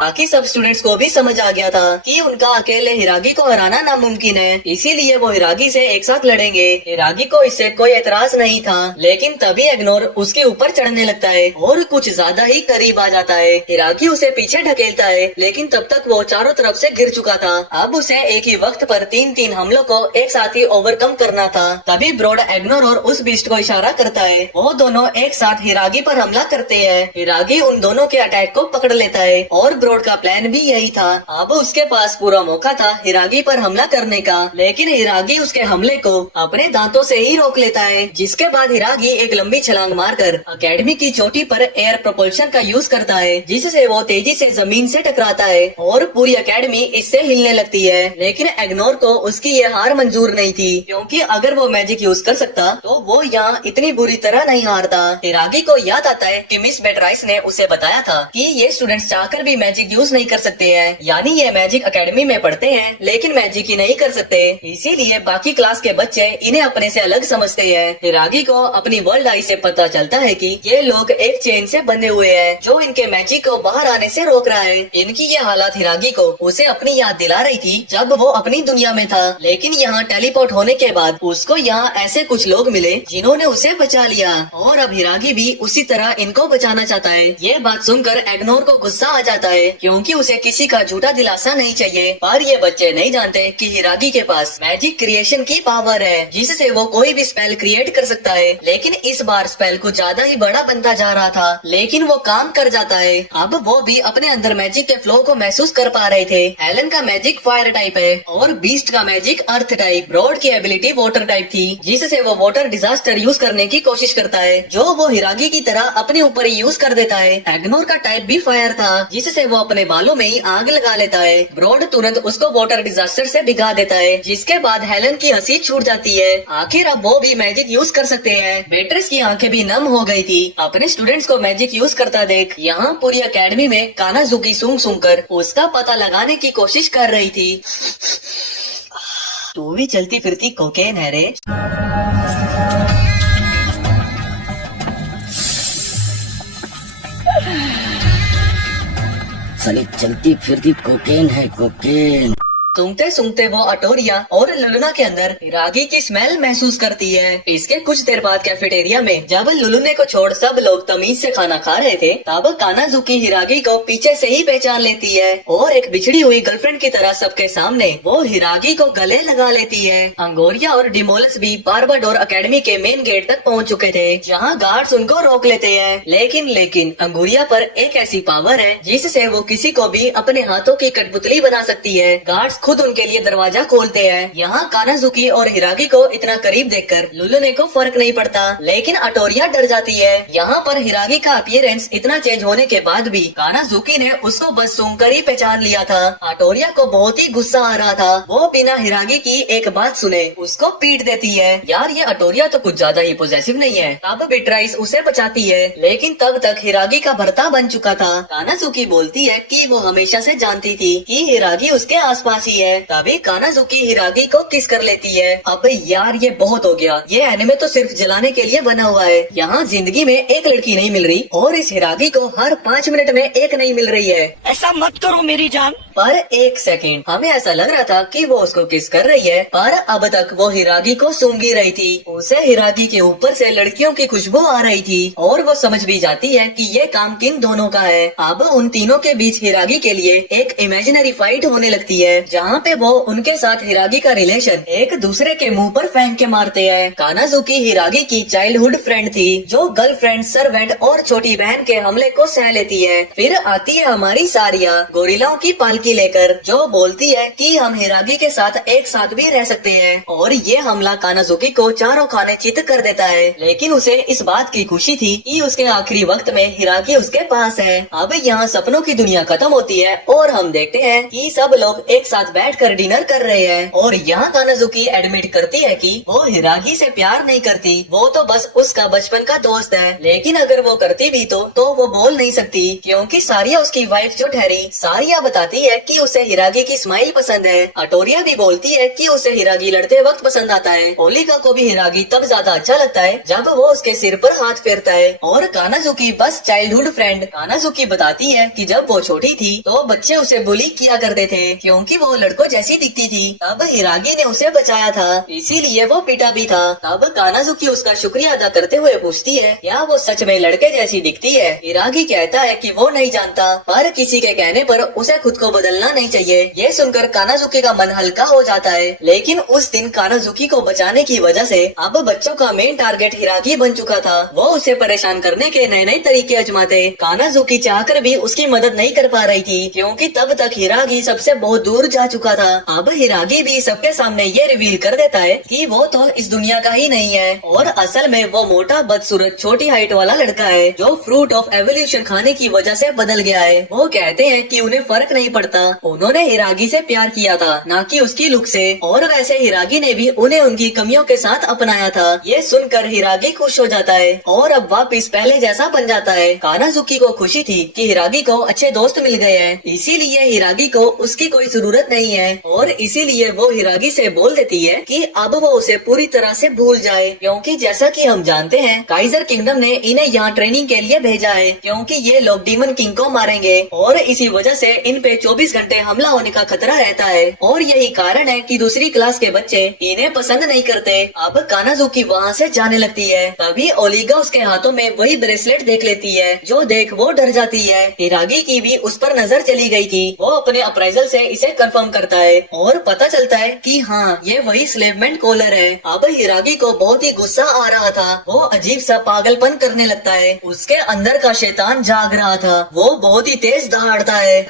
बाकी सब स्टूडेंट्स को भी समझ आ गया था कि उनका अकेले हिरागी को हराना नामुमकिन है, इसीलिए वो हिरागी से एक साथ लड़ेंगे। हिरागी को इससे कोई एतराज नहीं था, लेकिन तभी एग्नोर उसके ऊपर चढ़ने लगता है और कुछ ज्यादा ही करीब आ जाता है। हिरागी उसे पीछे ढकेलता है, लेकिन तब तक वो चारों तरफ से गिर चुका था। अब उसे एक ही वक्त पर 3-3 हमलों को एक साथ ही ओवरकम करना था। तभी ब्रोड एग्नोर और उस बीस्ट को इशारा करता है। वो दोनों एक साथ हिरागी पर हमला करते हैं। हिरागी उन दोनों के अटैक को पकड़ लेता है और ब्रोड का प्लान भी यही था। अब उसके पास पूरा मौका था हिरागी पर हमला करने का, लेकिन हिरागी उसके हमले को अपने दांतों से ही रोक लेता है, जिसके बाद हिरागी एक लंबी छलांग मारकर एकेडमी की चोटी पर एयर प्रोपल्शन का यूज करता है, जिससे वो तेजी से जमीन से टकराता है और पूरी एकेडमी इससे हिलने लगती है। लेकिन एग्नोर को उसकी ये हार मंजूर नहीं थी, क्योंकि अगर वो मैजिक यूज कर सकता तो वो यहाँ इतनी बुरी तरह नहीं हारता। हिरागी को याद आता है कि मिस बेटराइस ने उसे बताया था कि ये स्टूडेंट्स चाहकर भी मैजिक यूज नहीं कर सकते हैं, यानी ये मैजिक एकेडमी में पढ़ते हैं लेकिन मैजिक ही नहीं कर सकते, इसीलिए बाकी क्लास के बच्चे इन्हें अपने से अलग समझते हैं। हिरागी को अपनी वर्ल्ड आई से पता चलता है कि ये लोग एक चेन से बंधे हुए हैं जो इनके मैजिक को बाहर आने से रोक रहा है। इनकी ये हालात हिरागी को उसे अपनी याद दिला रही थी जब वो अपनी दुनिया में था, लेकिन यहाँ टेलीपोर्ट होने के बाद उसको यहाँ ऐसे कुछ लोग मिले जिन्होंने उसे बचा लिया और अब हिरागी भी उसी तरह इनको बचाना चाहता है। ये बात सुनकर एग्नोर को गुस्सा आ जाता है, क्योंकि उसे किसी का झूठा दिलासा नहीं चाहिए। पर ये बच्चे नहीं जानते कि हिरागी के पास मैजिक क्रिएशन की पावर है, जिससे वो कोई भी स्पेल क्रिएट कर सकता है। लेकिन इस बार स्पेल कुछ ज्यादा ही बड़ा बनता जा रहा था, लेकिन वो काम कर जाता है। अब वो भी अपने अंदर मैजिक के फ्लो को महसूस कर पा रहे थे। हेलन का मैजिक फायर टाइप है और बीस्ट का मैजिक अर्थ टाइप। ब्रॉड की एबिलिटी वाटर टाइप थी, जिससे वो वाटर डिजास्टर यूज करने की कोशिश करता है, जो वो हिरागी की तरह अपने ऊपर ही यूज कर देता है। एग्नोर का टाइप भी फायर था, जिससे वो अपने बालों में ही आग लगा लेता है। ब्रॉड तुरंत उसको वाटर डिजास्टर से भिगा देता है, जिसके बाद हेलन की हंसी छूट जाती है। आखिर अब वो भी मैजिक यूज कर सकते हैं। बेट्रिस की आंखें भी नम हो गई थी अपने स्टूडेंट्स को मैजिक यूज करता देख। यहाँ पूरी एकेडमी में कानाजुकी सूंघ कर उसका पता लगाने की कोशिश कर रही थी। तू भी चलती फिरती कोकेन है रे। साली चलती फिरती कोकेन है, कोकेन। सूंघते सूंघते वो अटोरिया और लुलुना के अंदर हिरागी की स्मेल महसूस करती है। इसके कुछ देर बाद कैफेटेरिया में जब लुलुने को छोड़ सब लोग तमीज से खाना खा रहे थे, तब कानाजुकी हिरागी को पीछे से ही पहचान लेती है और एक बिछड़ी हुई गर्लफ्रेंड की तरह सबके सामने वो हिरागी को गले लगा लेती है। अंगोरिया और डिमोलस भी बार्बाडोर एकेडमी के मेन गेट तक पहुँच चुके थे, जहाँ गार्ड्स उनको रोक लेते हैं। लेकिन अंगोरिया पर एक ऐसी पावर है जिससे वो किसी को भी अपने हाथों की कठपुतली बना सकती है। गार्ड्स खुद उनके लिए दरवाजा खोलते हैं। यहाँ कानाजुकी और हिरागी को इतना करीब देखकर लुलुने को फर्क नहीं पड़ता, लेकिन अटोरिया डर जाती है। यहाँ पर हिरागी का अपीयरेंस इतना चेंज होने के बाद भी कानाजुकी ने उसको बस सूंघकर ही पहचान लिया था। अटोरिया को बहुत ही गुस्सा आ रहा था। वो बिना हिरागी की एक बात सुने उसको पीट देती है। यार ये अटोरिया तो कुछ ज्यादा ही पॉजेसिव नहीं है। तब बेट्राइस उसे बचाती है, लेकिन तब तक हिरागी का भर्ता बन चुका था। कानाजुकी बोलती है कि वो हमेशा से जानती थी कि हिरागी उसके आसपास ही होती है तभी कानाजुकी हिरागी को किस कर लेती है। अबे यार ये बहुत हो गया, ये एनिमे तो सिर्फ जलाने के लिए बना हुआ है। यहाँ जिंदगी में एक लड़की नहीं मिल रही और इस हिरागी को हर 5 मिनट में एक नहीं मिल रही है। ऐसा मत करो मेरी जान। पर एक सेकंड, हमें ऐसा लग रहा था कि वो उसको किस कर रही है, पर अब तक वो हिरागी को सूंघ ही रही थी। उसे हिरागी के ऊपर से लड़कियों की खुशबू आ रही थी और वो समझ भी जाती है कि ये काम किन दोनों का है। अब उन तीनों के बीच हिरागी के लिए एक इमेजिनरी फाइट होने लगती है, जहाँ पे वो उनके साथ हिरागी का रिलेशन एक दूसरे के मुंह पर फेंक के मारते हैं। कानाजुकी हिरागी की चाइल्डहुड फ्रेंड थी जो गर्लफ्रेंड, सर्वेंट और छोटी बहन के हमले को सह लेती है। फिर आती है हमारी सारिया गोरिल्लाओं की पालकी लेकर, जो बोलती है कि हम हिरागी के साथ एक साथ भी रह सकते हैं और ये हमला कानाजुकी को चारों खाने चित कर देता है। लेकिन उसे इस बात की खुशी थी कि उसके आखिरी वक्त में हिरागी उसके पास है। अब यहाँ सपनों की दुनिया खत्म होती है और हम देखते हैं कि सब लोग एक साथ बैठकर डिनर कर रहे हैं और यहाँ कानाजुकी एडमिट करती है कि वो हिरागी से प्यार नहीं करती, वो तो बस उसका बचपन का दोस्त है। लेकिन अगर वो करती भी तो वो बोल नहीं सकती क्योंकि सारिया उसकी वाइफ जो ठहरी। सारिया बताती है कि उसे हिरागी की स्माइल पसंद है। अटोरिया भी बोलती है कि उसे हिरागी लड़ते वक्त पसंद आता है। ओलिका को भी हिरागी तब ज्यादा अच्छा लगता है जब वो उसके सिर पर हाथ फेरता है। और कानाजुकी बस चाइल्डहुड फ्रेंड। कानाजुकी बताती है कि जब वो छोटी थी तो बच्चे उसे बुली किया करते थे क्योंकि वो लड़कों जैसी दिखती थी। तब हिरागी ने उसे बचाया था, इसीलिए वो पिटा भी था। तब कानाजुकी उसका शुक्रिया अदा करते हुए पूछती है क्या वो सच में लड़के जैसी दिखती है। हिरागी कहता है कि वो नहीं जानता, पर किसी के कहने पर उसे खुद को बदलना नहीं चाहिए। ये सुनकर कानाजुकी का मन हल्का हो जाता है। लेकिन उस दिन कानाजुकी को बचाने की वजह से अब बच्चों का मेन टारगेट हिरागी बन चुका था। वो उसे परेशान करने के नए नए तरीके आजमाते। कानाजुकी चाहकर भी उसकी मदद नहीं कर पा रही थी क्योंकि तब तक हिरागी सबसे बहुत दूर जा चुका था। अब हिरागी भी सबके सामने ये रिवील कर देता है कि वो तो इस दुनिया का ही नहीं है और असल में वो मोटा, बदसूरत, छोटी हाइट वाला लड़का है जो फ्रूट ऑफ एवोल्यूशन खाने की वजह से बदल गया है। वो कहते हैं कि उन्हें फर्क नहीं पड़ता, उन्होंने हिरागी से प्यार किया था ना कि उसकी लुक से, और वैसे हिरागी ने भी उन्हें उनकी कमियों के साथ अपनाया था। ये सुनकर हिरागी खुश हो जाता है और अब वापिस पहले जैसा बन जाता है। कानाजुकी को खुशी थी कि हिरागी को अच्छे दोस्त मिल गए हैं, इसीलिए हिरागी को उसकी कोई जरूरत नहीं है और इसीलिए वो हिरागी से बोल देती है कि अब वो उसे पूरी तरह से भूल जाए क्योंकि जैसा कि हम जानते हैं काइजर किंगडम ने इन्हें यहाँ ट्रेनिंग के लिए भेजा है क्योंकि ये लोग डीमन किंग को मारेंगे और इसी वजह से इन पे 24 घंटे हमला होने का खतरा रहता है और यही कारण है कि दूसरी क्लास के बच्चे इन्हें पसंद नहीं करते। अब कानाजुकी वहाँ से जाने लगती है, तभी ओलिगा उसके हाथों में वही ब्रेसलेट देख लेती है जो देख वो डर जाती है। हिरागी की भी उस पर नजर चली गई थी। वो अपने अप्राइजल से इसे कंफर्म करता है और पता चलता है कि हाँ ये वही स्लेवमेंट कॉलर है। अब हिरागी को बहुत ही गुस्सा आ रहा था, वो अजीब सा पागलपन करने लगता है। उसके अंदर का शैतान जाग रहा था, वो बहुत ही तेज दहाड़ता है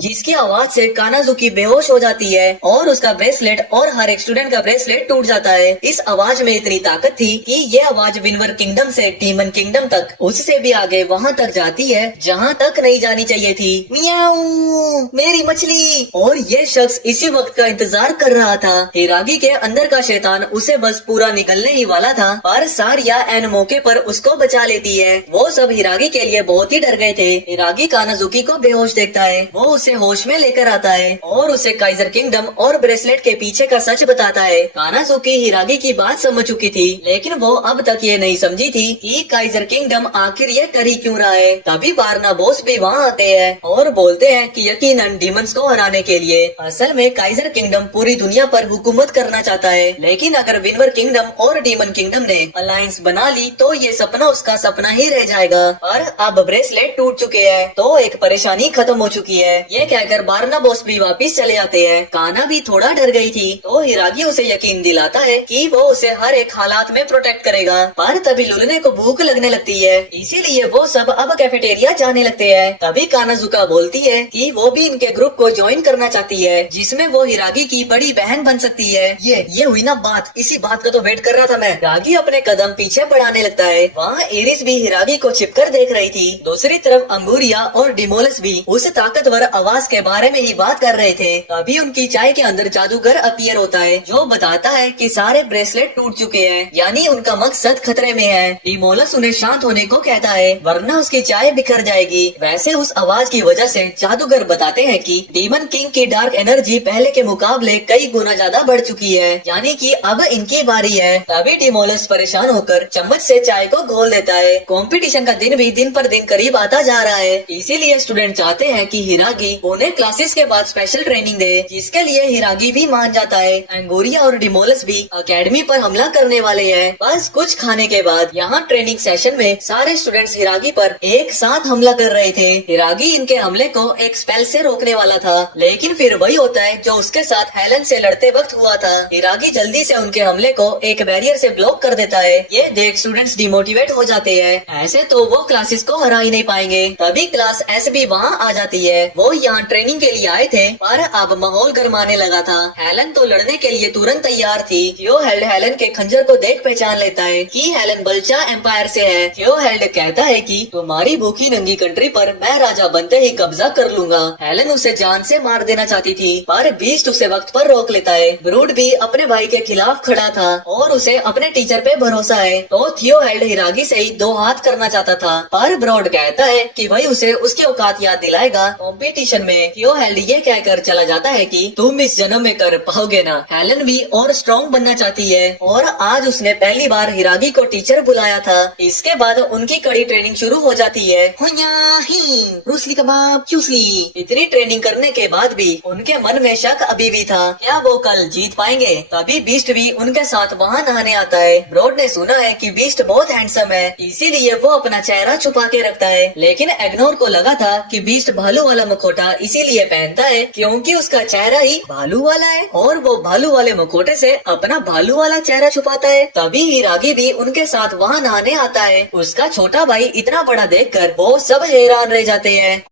जिसकी आवाज से कानाजुकी बेहोश हो जाती है और उसका ब्रेसलेट और हर एक स्टूडेंट का ब्रेसलेट टूट जाता है। इस आवाज में इतनी ताकत थी कि ये आवाज विनवर किंगडम से डीमन किंगडम तक, उससे भी आगे वहाँ तक जाती है जहाँ तक नहीं जानी चाहिए थी। मियाऊ मेरी मछली। और ये शख्स इसी वक्त का इंतजार कर रहा था। हिरागी के अंदर का शैतान उसे बस पूरा निकलने ही वाला था, पर सारिया एन मौके पर उसको बचा लेती है। वो सब हिरागी के लिए बहुत ही डर गए थे। हिरागी कानाजुकी को बेहोश देखता है, वो उसे होश में लेकर आता है और उसे काइजर किंगडम और ब्रेसलेट के पीछे का सच बताता है। कानाजुकी हिरागी की बात समझ चुकी थी, लेकिन वो अब तक ये नहीं समझी थी कि काइजर किंगडम आखिर ये कर ही क्यों रहा है। तभी बारना बॉस भी वहाँ आते हैं और बोलते हैं कि यकीनन डीमंस को हराने के लिए असल में काइजर किंगडम पूरी दुनिया पर हुकूमत करना चाहता है, लेकिन अगर विनवर किंगडम और डीमन किंगडम ने अलायंस बना ली तो ये सपना उसका सपना ही रह जाएगा। और अब ब्रेसलेट टूट चुके हैं तो एक परेशानी खत्म हो चुकी है। ये कहकर बारना बॉस भी वापिस चले आते हैं। काना भी थोड़ा डर गई थी तो हिरागी उसे यकीन दिलाता है कि वो उसे हर एक हालात में प्रोटेक्ट करेगा। पर तभी लुलने को भूख लगने लगती है, इसीलिए वो सब अब कैफेटेरिया जाने लगते हैं। तभी कानाजुका बोलती है कि वो भी इनके ग्रुप को ज्वाइन करना चाहती है जिसमें वो हिरागी की बड़ी बहन बन सकती है। ये हुई ना बात, इसी बात का तो वेट कर रहा था मैं। हिरागी अपने कदम पीछे बढ़ाने लगता है। वहाँ एरिस भी हिरागी को छिपकर देख रही थी। दूसरी तरफ अंगूरिया और डिमोलस भी उस ताकतवर आवाज के बारे में ही बात कर रहे थे, तभी उनकी चाय के अंदर जादूगर अपीयर होता है, जो बताता है कि सारे ब्रेसलेट टूट चुके हैं, यानी उनका मकसद खतरे में है। डिमोलस उन्हें शांत होने को कहता है, वरना उसकी चाय बिखर जाएगी। वैसे उस आवाज की वजह से जादूगर बताते हैं कि डीमन किंग की डार्क एनर्जी पहले के मुकाबले कई गुना ज्यादा बढ़ चुकी है, यानी कि अब इनकी बारी है। तभी डिमोलस परेशान होकर चम्मच से चाय को घोल देता है। कंपटीशन का दिन भी दिन पर दिन करीब आता जा रहा है, इसीलिए स्टूडेंट चाहते हैं कि हिरागी उन्हें क्लासेस के बाद स्पेशल ट्रेनिंग दे, जिसके लिए हिरागी भी मान जाता है। एंगोरिया और डिमोलस भी अकेडमी पर हमला करने वाले हैं। बस कुछ खाने के बाद यहाँ ट्रेनिंग सेशन में सारे स्टूडेंट्स हिरागी पर एक साथ हमला कर रहे थे। हिरागी इनके हमले को एक स्पेल से रोकने वाला था, लेकिन फिर वही होता है जो उसके साथ हेलन से लड़ते वक्त हुआ था। हिरागी जल्दी से उनके हमले को एक बैरियर से ब्लॉक कर देता है। ये देख स्टूडेंट्स डिमोटिवेट हो जाते हैं, ऐसे तो वो क्लासेस को हरा ही नहीं पाएंगे। तभी क्लास एस भी वहाँ आ जाती है। वो यहाँ ट्रेनिंग के लिए आए थे, पर अब माहौल गर्माने लगा था। हेलन तो लड़ने के लिए तुरंत तैयार थी। थियोहेल्ड हेलन के खंजर को देख पहचान लेता है कि हेलन बल्चा एम्पायर से है। थियोहेल्ड कहता है कि तुम्हारी भूखी नंगी कंट्री पर मैं राजा बनते ही कब्जा कर लूंगा। हेलन उसे जान से मार देना चाहती थी, पर बीस्ट उसे वक्त पर रोक लेता है। ब्रूड भी अपने भाई के खिलाफ खड़ा था और उसे अपने टीचर पे भरोसा है, तो थियोहेल्ड हिरागी से ही दो हाथ करना चाहता था, पर ब्रोड कहता है कि वही उसे उसकी औकात याद दिलाएगा कंपटीशन में। थियोहेल्ड ये कहकर चला जाता है कि तुम इस जन्म में कर पाओगे ना। हेलन भी और स्ट्रॉन्ग बनना चाहती है और आज उसने पहली बार हिरागी को टीचर बुलाया था। इसके बाद उनकी कड़ी ट्रेनिंग शुरू हो जाती है। ब्रूस ली कबाब चूसली। इतनी ट्रेनिंग करने के बाद भी उनके मन में शक अभी भी था, क्या वो कल जीत पाएंगे। तभी बीस्ट भी उनके साथ वहाँ नहाने आता है। ब्रोड ने सुना है कि बीस्ट बहुत हैंडसम है, इसीलिए वो अपना चेहरा छुपा के रखता है, लेकिन एग्नोर को लगा था कि बीस्ट भालू वाला मुखौटा इसीलिए पहनता है क्योंकि उसका चेहरा ही भालू वाला है और वो भालू वाले मुखौटे से अपना भालू वाला चेहरा छुपाता है। तभी हिरागी भी उनके साथ वहाँ नहाने आता है। उसका छोटा भाई इतना बड़ा देखकर वो सब हैरान रह जाते हैं।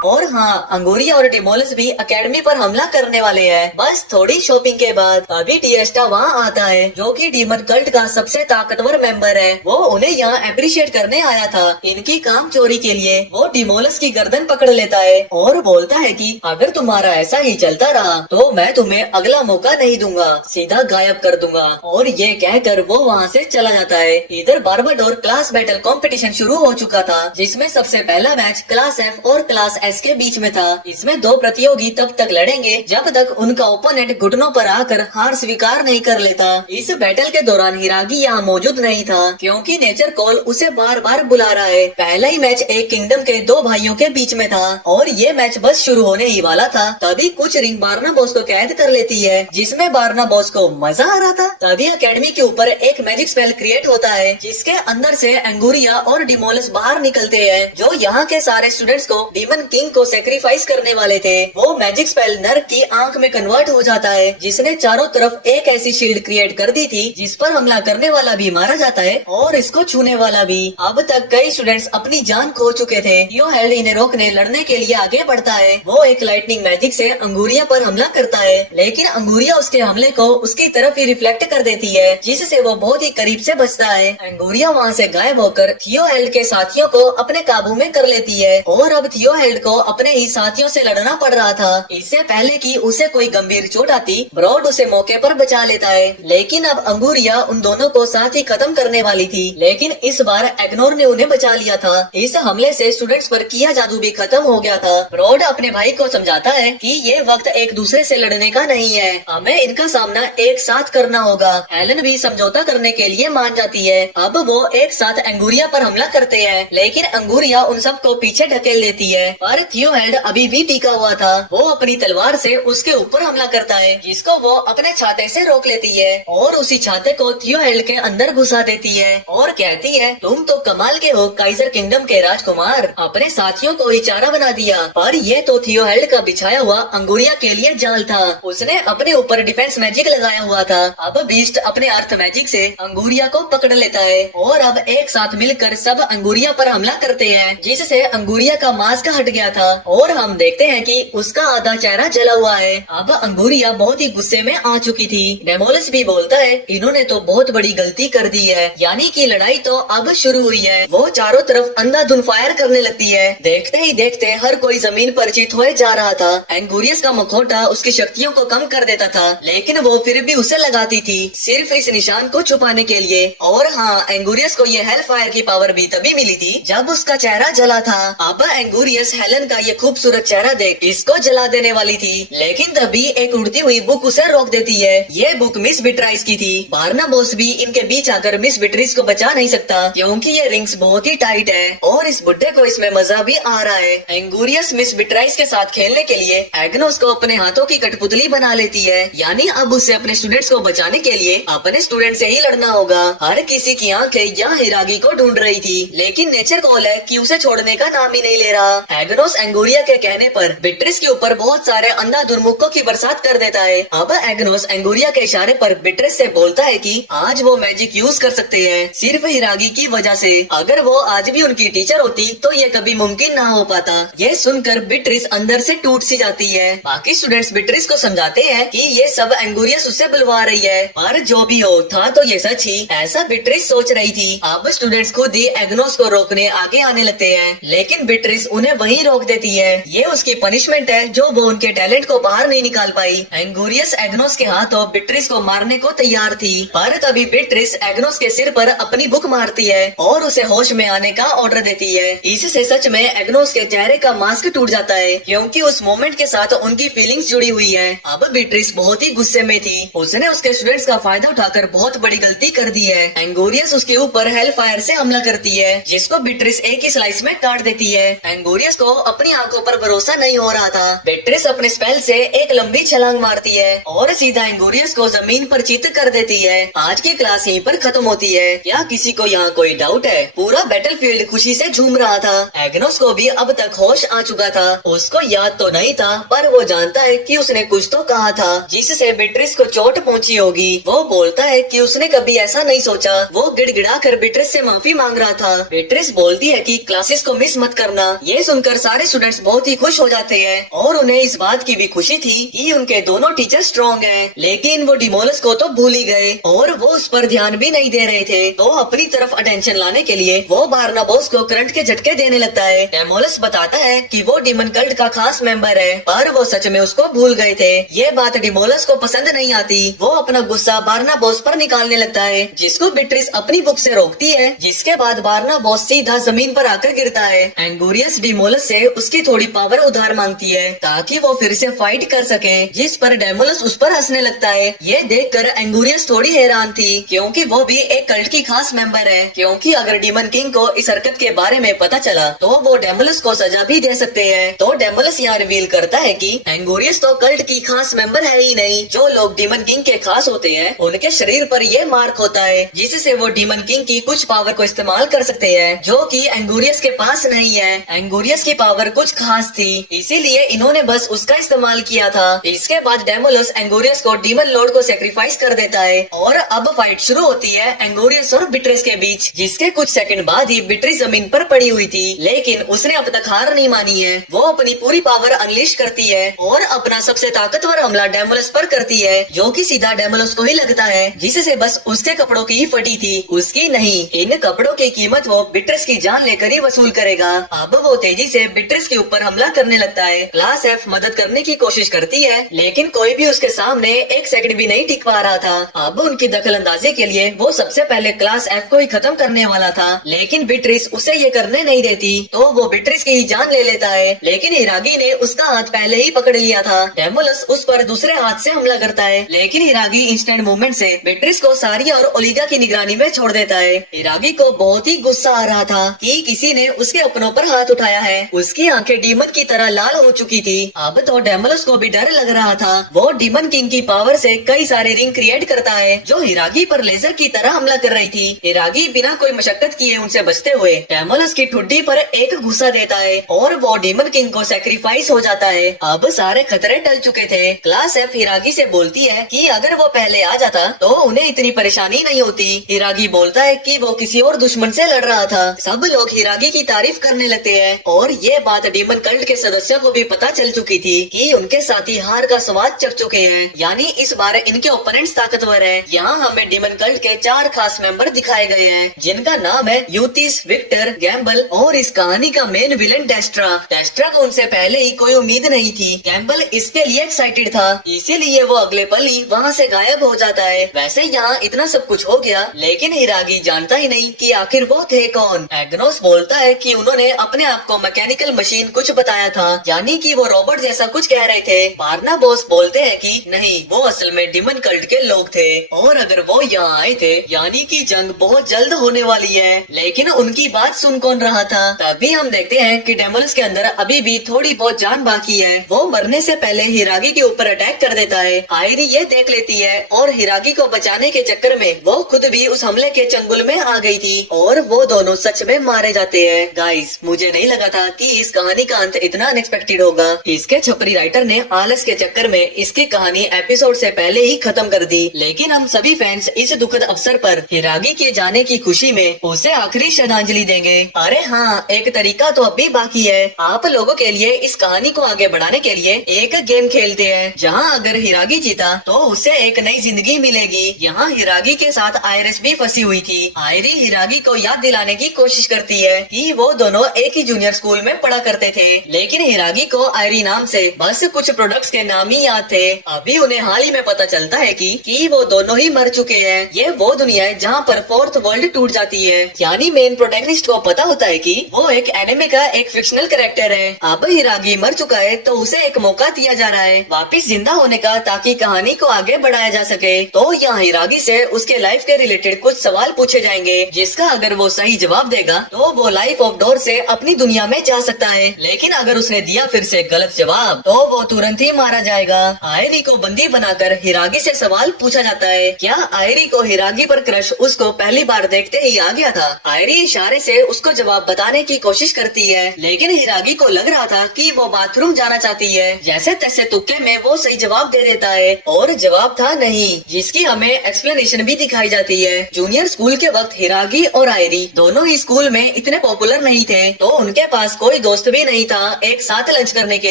और हाँ, अंगोरिया और डिमोलस भी अकेडमी पर हमला करने वाले हैं, बस थोड़ी शॉपिंग के बाद। अभी टिएस्टा वहाँ आता है, जो कि डीमन कल्ट का सबसे ताकतवर मेंबर है। वो उन्हें यहाँ अप्रिशिएट करने आया था इनकी काम चोरी के लिए। वो डिमोलस की गर्दन पकड़ लेता है और बोलता है कि अगर तुम्हारा ऐसा ही चलता रहा तो मैं तुम्हें अगला मौका नहीं दूंगा, सीधा गायब कर दूंगा। और ये कहकर वो वहाँ से चला जाता है। इधर बार्बाडोर क्लास बैटल कंपटीशन शुरू हो चुका था, जिसमें सबसे पहला मैच क्लास एफ और क्लास एस के बीच में था। इसमें दो प्रतियोगी तब तक लड़ेंगे जब तक उनका ओपोनेंट घुटनों पर आकर हार स्वीकार नहीं कर लेता। इस बैटल के दौरान हिरागी यहाँ मौजूद नहीं था क्योंकि नेचर कॉल उसे बार बार बुला रहा है। पहला ही मैच एक किंगडम के दो भाइयों के बीच में था और ये मैच बस शुरू होने ही वाला था, तभी कुछ रिंग बार्नाबॉस को कैद कर लेती है, जिसमें बार्नाबॉस को मजा आ रहा था। तभी अकेडमी के ऊपर एक मैजिक स्पेल क्रिएट होता है, जिसके अंदर से एंगोरिया और डिमोलस बाहर निकलते हैं, जो यहाँ के सारे स्टूडेंट्स को डीमन किंग को सेक्रीफाइस करने वाले थे। वो मैजिक स्पेल नर्क की आंख में कन्वर्ट हो जाता है, जिसने चारों तरफ एक ऐसी शील्ड क्रिएट कर दी थी जिस पर हमला करने वाला भी मारा जाता है और इसको छूने वाला भी। अब तक कई स्टूडेंट्स अपनी जान खो चुके थे। थियोहेल्ड इन्हें रोकने लड़ने के लिए आगे बढ़ता है। वो एक लाइटनिंग मैजिक से अंगूरिया पर हमला करता है, लेकिन अंगूरिया उसके हमले को उसकी तरफ ही रिफ्लेक्ट कर देती है, जिससे वो बहुत ही करीब से बचता है। अंगूरिया वहाँ से गायब होकर थियोहेल्ड के साथियों को अपने काबू में कर लेती है और अब थियोहेल्ड को अपने ही साथियों से लड़ना पड़ रहा था। इससे पहले कि उसे कोई गंभीर चोट आती, ब्रॉड उसे मौके पर बचा लेता है, लेकिन अब अंगूरिया उन दोनों को साथ ही खत्म करने वाली थी, लेकिन इस बार एग्नोर ने उन्हें बचा लिया था। इस हमले से स्टूडेंट्स पर किया जादू भी खत्म हो गया था। ब्रॉड अपने भाई को समझाता है कि ये वक्त एक दूसरे से लड़ने का नहीं है, हमें इनका सामना एक साथ करना होगा। हेलन भी समझौता करने के लिए मान जाती है। अब वो एक साथ अंगूरिया पर हमला करते हैं, लेकिन अंगूरिया उन सबको पीछे ढकेल देती है, पर थियोहेल्ड अभी भी टीका हुआ था। वो अपनी तलवार से उसके ऊपर हमला करता है, जिसको वो अपने छाते से रोक लेती है और उसी छाते को थियोहेल्ड के अंदर घुसा देती है और कहती है, तुम तो कमाल के हो काइजर किंगडम के राजकुमार, अपने साथियों को ही चारा बना दिया। पर ये तो थियोहेल्ड का बिछाया हुआ अंगूरिया के लिए जाल था, उसने अपने ऊपर डिफेंस मैजिक लगाया हुआ था। अब बीस्ट अपने अर्थ मैजिक से अंगूरिया को पकड़ लेता है और अब एक साथ मिलकर सब अंगूरिया पर हमला करते हैं, जिससे अंगूरिया का मास्क हट गया था और हम देखते हैं कि उसका आधा चेहरा जला हुआ है। अब अंगूरिया बहुत ही गुस्से में आ चुकी थी। डेमोलस भी बोलता है इन्होंने तो बहुत बड़ी गलती कर दी है, यानी कि लड़ाई तो अब शुरू हुई है। वो चारों तरफ अंधाधुंध फायर करने लगती है। देखते ही देखते हर कोई जमीन पर चित हुए जा रहा था। एंगोरियस का मखौटा उसकी शक्तियों को कम कर देता था, लेकिन वो फिर भी उसे लगाती थी सिर्फ इस निशान को छुपाने के लिए। और हाँ, एंगोरियस को ये हेल फायर की पावर भी तभी मिली थी जब उसका चेहरा जला था। अब एंगोरियस हेलन का ये खूबसूरत चेहरा देख इसको जला देने वाली थी, लेकिन तभी एक उड़ती हुई बुक उसे रोक देती है। ये बुक मिस बिट्राइस की थी। बार्नाबॉस भी इनके बीच आकर मिस बिट्रिस को बचा नहीं सकता, क्योंकि ये रिंग्स बहुत ही टाइट है और इस बुड्ढे को इसमें मजा भी आ रहा है। एंगोरियस मिस बिट्राइस के साथ खेलने के लिए एग्नोस को अपने हाथों की कठपुतली बना लेती है, यानी अब उसे अपने स्टूडेंट्स को बचाने के लिए अपने स्टूडेंट से ही लड़ना होगा। हर किसी की आंखें यहाँ हिरागी को ढूंढ रही थी, लेकिन नेचर कॉल है कि उसे छोड़ने का नाम ही नहीं ले रहा। एग्नोस एंगोरिया के कहने पर बिट्रिस के ऊपर बहुत सारे अंधाधुंध मुक्कों की बरसात कर देता है। अब एग्नोस एंगोरिया के इशारे पर बिट्रिस से बोलता है कि आज वो मैजिक यूज कर सकते हैं सिर्फ हिरागी की वजह से। अगर वो आज भी उनकी टीचर होती तो ये कभी मुमकिन ना हो पाता। ये सुनकर बिट्रिस अंदर से टूट सी जाती है। बाकी स्टूडेंट्स बिट्रिस को समझाते हैं कि ये सब एंगोरियस उससे बुलवा रही है, पर जो भी हो था तो ये सच ही, ऐसा बिट्रिस सोच रही थी। अब स्टूडेंट्स खुद ही एग्नोस को रोकने आगे आने लगते हैं, लेकिन बिट्रिस उन्हें वहीं रोक देती है। ये उसकी पनिशमेंट है जो वो उनके टैलेंट को बाहर नहीं निकाल पाई। एंगोरियस एग्नोस के हाथों बिट्रिस को मारने को तैयार थी, पर तभी बिट्रिस एग्नोस के सिर पर अपनी बुक मारती है और उसे होश में आने का ऑर्डर देती है। इससे सच में एग्नोस के चेहरे का मास्क टूट जाता है, क्योंकि उस मोमेंट के साथ उनकी फीलिंग्स जुड़ी हुई है। अब बिट्रिस बहुत ही गुस्से में थी। उसने उसके स्टूडेंट्स का फायदा उठाकर बहुत बड़ी गलती कर दी है। एंगोरियस उसके ऊपर हेल फायर से हमला करती है, जिसको बिट्रिस एक ही स्लाइस में काट देती है। एंगोरियस को अपनी आंखों पर भरोसा नहीं हो रहा था। बिट्रिस अपने स्पेल से एक लंबी छलांग मारती है और सीधा एंगोरियस को जमीन पर चित कर देती है। आज की क्लास यहीं पर खत्म होती है। क्या किसी को यहाँ कोई डाउट है? पूरा बैटलफील्ड खुशी से झूम रहा था। एग्नोस को भी अब तक होश आ चुका था। उसको याद तो नहीं था, पर वो जानता है कि उसने कुछ तो कहा था जिससे बिट्रिस को चोट पहुंची होगी। वो बोलता है कि उसने कभी ऐसा नहीं सोचा। वो गिड़गिड़ा कर बिट्रिस से माफी मांग रहा था। बिट्रिस बोलती है कि क्लासेस को मिस मत करना। ये सुनकर सारे स्टूडेंट्स बहुत ही खुश हो जाते हैं और उन्हें इस बात की भी खुशी थी कि उनके दोनों टीचर स्ट्रॉन्ग हैं। लेकिन वो डिमोलस को तो भूल ही गए और वो उस पर ध्यान भी नहीं दे रहे थे। तो अपनी तरफ अटेंशन लाने के लिए वो बार्नाबॉस को करंट के झटके देने लगता है। डेमोलस बताता है कि वो डिमन कल्ट का खास मेंबर है, पर वो सच में उसको भूल गए थे। ये बात डिमोलस को पसंद नहीं आती। वो अपना गुस्सा बार्नाबॉस पर निकालने लगता है, जिसको बिट्रिस अपनी बुक से रोकती है, जिसके बाद बार्नाबॉस सीधा जमीन पर आकर गिरता है। एंगोरियस डिमोलस से उसकी थोड़ी पावर उधार मांगती है ताकि वो फिर से फाइट कर सके, जिस पर डेमोलस उस पर हंसने लगता है। ये देखकर एंगोरियस थोड़ी हैरान थी, क्योंकि वो भी एक कल्ट की खास मेंबर है। क्योंकि अगर डिमन किंग को इस हरकत के बारे में पता चला तो वो डेमोलस को सजा भी दे सकते हैं। तो डेमोलस यहाँ रिवील करता है कि एंगोरियस तो कल्ट की खास मेंबर है ही नहीं। जो लोग डिमन किंग के खास होते हैं उनके शरीर पर ये मार्क होता है, जिससे वो डिमन किंग की कुछ पावर को इस्तेमाल कर सकते हैं, जो कि एंगोरियस के पास नहीं है। एंगोरियस की पावर कुछ खास थी, इसीलिए इन्होंने बस उसका इस्तेमाल किया था। इसके बाद डेमोलस एंगोरियस को डीमन लॉर्ड को सेक्रीफाइस कर देता है और अब फाइट शुरू होती है एंगोरियस और बिट्रिस के बीच, जिसके कुछ सेकंड बाद ही बिट्रिस जमीन पर पड़ी हुई थी, लेकिन उसने अब तक हार नहीं मानी है। वो अपनी पूरी पावर अनलीश करती है और अपना सबसे ताकतवर हमला डेमोलस पर करती है, जो कि सीधा डेमोलस को ही लगता है, जिससे बस उसके कपड़ों की ही फटी थी, उसकी नहीं। इन कपड़ों की कीमत वो बिट्रिस की जान लेकर ही वसूल करेगा। अब वो तेजी से बिट्रिस के ऊपर हमला करने लगता है। क्लास एफ मदद करने की कोशिश करती है, लेकिन कोई भी उसके सामने एक सेकंड भी नहीं टिक पा रहा था। अब उनकी दखल अंदाजी के लिए वो सबसे पहले क्लास एफ को ही खत्म करने वाला था, लेकिन बिट्रिस उसे ये करने नहीं देती, तो वो बिट्रिस की ही जान ले लेता है। लेकिन हिरागी ने उसका हाथ पहले ही पकड़ लिया था। डेमोलस उस पर दूसरे हाथ से हमला करता है, लेकिन हिरागी इंस्टेंट मूवमेंट से बिट्रिस को सारिया और ओलिगा की निगरानी में छोड़ देता है। हिरागी को बहुत ही गुस्सा आ रहा था कि किसी ने उसके अपनों पर हाथ उठाया है। उसकी आंखें डीमन की तरह लाल हो चुकी थी। अब तो डेमोलस को भी डर लग रहा था। वो डीमन किंग की पावर से कई सारे रिंग क्रिएट करता है, जो हिरागी पर लेजर की तरह हमला कर रही थी। हिरागी बिना कोई मशक्कत किए उनसे बचते हुए डेमोलस की ठुड्डी पर एक घुसा देता है और वो डीमन किंग को सैक्रिफाइस हो जाता है। अब सारे खतरे टल चुके थे। क्लास एफ हिरागी से बोलती है कि अगर वो पहले आ जाता तो उन्हें इतनी परेशानी नहीं होती। हिरागी बोलता है कि वो किसी और दुश्मन से लड़ रहा था। सब लोग हिरागी की तारीफ करने लगते हैं और ये बात डीमन कल्ट के सदस्यों को भी पता चल चुकी थी कि उनके साथी हार का स्वाद चख चुके हैं, यानी इस बार इनके ओपोनेंट्स ताकतवर हैं। यहाँ हमें डीमन कल्ट के 4 खास मेंबर दिखाए गए हैं, जिनका नाम है यूतिस, विक्टर, गैम्बल और इस कहानी का मेन विलन डेस्ट्रा। डेस्ट्रा को उनसे पहले ही कोई उम्मीद नहीं थी। गैम्बल इसके लिए एक्साइटेड था, इसीलिए वो अगले पल ही वहाँ से गायब हो जाता है। वैसे यहाँ इतना सब कुछ हो गया, लेकिन हिरागी जानता ही नहीं कि आखिर वो थे कौन। एग्नोस बोलता है कि उन्होंने अपने आप को मैकेनिकल मशीन कुछ बताया था, यानी कि वो रोबोट जैसा कुछ कह रहे थे। बार्नाबॉस बोलते हैं कि नहीं, वो असल में डीमन कल्ट के लोग थे और अगर वो यहाँ आए थे यानी कि जंग बहुत जल्द होने वाली है। लेकिन उनकी बात सुन कौन रहा था? तभी हम देखते हैं कि डेमोलस के अंदर अभी भी थोड़ी बहुत जान बाकी है। वो मरने से पहले हिरागी के ऊपर अटैक कर देता है। आयरी ये देख लेती है और हिरागी को बचाने के चक्कर में वो खुद भी उस हमले के चंगुल में आ गई थी और वो दोनों सच में मारे जाते हैं। गाइस, मुझे नहीं लगा था कि इस कहानी का अंत इतना अनएक्सपेक्टेड होगा। इसके छपरी राइटर ने आलस के चक्कर में इसकी कहानी एपिसोड से पहले ही खत्म कर दी, लेकिन हम सभी फैंस इस दुखद अवसर पर हिरागी के जाने की खुशी में उसे आखिरी श्रद्धांजलि देंगे। अरे हाँ, एक तरीका तो अब भी बाकी है। आप लोगों के लिए इस कहानी को आगे बढ़ाने के लिए एक गेम खेलते हैं, जहाँ अगर हिरागी जीता तो उसे एक नई जिंदगी मिलेगी। यहाँ हिरागी के साथ आयरिस भी फंसी हुई थी। आयरी हिरागी को याद दिलाने की कोशिश करती है कि वो दोनों एक ही जूनियर स्कूल में पढ़ा करते थे, लेकिन हिरागी को आयरी नाम से बस कुछ प्रोडक्ट्स के नाम ही याद थे। अभी उन्हें हाल ही में पता चलता है कि वो दोनों ही मर चुके हैं। ये वो दुनिया है जहाँ पर फोर्थ वर्ल्ड टूट जाती है, यानी मेन प्रोटैगनिस्ट को पता होता है कि वो एक एनिमे का एक फिक्शनल कैरेक्टर है। अब हिरागी मर चुका है तो उसे एक मौका दिया जा रहा है वापिस जिंदा होने का, ताकि कहानी को आगे बढ़ाया जा सके। तो यहाँ हिरागी से उसके लाइफ के रिलेटेड कुछ सवाल पूछे जाएंगे, जिसका अगर वो सही जवाब देगा तो वो लाइफ ऑफ डोर से अपनी दुनिया में जा सकता है। लेकिन अगर उसने दिया फिर से गलत जवाब तो वो तुरंत ही मारा जाएगा। आयरी को बंदी बनाकर हिरागी से सवाल पूछा जाता है, क्या आयरी को हिरागी पर क्रश उसको पहली बार देखते ही आ गया था? आयरी इशारे से उसको जवाब बताने की कोशिश करती है, लेकिन हिरागी को लग रहा था कि वो बाथरूम जाना चाहती है। जैसे तैसे तुक्के में वो सही जवाब दे देता है और जवाब था नहीं, जिसकी हमें एक्सप्लेनेशन भी दिखाई जाती है। जूनियर स्कूल के वक्त हिरागी और आयरी दोनों ही स्कूल में इतने पॉपुलर नहीं थे, तो उनके पास कोई दोस्त भी नहीं था एक साथ लंच करने के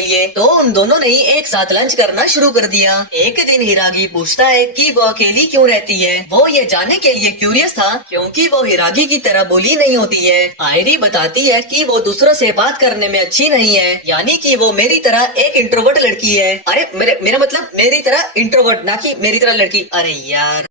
लिए। तो उन दोनों ने ही एक साथ लंच करना शुरू कर दिया। एक दिन हिरागी पूछता है कि वो अकेली क्यों रहती है। वो ये जानने के लिए क्यूरियस था क्योंकि वो हिरागी की तरह बोली नहीं होती है। आयरी बताती है कि वो दूसरों से बात करने में अच्छी नहीं है, यानी कि वो मेरी तरह एक इंट्रोवर्ट लड़की है। अरे मेरा मतलब मेरी तरह इंट्रोवर्ट, ना कि मेरी तरह लड़की। अरे यार,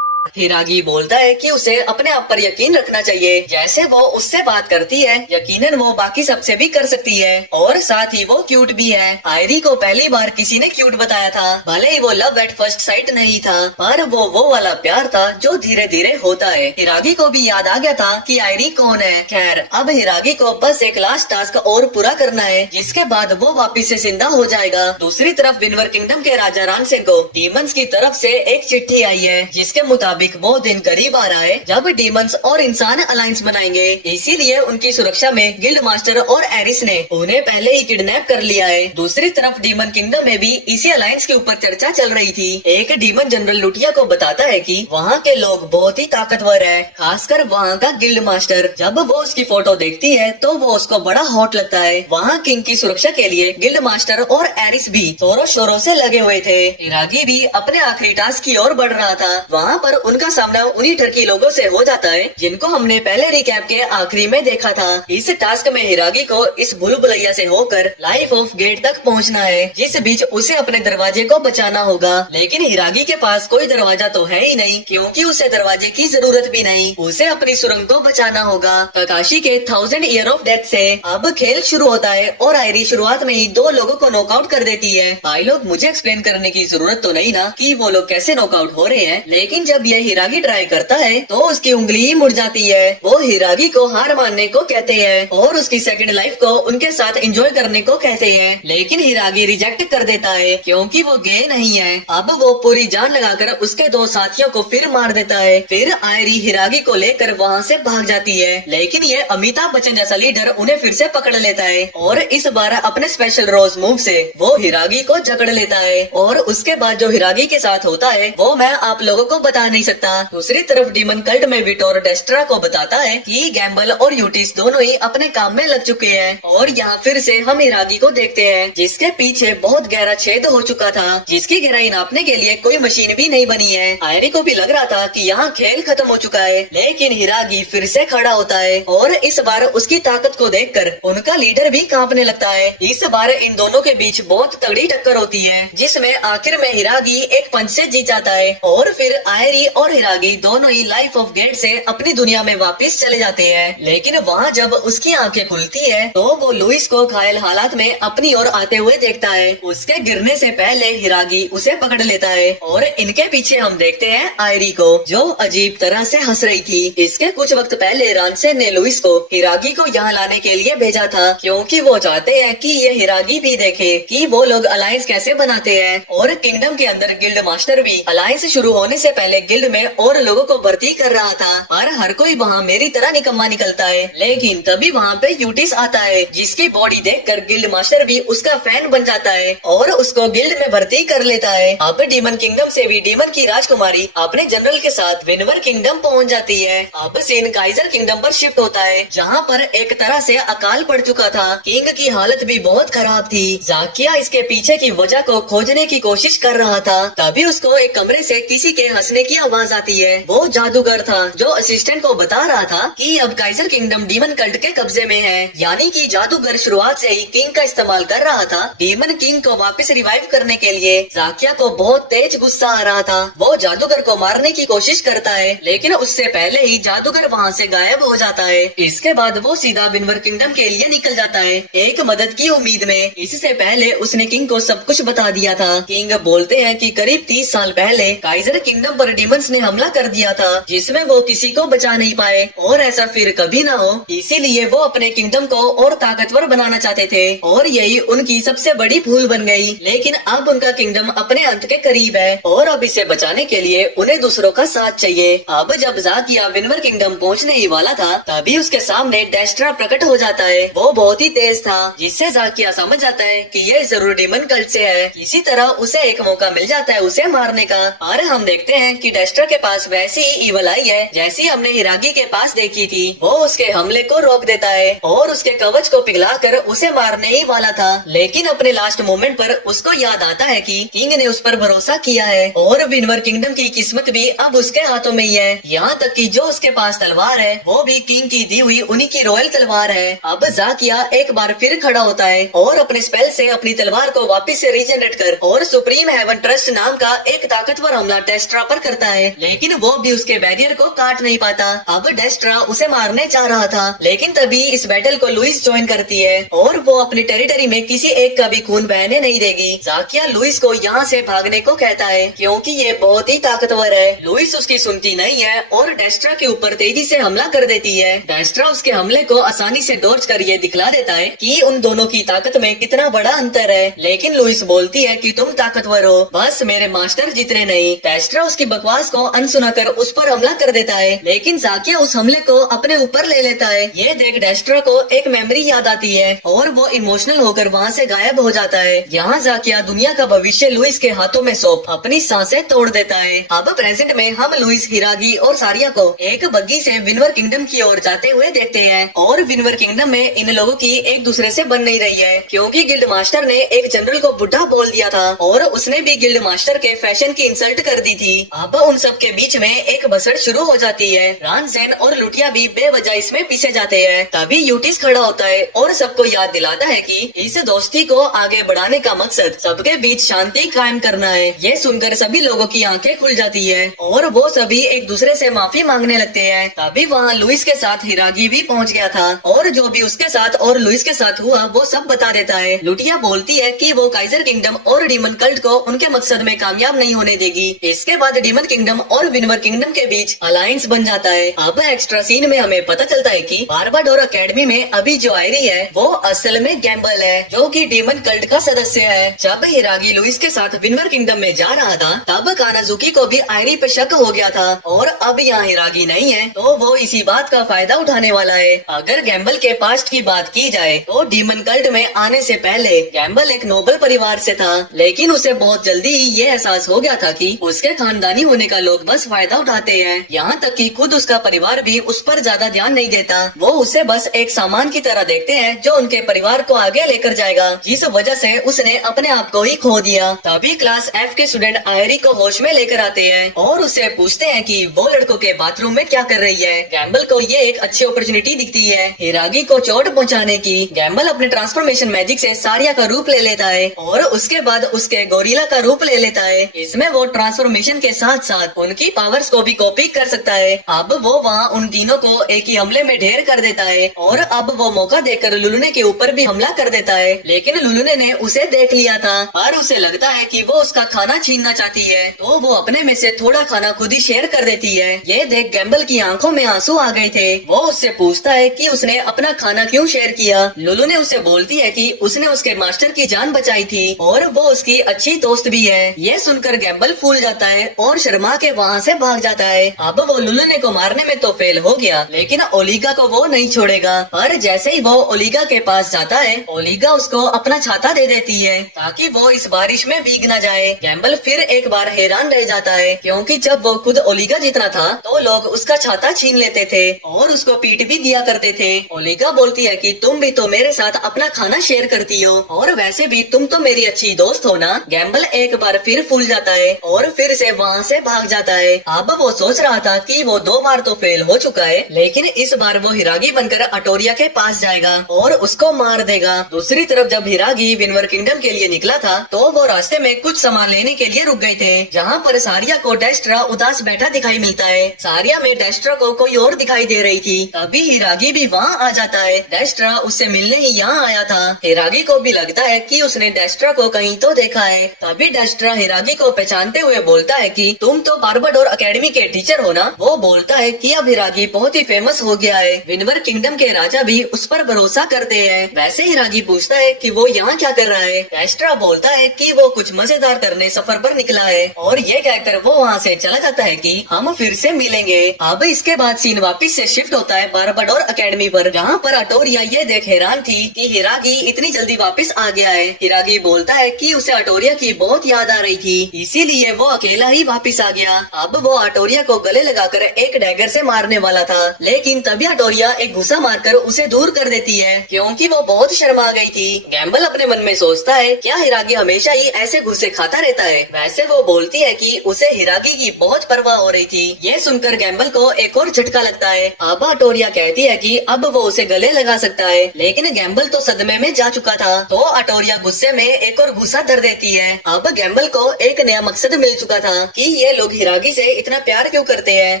हिरागी बोलता है कि उसे अपने आप पर यकीन रखना चाहिए। जैसे वो उससे बात करती है, यकीनन वो बाकी सबसे भी कर सकती है और साथ ही वो क्यूट भी है। आयरी को पहली बार किसी ने क्यूट बताया था, भले ही वो लव एट फर्स्ट साइट नहीं था, पर वो वाला प्यार था जो धीरे धीरे होता है। हिरागी को भी याद आ गया था कि आयरी कौन है। खैर, अब हिरागी को बस एक लास्ट टास्क और पूरा करना है, जिसके बाद वो वापिस से जिंदा हो जाएगा। दूसरी तरफ विनवर किंगडम के राजा रानसिंह को डीमंस की तरफ से एक चिट्ठी आई है, जिसके मुताबिक वो दिन करीब आ रहा है जब डीमंस और इंसान अलायंस बनाएंगे। इसीलिए उनकी सुरक्षा में गिल्ड मास्टर और एरिस ने उन्हें पहले ही किडनैप कर लिया है। दूसरी तरफ डीमन किंगडम में भी इसी अलायंस के ऊपर चर्चा चल रही थी। एक डीमन जनरल लुटिया को बताता है कि वहाँ के लोग बहुत ही ताकतवर है, खासकर वहाँ का गिल्ड मास्टर। जब वो उसकी फोटो देखती है तो वो उसको बड़ा हॉट लगता है। वहाँ किंग की सुरक्षा के लिए गिल्ड मास्टर और एरिस भी जोरों शोरों से लगे हुए थे। हिरागी भी अपने आखिरी टास्क की ओर बढ़ रहा था। वहाँ पर उनका सामना उन्हीं टर्की लोगों से हो जाता है जिनको हमने पहले रिकैप के आखिरी में देखा था। इस टास्क में हिरागी को इस भूल भुलैया से होकर लाइफ ऑफ गेट तक पहुंचना है, जिस बीच उसे अपने दरवाजे को बचाना होगा। लेकिन हिरागी के पास कोई दरवाजा तो है ही नहीं, क्योंकि उसे दरवाजे की जरूरत भी नहीं। उसे अपनी सुरंग को बचाना होगा काकाशी के 1000 ईयर ऑफ डेथ से। अब खेल शुरू होता है और आयरी शुरुआत में ही 2 लोगों को नॉकआउट कर देती है। भाई लोग, मुझे एक्सप्लेन करने की जरूरत तो नहीं ना कि वो लोग कैसे नॉकआउट हो रहे हैं, लेकिन जब ये हिरागी ट्राई करता है तो उसकी उंगली ही मुड़ जाती है। वो हिरागी को हार मानने को कहते हैं और उसकी सेकंड लाइफ को उनके साथ एंजॉय करने को कहते हैं, लेकिन हिरागी रिजेक्ट कर देता है क्योंकि वो गे नहीं है। अब वो पूरी जान लगाकर उसके 2 साथियों को फिर मार देता है। फिर आयरी हिरागी को लेकर वहाँ से भाग जाती है, लेकिन ये अमिताभ बच्चन जैसा लीडर उन्हें फिर से पकड़ लेता है और इस बार अपने स्पेशल रोज मूव से वो हिरागी को जकड़ लेता है। और उसके बाद जो हिरागी के साथ होता है वो मैं आप लोगों को बता नहीं सकता। दूसरी तरफ डीमन कल्ट में विटोर डेस्ट्रा को बताता है कि गैम्बल और यूटिस दोनों ही अपने काम में लग चुके हैं और यहाँ फिर से हम हिरागी को देखते हैं जिसके पीछे बहुत गहरा छेद हो चुका था, जिसकी गहराई नापने के लिए कोई मशीन भी नहीं बनी है। आयरी को भी लग रहा था कि यहाँ खेल खत्म हो चुका है, लेकिन हिरागी फिर से खड़ा होता है और इस बार उसकी ताकत को देखकर उनका लीडर भी कांपने लगता है। इस बार इन दोनों के बीच बहुत तगड़ी टक्कर होती है, जिसमें आखिर में हिरागी एक पंच से जीत जाता है और फिर आयरी और हिरागी दोनों ही लाइफ ऑफ गेट से अपनी दुनिया में वापस चले जाते हैं। लेकिन वहाँ जब उसकी आंखें खुलती है तो वो लुइस को घायल हालात में अपनी ओर आते हुए देखता है। उसके गिरने से पहले हिरागी उसे पकड़ लेता है और इनके पीछे हम देखते हैं आयरी को, जो अजीब तरह से हंस रही थी। इसके कुछ वक्त पहले रानसेन ने लुइस को हिरागी को यहाँ लाने के लिए भेजा था, क्योंकि वो चाहते हैं कि ये हिरागी भी देखे कि वो लोग अलायंस कैसे बनाते हैं। और किंगडम के अंदर गिल्ड मास्टर भी अलायंस शुरू होने से पहले गिल्ड में और लोगों को भर्ती कर रहा था, पर हर कोई वहाँ मेरी तरह निकम्मा निकलता है। लेकिन तभी वहाँ पे यूटिस आता है, जिसकी बॉडी देखकर गिल्ड मास्टर भी उसका फैन बन जाता है और उसको गिल्ड में भर्ती कर लेता है। अब डीमन किंगडम से भी डीमन की राजकुमारी अपने जनरल के साथ विनवर किंगडम पहुंच जाती है। अब सीन काइजर किंगडम पर शिफ्ट होता है, जहां पर एक तरह से अकाल पड़ चुका था। किंग की हालत भी बहुत खराब थी। जाकिया इसके पीछे की वजह को खोजने की कोशिश कर रहा था, तभी उसको एक कमरे से किसी के हंसने की आवाज आती है। वो जादूगर था जो असिस्टेंट को बता रहा था कि अब काइजर किंगडम डीमन कल्ट के कब्जे में है, यानी कि जादूगर शुरुआत से ही किंग का इस्तेमाल कर रहा था डीमन किंग को वापस रिवाइव करने के लिए। जाकिया को बहुत तेज गुस्सा आ रहा था। वो जादूगर को मारने की कोशिश करता है, लेकिन उससे पहले ही जादूगर वहाँ से गायब हो जाता है। इसके बाद वो सीधा विनवर किंगडम के लिए निकल जाता है, एक मदद की उम्मीद में। इससे पहले उसने किंग को सब कुछ बता दिया था। किंग बोलते हैं कि करीब 30 साल पहले काइजर किंगडम पर डीमंस ने हमला कर दिया था, जिसमें वो किसी को बचा नहीं पाए और ऐसा फिर कभी ना हो, इसीलिए वो अपने किंगडम को और ताकतवर बनाना चाहते थे और यही उनकी सबसे बड़ी भूल बन गई। लेकिन अब उनका किंगडम अपने अंत के करीब है और अब इसे बचाने के लिए उन्हें दूसरों का साथ चाहिए। अब जब जाकिया विनवर किंगडम पहुंचने ही वाला था, तभी उसके सामने डेस्ट्रा प्रकट हो जाता है। वो बहुत ही तेज था, जिससे जाकिया समझ जाता है कि ये जरूर डीमन कल्ट से है। इसी तरह उसे एक मौका मिल जाता है उसे मारने का। और हम देखते हैं कि डेस्ट्रा के पास वैसी ही ईवल आई है जैसी हमने हिरागी के पास देखी थी। वो उसके हमले को रोक देता है और उसके कवच को पिघलाकर उसे मारने ही वाला था, लेकिन अपने लास्ट मोमेंट पर उसको याद आता है कि किंग ने उस पर भरोसा किया है और विनवर किंगडम की किस्मत भी अब उसके हाथों में ही है। यहाँ तक कि जो उसके पास तलवार है वो भी किंग की दी हुई उन्हीं की रॉयल तलवार है। अब जाकिया एक बार फिर खड़ा होता है और अपने स्पेल से अपनी तलवार को वापस से रीजनरेट कर और सुप्रीम हेवन ट्रस्ट नाम का एक ताकतवर हमला डेस्ट्रा पर करता है, लेकिन वो भी उसके बैरियर को काट नहीं पाता। अब डेस्ट्रा उसे मारने चाह रहा था, लेकिन तभी इस बैटल को लुइस ज्वाइन करती है और वो अपनी टेरिटरी में किसी एक का भी खून बहने नहीं देगी। जाकिया लुइस को यहाँ से भागने को कहता है, क्योंकि ये बहुत ही ताकतवर है। लुइस उसकी सुनती नहीं है और डेस्ट्रा के ऊपर तेजी से हमला कर देती है। डेस्ट्रा उसके हमले को आसानी से डॉज कर ये दिखला देता है कि उन दोनों की ताकत में कितना बड़ा अंतर है, लेकिन लुइस बोलती है कि तुम ताकतवर हो, बस मेरे मास्टर जितने नहीं। डेस्ट्रा उसकी बकवास को अनसुना कर उस पर हमला कर देता है, लेकिन जाकिया उस हमले को अपने ऊपर ले लेता है। ये देख डेस्ट्रा को एक मेमोरी याद आती है और वो इमोशनल होकर वहाँ से गायब हो जाता है। यहाँ जाकिया दुनिया का भविष्य लुइस के हाथों में सौंप अपनी सांसें तोड़ देता है। अब प्रेजेंट में हम लुइस, हिरागी और सारिया को एक बग्गी से विनवर किंगडम की ओर जाते हुए देखते हैं और विनवर किंगडम में इन लोगों की एक दूसरे से बन नहीं रही है, क्योंकि गिल्ड मास्टर ने एक जनरल को बुढ़ा बोल दिया था और उसने भी गिल्ड मास्टर के फैशन की इंसल्ट कर दी थी। अब उन सब के बीच में एक भसड़ शुरू हो जाती है। रानसेन और लुटिया भी बेवजह इसमें पीछे जाते हैं। तभी यूटिस खड़ा होता है और सबको याद दिलाता है कि इस दोस्ती को आगे बढ़ाने का मकसद सबके बीच शांति कायम करना है। ये सुनकर सभी लोगों की आंखें खुल जाती है और वो सभी एक दूसरे से माफी मांगने लगते हैं। तभी वहाँ लुइस के साथ हिरागी भी पहुँच गया था और जो भी उसके साथ और लुइस के साथ हुआ वो सब बता देता है। लुटिया बोलती है कि वो काइजर किंगडम और डीमन कल्ट को उनके मकसद में कामयाब नहीं होने देगी। इसके बाद डीमन किंगडम और विनवर किंगडम के बीच अलायंस बन जाता है। अब एक्स्ट्रा सीन में हमें पता चलता है कि बारबाडोर एकेडमी में अभी जो आयरी है वो असल में गैम्बल है, जो कि डीमन कल्ट का सदस्य है। जब हिरागी लुइस के साथ विनवर किंगडम में जा रहा था, तब कानाजुकी को भी आयरी पे शक हो गया था और अब यहाँ हिरागी नहीं है तो वो इसी बात का फायदा उठाने वाला है। अगर गैम्बल के पास्ट की बात की जाए तो डीमन कल्ट में आने से पहले गैम्बल एक नोबल परिवार से था, लेकिन उसे बहुत जल्दी ही ये एहसास हो गया था कि उसके खानदानी होने का का लोग बस फायदा उठाते हैं। यहाँ तक कि खुद उसका परिवार भी उस पर ज्यादा ध्यान नहीं देता। वो उसे बस एक सामान की तरह देखते हैं जो उनके परिवार को आगे लेकर जाएगा, जिस वजह से उसने अपने आप को ही खो दिया। तभी क्लास F के स्टूडेंट आयरी को होश में लेकर आते हैं और उससे पूछते हैं कि वो लड़कों के बाथरूम में क्या कर रही है। गैम्बल को ये एक अच्छी अपॉर्चुनिटी दिखती है हिरागी को चोट पहुंचाने की। गैम्बल अपने ट्रांसफॉर्मेशन मैजिक से सारिया का रूप ले लेता है और उसके बाद उसके गोरिल्ला का रूप ले लेता है। इसमें वो ट्रांसफॉर्मेशन के साथ साथ उनकी पावर्स को भी कॉपी कर सकता है। अब वो वहाँ उन तीनों को एक ही हमले में ढेर कर देता है और अब वो मौका देकर लुलुने के ऊपर भी हमला कर देता है। लेकिन लुलुने ने उसे देख लिया था और उसे लगता है कि वो उसका खाना छीनना चाहती है, तो वो अपने में से थोड़ा खाना खुद ही शेयर कर देती है। ये देख गैम्बल की आंखों में आंसू आ गए थे। वो उससे पूछता है कि उसने अपना खाना क्यों शेयर किया। लुलु ने उसे बोलती है कि उसने उसके मास्टर की जान बचाई थी और वो उसकी अच्छी दोस्त भी है। ये सुनकर गैम्बल फूल जाता है और शर्मा के वहाँ से भाग जाता है। अब वो लुलुने को मारने में तो फेल हो गया, लेकिन ओलिगा को वो नहीं छोड़ेगा। पर जैसे ही वो ओलिगा के पास जाता है, ओलिगा उसको अपना छाता दे देती है ताकि वो इस बारिश में भीग न जाए। गैम्बल फिर एक बार हैरान रह जाता है, क्योंकि जब वो खुद ओलिगा जितना था तो लोग उसका छाता छीन लेते थे और उसको पीट भी दिया करते थे। ओलिगा बोलती है कि तुम भी तो मेरे साथ अपना खाना शेयर करती हो और वैसे भी तुम तो मेरी अच्छी दोस्त हो ना। गैम्बल एक बार फिर फूल जाता है और फिर से वहाँ से भाग जाता है। अब वो सोच रहा था कि वो 2 बार तो फेल हो चुका है, लेकिन इस बार वो हिरागी बनकर अटोरिया के पास जाएगा और उसको मार देगा। दूसरी तरफ जब हिरागी विनवर किंगडम के लिए निकला था तो वो रास्ते में कुछ सामान लेने के लिए रुक गए थे, जहाँ पर सारिया को डेस्ट्रा उदास बैठा दिखाई मिलता है। सारिया में डेस्ट्रा को कोई और दिखाई दे रही थी। तभी हिरागी भी वहाँ आ जाता है। डेस्ट्रा उससे मिलने ही यहाँ आया था। हिरागी को भी लगता है कि उसने डेस्ट्रा को कहीं तो देखा है। तभी डेस्ट्रा हिरागी को पहचानते हुए बोलता है कि तुम तो बार्बाडोर एकेडमी के टीचर हो ना। वो बोलता है कि अब हिरागी बहुत ही फेमस हो गया है, विनवर किंगडम के राजा भी उस पर भरोसा करते हैं। वैसे हिरागी पूछता है कि वो यहाँ क्या कर रहा है। डेस्ट्रा बोलता है कि वो कुछ मजेदार करने सफर पर निकला है और ये कहकर वो वहाँ से चला जाता है कि हम फिर से मिलेंगे। अब इसके बाद सीन वापस से शिफ्ट होता है बार्बाडोर एकेडमी पर, जहाँ पर अटोरिया ये देख हैरान थी कि हिरागी इतनी जल्दी वापस आ गया है। हिरागी बोलता है कि उसे अटोरिया की बहुत याद आ रही थी, इसीलिए वो अकेला ही वापस आ गया। अब वो अटोरिया को गले लगाकर एक डैगर से मारने वाला था, लेकिन तभी अटोरिया एक घुसा मारकर उसे दूर कर देती है, क्योंकि वो बहुत शर्मा गई थी। गैम्बल अपने मन में सोचता है क्या हिरागी हमेशा ही ऐसे घुसे खाता रहता है। वैसे वो बोलती है कि उसे हिरागी की बहुत परवाह हो रही थी। ये सुनकर गैम्बल को एक और झटका लगता है। अब अटोरिया कहती है कि अब वो उसे गले लगा सकता है, लेकिन गैम्बल तो सदमे में जा चुका था। तो अटोरिया गुस्से में एक और घुसा धर देती है। अब गैम्बल को एक नया मकसद मिल चुका था कि ये लोग हिरागी से इतना प्यार क्यों करते हैं,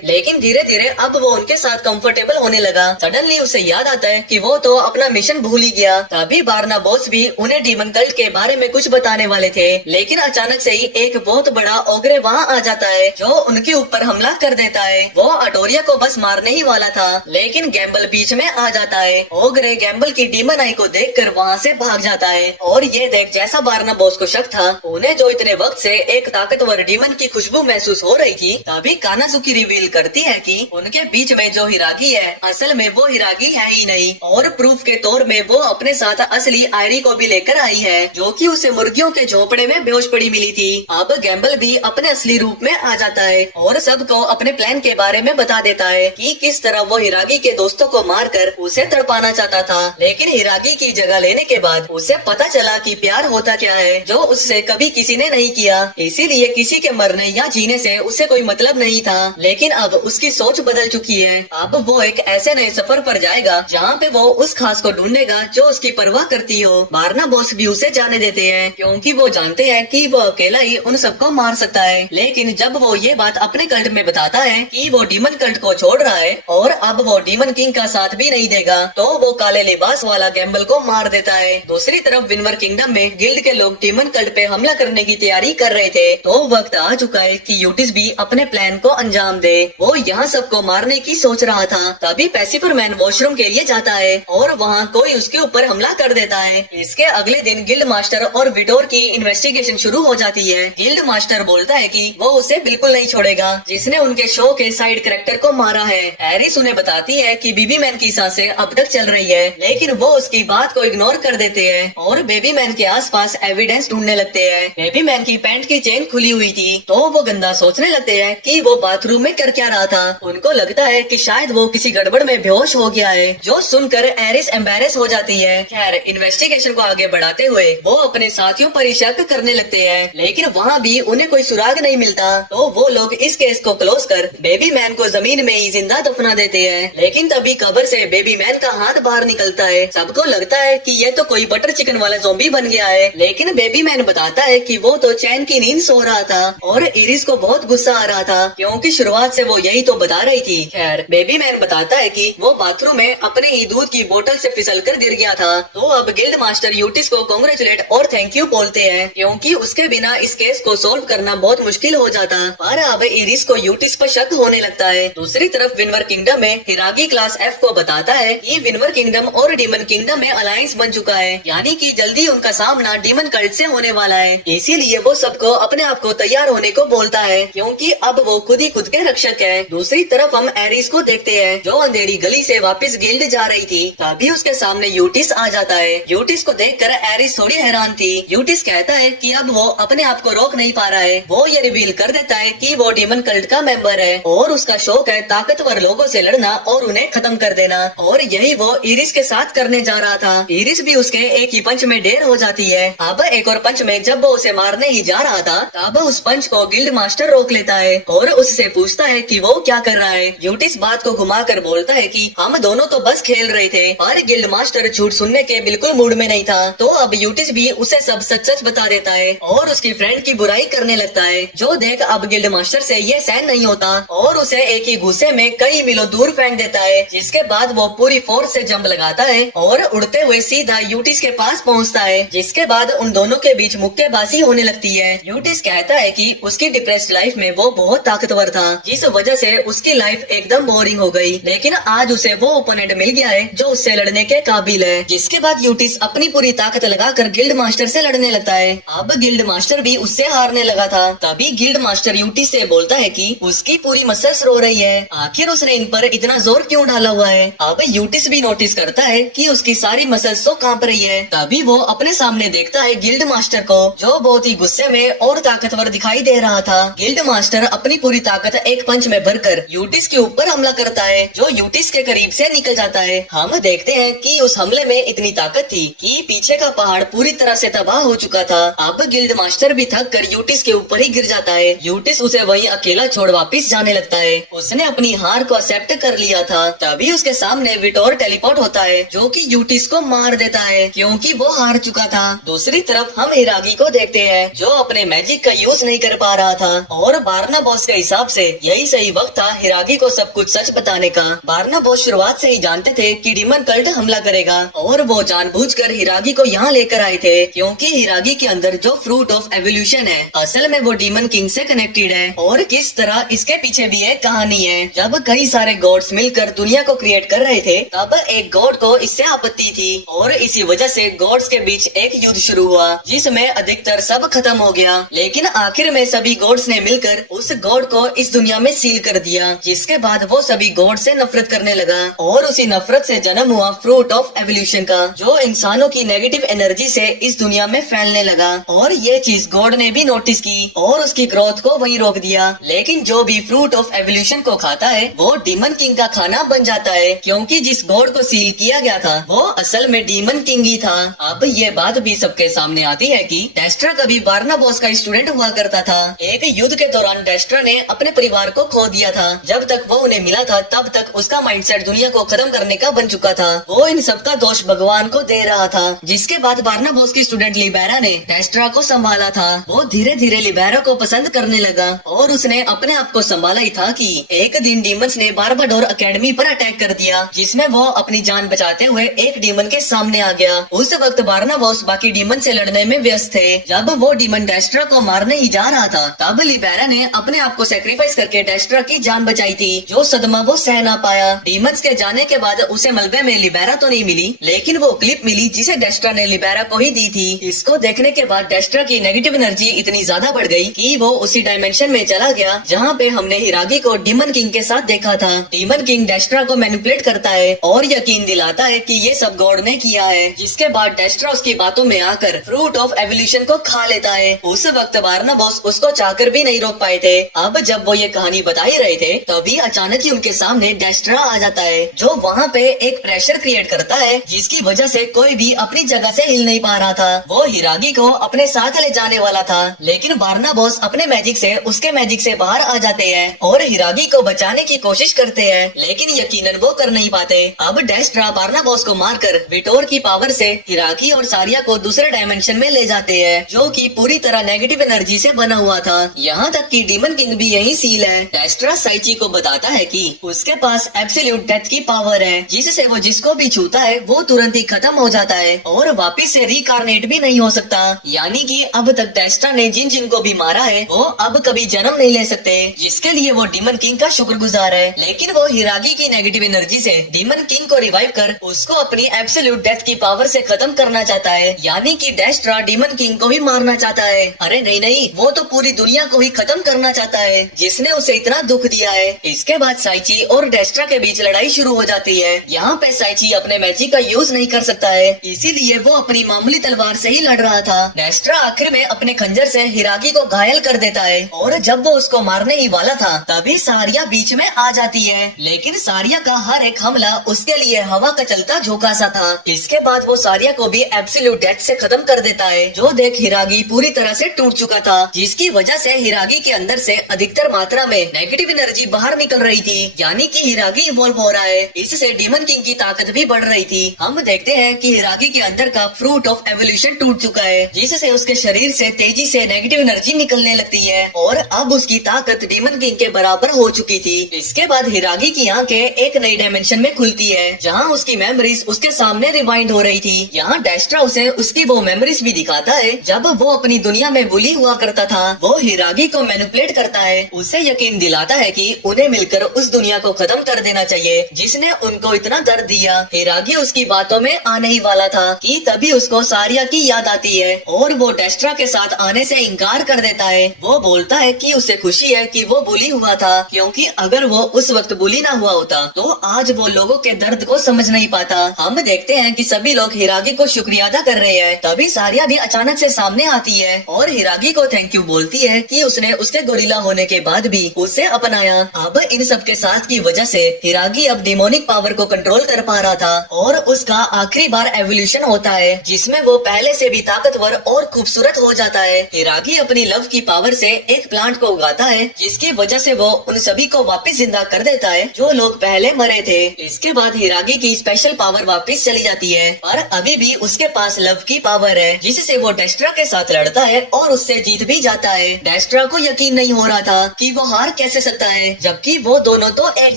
लेकिन धीरे धीरे अब वो उनके साथ कंफर्टेबल होने लगा। सडनली उसे याद आता है कि वो तो अपना मिशन भूल ही गया। तभी बारना बॉस भी उन्हें डीमन कल्ट के बारे में कुछ बताने वाले थे, लेकिन अचानक से ही एक बहुत बड़ा ओग्रे वहाँ आ जाता है जो उनके ऊपर हमला कर देता है। वो अटोरिया को बस मारने ही वाला था, लेकिन गैम्बल बीच में आ जाता है। ओग्रे गैम्बल की डीमन आई को देखकर वहाँ से भाग जाता है और ये देख जैसा बारना बॉस को शक था, उन्हें जो इतने वक्त से एक ताकतवर डीमन की खुशबू महसूस हो रही थी, तभी कानाजुकी रिवील करती है कि उनके बीच में जो हिरागी है असल में वो हिरागी है ही नहीं, और प्रूफ के तौर में वो अपने साथ असली आयरी को भी लेकर आई है, जो कि उसे मुर्गियों के झोपड़े में बेहोश पड़ी मिली थी। अब गैम्बल भी अपने असली रूप में आ जाता है और सबको अपने प्लान के बारे में बता देता है कि किस तरह वो हिरागी के दोस्तों को मारकर उसे तड़पाना चाहता था, लेकिन हिरागी की जगह लेने के बाद उसे पता चला कि प्यार होता क्या है, जो उससे कभी किसी ने नहीं किया। इसीलिए किसी के मरने या जीने से उसे कोई मतलब नहीं था, लेकिन अब उसकी सोच बदल चुकी है। अब वो एक ऐसे नए सफर पर जाएगा जहाँ पे वो उस खास को ढूंढेगा जो उसकी परवाह करती हो। बारना बॉस भी उसे जाने देते हैं, क्योंकि वो जानते हैं कि वो अकेला ही उन सबको मार सकता है। लेकिन जब वो ये बात अपने कल्ट में बताता है कि वो डीमन कल्ट को छोड़ रहा है और अब वो डीमन किंग का साथ भी नहीं देगा, तो वो काले लिबास वाला गैम्बल को मार देता है। दूसरी तरफ विनवर किंगडम में गिल्ड के लोग डीमन कल्ट पे हमला करने की तैयारी कर रहे थे, तो वक्त आ चुका है कि यूटिस भी अपने प्लान को अंजाम दे। वो यहाँ सबको मारने की सोच रहा था, तभी पैसिफरमैन वॉशरूम के लिए जाता है और वहाँ कोई उसके ऊपर हमला कर देता है। इसके अगले दिन गिल्ड मास्टर और विटोर की इन्वेस्टिगेशन शुरू हो जाती है। गिल्ड मास्टर बोलता है कि वो उसे बिल्कुल नहीं छोड़ेगा जिसने उनके शो के साइड कैरेक्टर को मारा है। एरिस उन्हें बताती है कि बेबी मैन की सांसें अब तक चल रही है, लेकिन वो उसकी बात को इग्नोर कर देते हैं और बेबी मैन के आसपास एविडेंस ढूंढने लगते हैं। बेबी मैन की पैंट की चेन खुली हुई थी, तो वो गंदा सोचने लगते हैं कि वो बाथरूम में कर क्या रहा था। उनको लगता है कि शायद वो किसी गड़बड़ में बेहोश हो गया है, जो सुनकर एरिस एम्बैरेस हो जाती है। खैर, इन्वेस्टिगेशन को आगे बढ़ाते हुए वो अपने साथियों पर ही शक करने लगते हैं, लेकिन वहाँ भी उन्हें कोई सुराग नहीं मिलता। तो वो लोग इस केस को क्लोज कर बेबी मैन को जमीन में ही जिंदा दफना देते हैं। लेकिन तभी कब्र से बेबी मैन का हाथ बाहर निकलता है। सबको लगता है कि ये तो कोई बटर चिकन वाला ज़ॉम्बी बन गया है, लेकिन बेबी मैन बताता है कि वो तो चैन की नींद सो रहा था और इरिस को बहुत गुस्सा आ रहा था, क्योंकि शुरुआत से वो यही तो बता रही थी। खैर, बेबी मैन बताता है कि वो बाथरूम में अपने ही दूध की बोतल से फिसलकर गिर गया था। तो अब गिल्ड मास्टर यूटिस को कांग्रेचुलेट और थैंक यू बोलते हैं, क्योंकि उसके बिना इस केस को सोल्व करना बहुत मुश्किल हो जाता। पर अब इरिस को यूटिस पर शक होने लगता है। दूसरी तरफ विनवर किंगडम में हिरागी क्लास एफ को बताता है कि विनवर किंगडम और डीमन किंगडम में अलायंस बन चुका है, यानी कि जल्दी उनका सामना डीमन कल्ट से होने वाला है। इसीलिए वो सबको अपने आप को तैयार होने को बोलता है, क्योंकि अब वो खुद ही खुद के रक्षक है। दूसरी तरफ हम एरिस को देखते हैं, जो अंधेरी गली से वापस गिल्ड जा रही थी। तभी उसके सामने यूटिस आ जाता है। यूटिस को देखकर एरिस थोड़ी हैरान थी। यूटिस कहता है कि अब वो अपने आप को रोक नहीं पा रहा है। वो ये रिवील कर देता है कि वो डीमन कल्ट का मेंबर है और उसका शौक है ताकतवर लोगों से लड़ना और उन्हें खत्म कर देना, और यही वो इरिस के साथ करने जा रहा था। इरिस भी उसके एक ही पंच में ढेर हो जाती है। अब एक और पंच में जब वो उसे मारने ही जा रहा था, तब उस पंच को गिल्ड मास्टर रोक लेता है और उससे पूछता है कि वो क्या कर रहा है। यूटिस बात को घुमाकर बोलता है कि हम दोनों तो बस खेल रहे थे, पर गिल्ड मास्टर झूठ सुनने के बिल्कुल मूड में नहीं था। तो अब यूटिस भी उसे सब सच सच बता देता है और उसकी फ्रेंड की बुराई करने लगता है, जो देख अब गिल्ड मास्टर से ये सहन नहीं होता और उसे एक ही गुस्से में कई मीलों दूर फेंक देता है। जिसके बाद वो पूरी फोर्स से जंप लगाता है और उड़ते हुए सीधा यूटिस के पास पहुंचता है। जिसके बाद उन दोनों के बीच मुक्केबाजी होने लगती है। यूटिस कहता है कि उसकी डिप्रेस्ड लाइफ में वो बहुत ताकतवर था, जिस वजह से उसकी लाइफ एकदम बोरिंग हो गई, लेकिन आज उसे वो ओपोनेंट मिल गया है जो उससे लड़ने के काबिल है। जिसके बाद यूटिस अपनी पूरी ताकत लगाकर गिल्ड मास्टर से लड़ने लगता है। अब गिल्ड मास्टर भी उससे हारने लगा था। तभी गिल्ड मास्टर यूटिस से बोलता है कि उसकी पूरी मसल्स रो रही है, आखिर उसने इन पर इतना जोर क्यों डाला हुआ है। अब यूटिस भी नोटिस करता है कि उसकी सारी मसल्स तो कांप रही है। तभी वो अपने सामने देखता है गिल्ड मास्टर को, जो बहुत ही गुस्से में और ताकतवर दिखाई दे रहा था। गिल्ड मास्टर अपनी पूरी ताकत एक पंच में भरकर यूटिस के ऊपर हमला करता है, जो यूटिस के करीब से निकल जाता है। हम देखते हैं कि उस हमले में इतनी ताकत थी कि पीछे का पहाड़ पूरी तरह से तबाह हो चुका था। अब गिल्ड मास्टर भी थक कर यूटिस के ऊपर ही गिर जाता है। यूटिस उसे वहीं अकेला छोड़ वापिस जाने लगता है। उसने अपनी हार को एक्सेप्ट कर लिया था। तभी उसके सामने विटोर टेलीपोर्ट होता है, जो कि यूटिस को मार देता है, क्योंकि वो हार चुका था। दूसरी तरफ हम हिरागी को देखते हैं, जो अपने मैजिक का यूज नहीं कर पा रहा था और बारना बॉस के हिसाब से यही सही वक्त था हिरागी को सब कुछ सच बताने का। बारना बॉस शुरुआत से ही जानते थे कि डीमन कल्ट हमला करेगा और वो जानबूझकर हिरागी को यहाँ लेकर आए थे, क्योंकि हिरागी के अंदर जो फ्रूट ऑफ एवोल्यूशन है असल में वो डीमन किंग से कनेक्टेड है। और किस तरह इसके पीछे भी एक कहानी है। जब कई सारे गॉड्स मिलकर दुनिया को क्रिएट कर रहे थे, तब एक गॉड को इससे आपत्ति थी और इसी वजह से गॉड्स के बीच एक युद्ध शुरू हुआ, जिसमें अधिकतर सब खत्म हो गया। लेकिन आखिर में सभी गॉड्स ने मिलकर उस गॉड को इस दुनिया में सील कर दिया। जिसके बाद वो सभी गॉड से नफरत करने लगा और उसी नफरत से जन्म हुआ फ्रूट ऑफ एवोल्यूशन का, जो इंसानों की नेगेटिव एनर्जी से इस दुनिया में फैलने लगा। और ये चीज गॉड ने भी नोटिस की और उसकी ग्रोथ को वहीं रोक दिया। लेकिन जो भी फ्रूट ऑफ एवोल्यूशन को खाता है वो डीमन किंग का खाना बन जाता है, क्योंकि जिस गॉड को सील किया गया था वो असल में डीमन किंग ही था। अब ये बात भी सबके सामने आती है कि डेस्ट्रा कभी बारना बॉस का स्टूडेंट हुआ करता था। एक युद्ध के दौरान डेस्ट्रा ने अपने परिवार को खो दिया था। जब तक वो उन्हें मिला था तब तक उसका माइंडसेट दुनिया को खत्म करने का बन चुका था। वो इन सब का दोष भगवान को दे रहा था। जिसके बाद बारना बॉस की स्टूडेंट लिबेरा ने डेस्ट्रा को संभाला था। वो धीरे धीरे लिबेरा को पसंद करने लगा और उसने अपने आप को संभाला ही था कि एक दिन डीमंस ने बारबाडोर एकेडमी पर अटैक कर दिया, जिसमें वो अपनी जान बचाते हुए एक डीमन के सामने आ गया। उस वक्त बारना बॉस बाकी डीमन से लड़ने में व्यस्त थे। जब वो डीमन डेस्ट्रा को मारने ही जा रहा था, तब लिबेरा ने अपने आप को सेक्रीफाइस करके डेस्ट्रा की जान बचाई थी, जो सदमा वो सह ना पाया। डीमंस के जाने के बाद उसे मलबे में लिबेरा तो नहीं मिली, लेकिन वो क्लिप मिली जिसे डेस्ट्रा ने लिबेरा को ही दी थी। इसको देखने के बाद डेस्ट्रा की नेगेटिव एनर्जी इतनी ज्यादा बढ़ गई कि वो उसी डायमेंशन में चला गया जहाँ पे हमने हिरागी को डीमन किंग के साथ देखा था। डीमन किंग डेस्ट्रा को मैनिपुलेट करता है और यकीन दिलाता है कि ये सब गॉड ने किया है। जिसके बाद डेस्ट्रा उसकी बातों में आकर फ्रूट ऑफ एवोल्यूशन को खा लेता है। उस वक्त बारना बॉस उसको चाहकर भी नहीं नहीं रोक पाए थे। अब जब वो ये कहानी बता ही रहे थे तभी अचानक ही उनके सामने डेस्ट्रा आ जाता है, जो वहाँ पे एक प्रेशर क्रिएट करता है जिसकी वजह से कोई भी अपनी जगह से हिल नहीं पा रहा था। वो हिरागी को अपने साथ ले जाने वाला था, लेकिन बार्नाबॉस अपने मैजिक से उसके मैजिक से बाहर आ जाते हैं और हिरागी को बचाने की कोशिश करते हैं, लेकिन यकीनन वो कर नहीं पाते। अब डेस्ट्रा बार्नाबॉस को मारकर विटोर की पावर से हिरागी और सारिया को दूसरे डायमेंशन में ले जाते हैं, जो कि पूरी तरह नेगेटिव एनर्जी से बना हुआ था। यहाँ तक कि डीमन किंग भी यही सील है। डेस्ट्रा साइची को बताता है कि उसके पास एब्सोल्यूट डेथ की पावर है, जिससे वो जिसको भी छूता है वो तुरंत ही खत्म हो जाता है और वापिस से रिकार्नेट भी नहीं हो सकता। यानी कि अब तक डेस्ट्रा ने जिन जिन को भी मारा है वो अब कभी जन्म नहीं ले सकते, जिसके लिए वो डीमन किंग का शुक्रगुजार है। लेकिन वो हिरागी की नेगेटिव एनर्जी से डीमन किंग को रिवाइव कर उसको अपनी एब्सोल्यूट डेथ की पावर से खत्म करना चाहता है। यानी कि डेस्ट्रा डीमन किंग को ही मारना चाहता है। अरे नहीं नहीं, वो तो पूरी दुनिया को ही खत्म करना चाहता है जिसने उसे इतना दुख दिया है। इसके बाद साइची और डेस्ट्रा के बीच लड़ाई शुरू हो जाती है। यहाँ पे साइची अपने मैजिक का यूज नहीं कर सकता है, इसीलिए वो अपनी मामूली तलवार से ही लड़ रहा था। डेस्ट्रा आखिर में अपने खंजर से हिरागी को घायल कर देता है और जब वो उसको मारने ही वाला था तभी सारिया बीच में आ जाती है, लेकिन सारिया का हर एक हमला उसके लिए हवा का चलता झोंका सा था। इसके बाद वो सारिया को भी एब्सोल्यूट डेथ से खत्म कर देता है, जो देख हिरागी पूरी तरह से टूट चुका था, जिसकी वजह से हिरागी के अंदर से अधिकतर मात्रा में नेगेटिव एनर्जी बाहर निकल रही थी। यानी कि हिरागी इवॉल्व हो रहा है, इससे डीमन किंग की ताकत भी बढ़ रही थी। हम देखते हैं कि हिरागी के अंदर का फ्रूट ऑफ एवोल्यूशन टूट चुका है, जिससे उसके शरीर से तेजी से नेगेटिव एनर्जी निकलने लगती है और अब उसकी ताकत डीमन किंग के बराबर हो चुकी थी। इसके बाद हिरागी की आंखें एक नई डायमेंशन में खुलती है, जहां उसकी मेमोरीज उसके सामने रिवाइंड हो रही थी। यहाँ डेस्ट्रा उसे उसकी वो मेमोरीज भी दिखाता है जब वो अपनी दुनिया में बुली हुआ करता था। वो हिरागी को मैनिपुलेट करता है, उसे यकीन दिलाता है कि उन्हें मिलकर उस दुनिया को खत्म कर देना चाहिए जिसने उनको इतना दर्द दिया। हिरागी उसकी बातों में आने ही वाला था कि तभी उसको सारिया की याद आती है और वो डेस्ट्रा के साथ आने से इनकार कर देता है। वो बोलता है कि उसे खुशी है कि वो बुली हुआ था, क्योंकि अगर वो उस वक्त बुली ना हुआ होता तो आज वो लोगों के दर्द को समझ नहीं पाता। हम देखते हैं कि सभी लोग हिरागी को शुक्रिया अदा कर रहे हैं, तभी सारिया भी अचानक से सामने आती है और हिरागी को थैंक यू बोलती है कि उसने उसके गोरिल्ला होने के बाद भी उसे अपनाया। अब इन सब के साथ की वजह से हिरागी अब डिमोनिक पावर को कंट्रोल कर पा रहा था और उसका आखिरी बार एवोल्यूशन होता है, जिसमें वो पहले से भी ताकतवर और खूबसूरत हो जाता है। हिरागी अपनी लव की पावर से एक प्लांट को उगाता है, जिसकी वजह से वो उन सभी को वापस जिंदा कर देता है जो लोग पहले मरे थे। इसके बाद हिरागी की स्पेशल पावर वापस चली जाती है, पर अभी भी उसके पास लव की पावर है, जिससे वो डेस्ट्रा के साथ लड़ता है और उससे जीत भी जाता है। डेस्ट्रा को यकीन नहीं हो रहा था कि वो हार कैसे सकता है, जबकि वो दोनों तो एक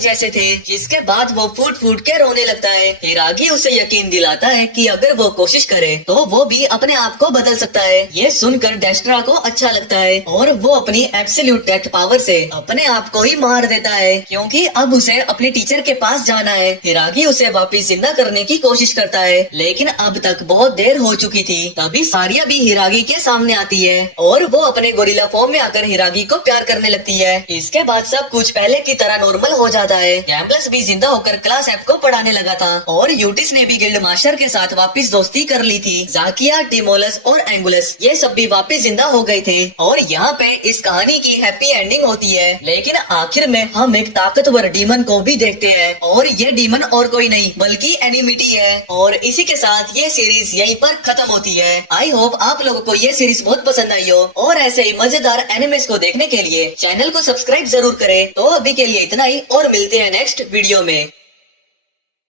जैसे थे। जिसके बाद वो फूट फूट के रोने लगता है। हिरागी उसे यकीन दिलाता है कि अगर वो कोशिश करे तो वो भी अपने आप को बदल सकता है। ये सुनकर डेस्ट्रा को अच्छा लगता है और वो अपनी एब्सोल्यूट डेथ पावर से अपने आप को ही मार देता है, क्योंकि अब उसे अपने टीचर के पास जाना है। हिरागी उसे वापस जिंदा करने की कोशिश करता है, लेकिन अब तक बहुत देर हो चुकी थी। तभी सारिया भी हिरागी के सामने आती है और वो अपने गोरिल्ला फॉर्म में आकर हिरागी को प्यार करने लगती है। इसके बाद सब कुछ पहले की तरह नॉर्मल हो जाता है। गैम्बलस भी जिंदा होकर क्लास एफ को पढ़ाने लगा था और यूटिस ने भी गिल्ड मास्टर के साथ वापस दोस्ती कर ली थी। जाकिया, टिमोलस और एंगुलस ये सब भी वापस जिंदा हो गए थे और यहाँ पे इस कहानी की हैप्पी एंडिंग होती है। लेकिन आखिर में हम एक ताकतवर डीमन को भी देखते हैं और ये डीमन और कोई नहीं बल्कि एनिमिटी है। और इसी के साथ ये सीरीज यहीं पर खत्म होती है। आई होप आप लोगों को ये सीरीज बहुत पसंद आई हो और ऐसे ही मजेदार एनिमेस को देखने के लिए चैनल को सब्सक्राइब जरूर करें। तो अभी के लिए इतना ही और मिलते हैं नेक्स्ट वीडियो में।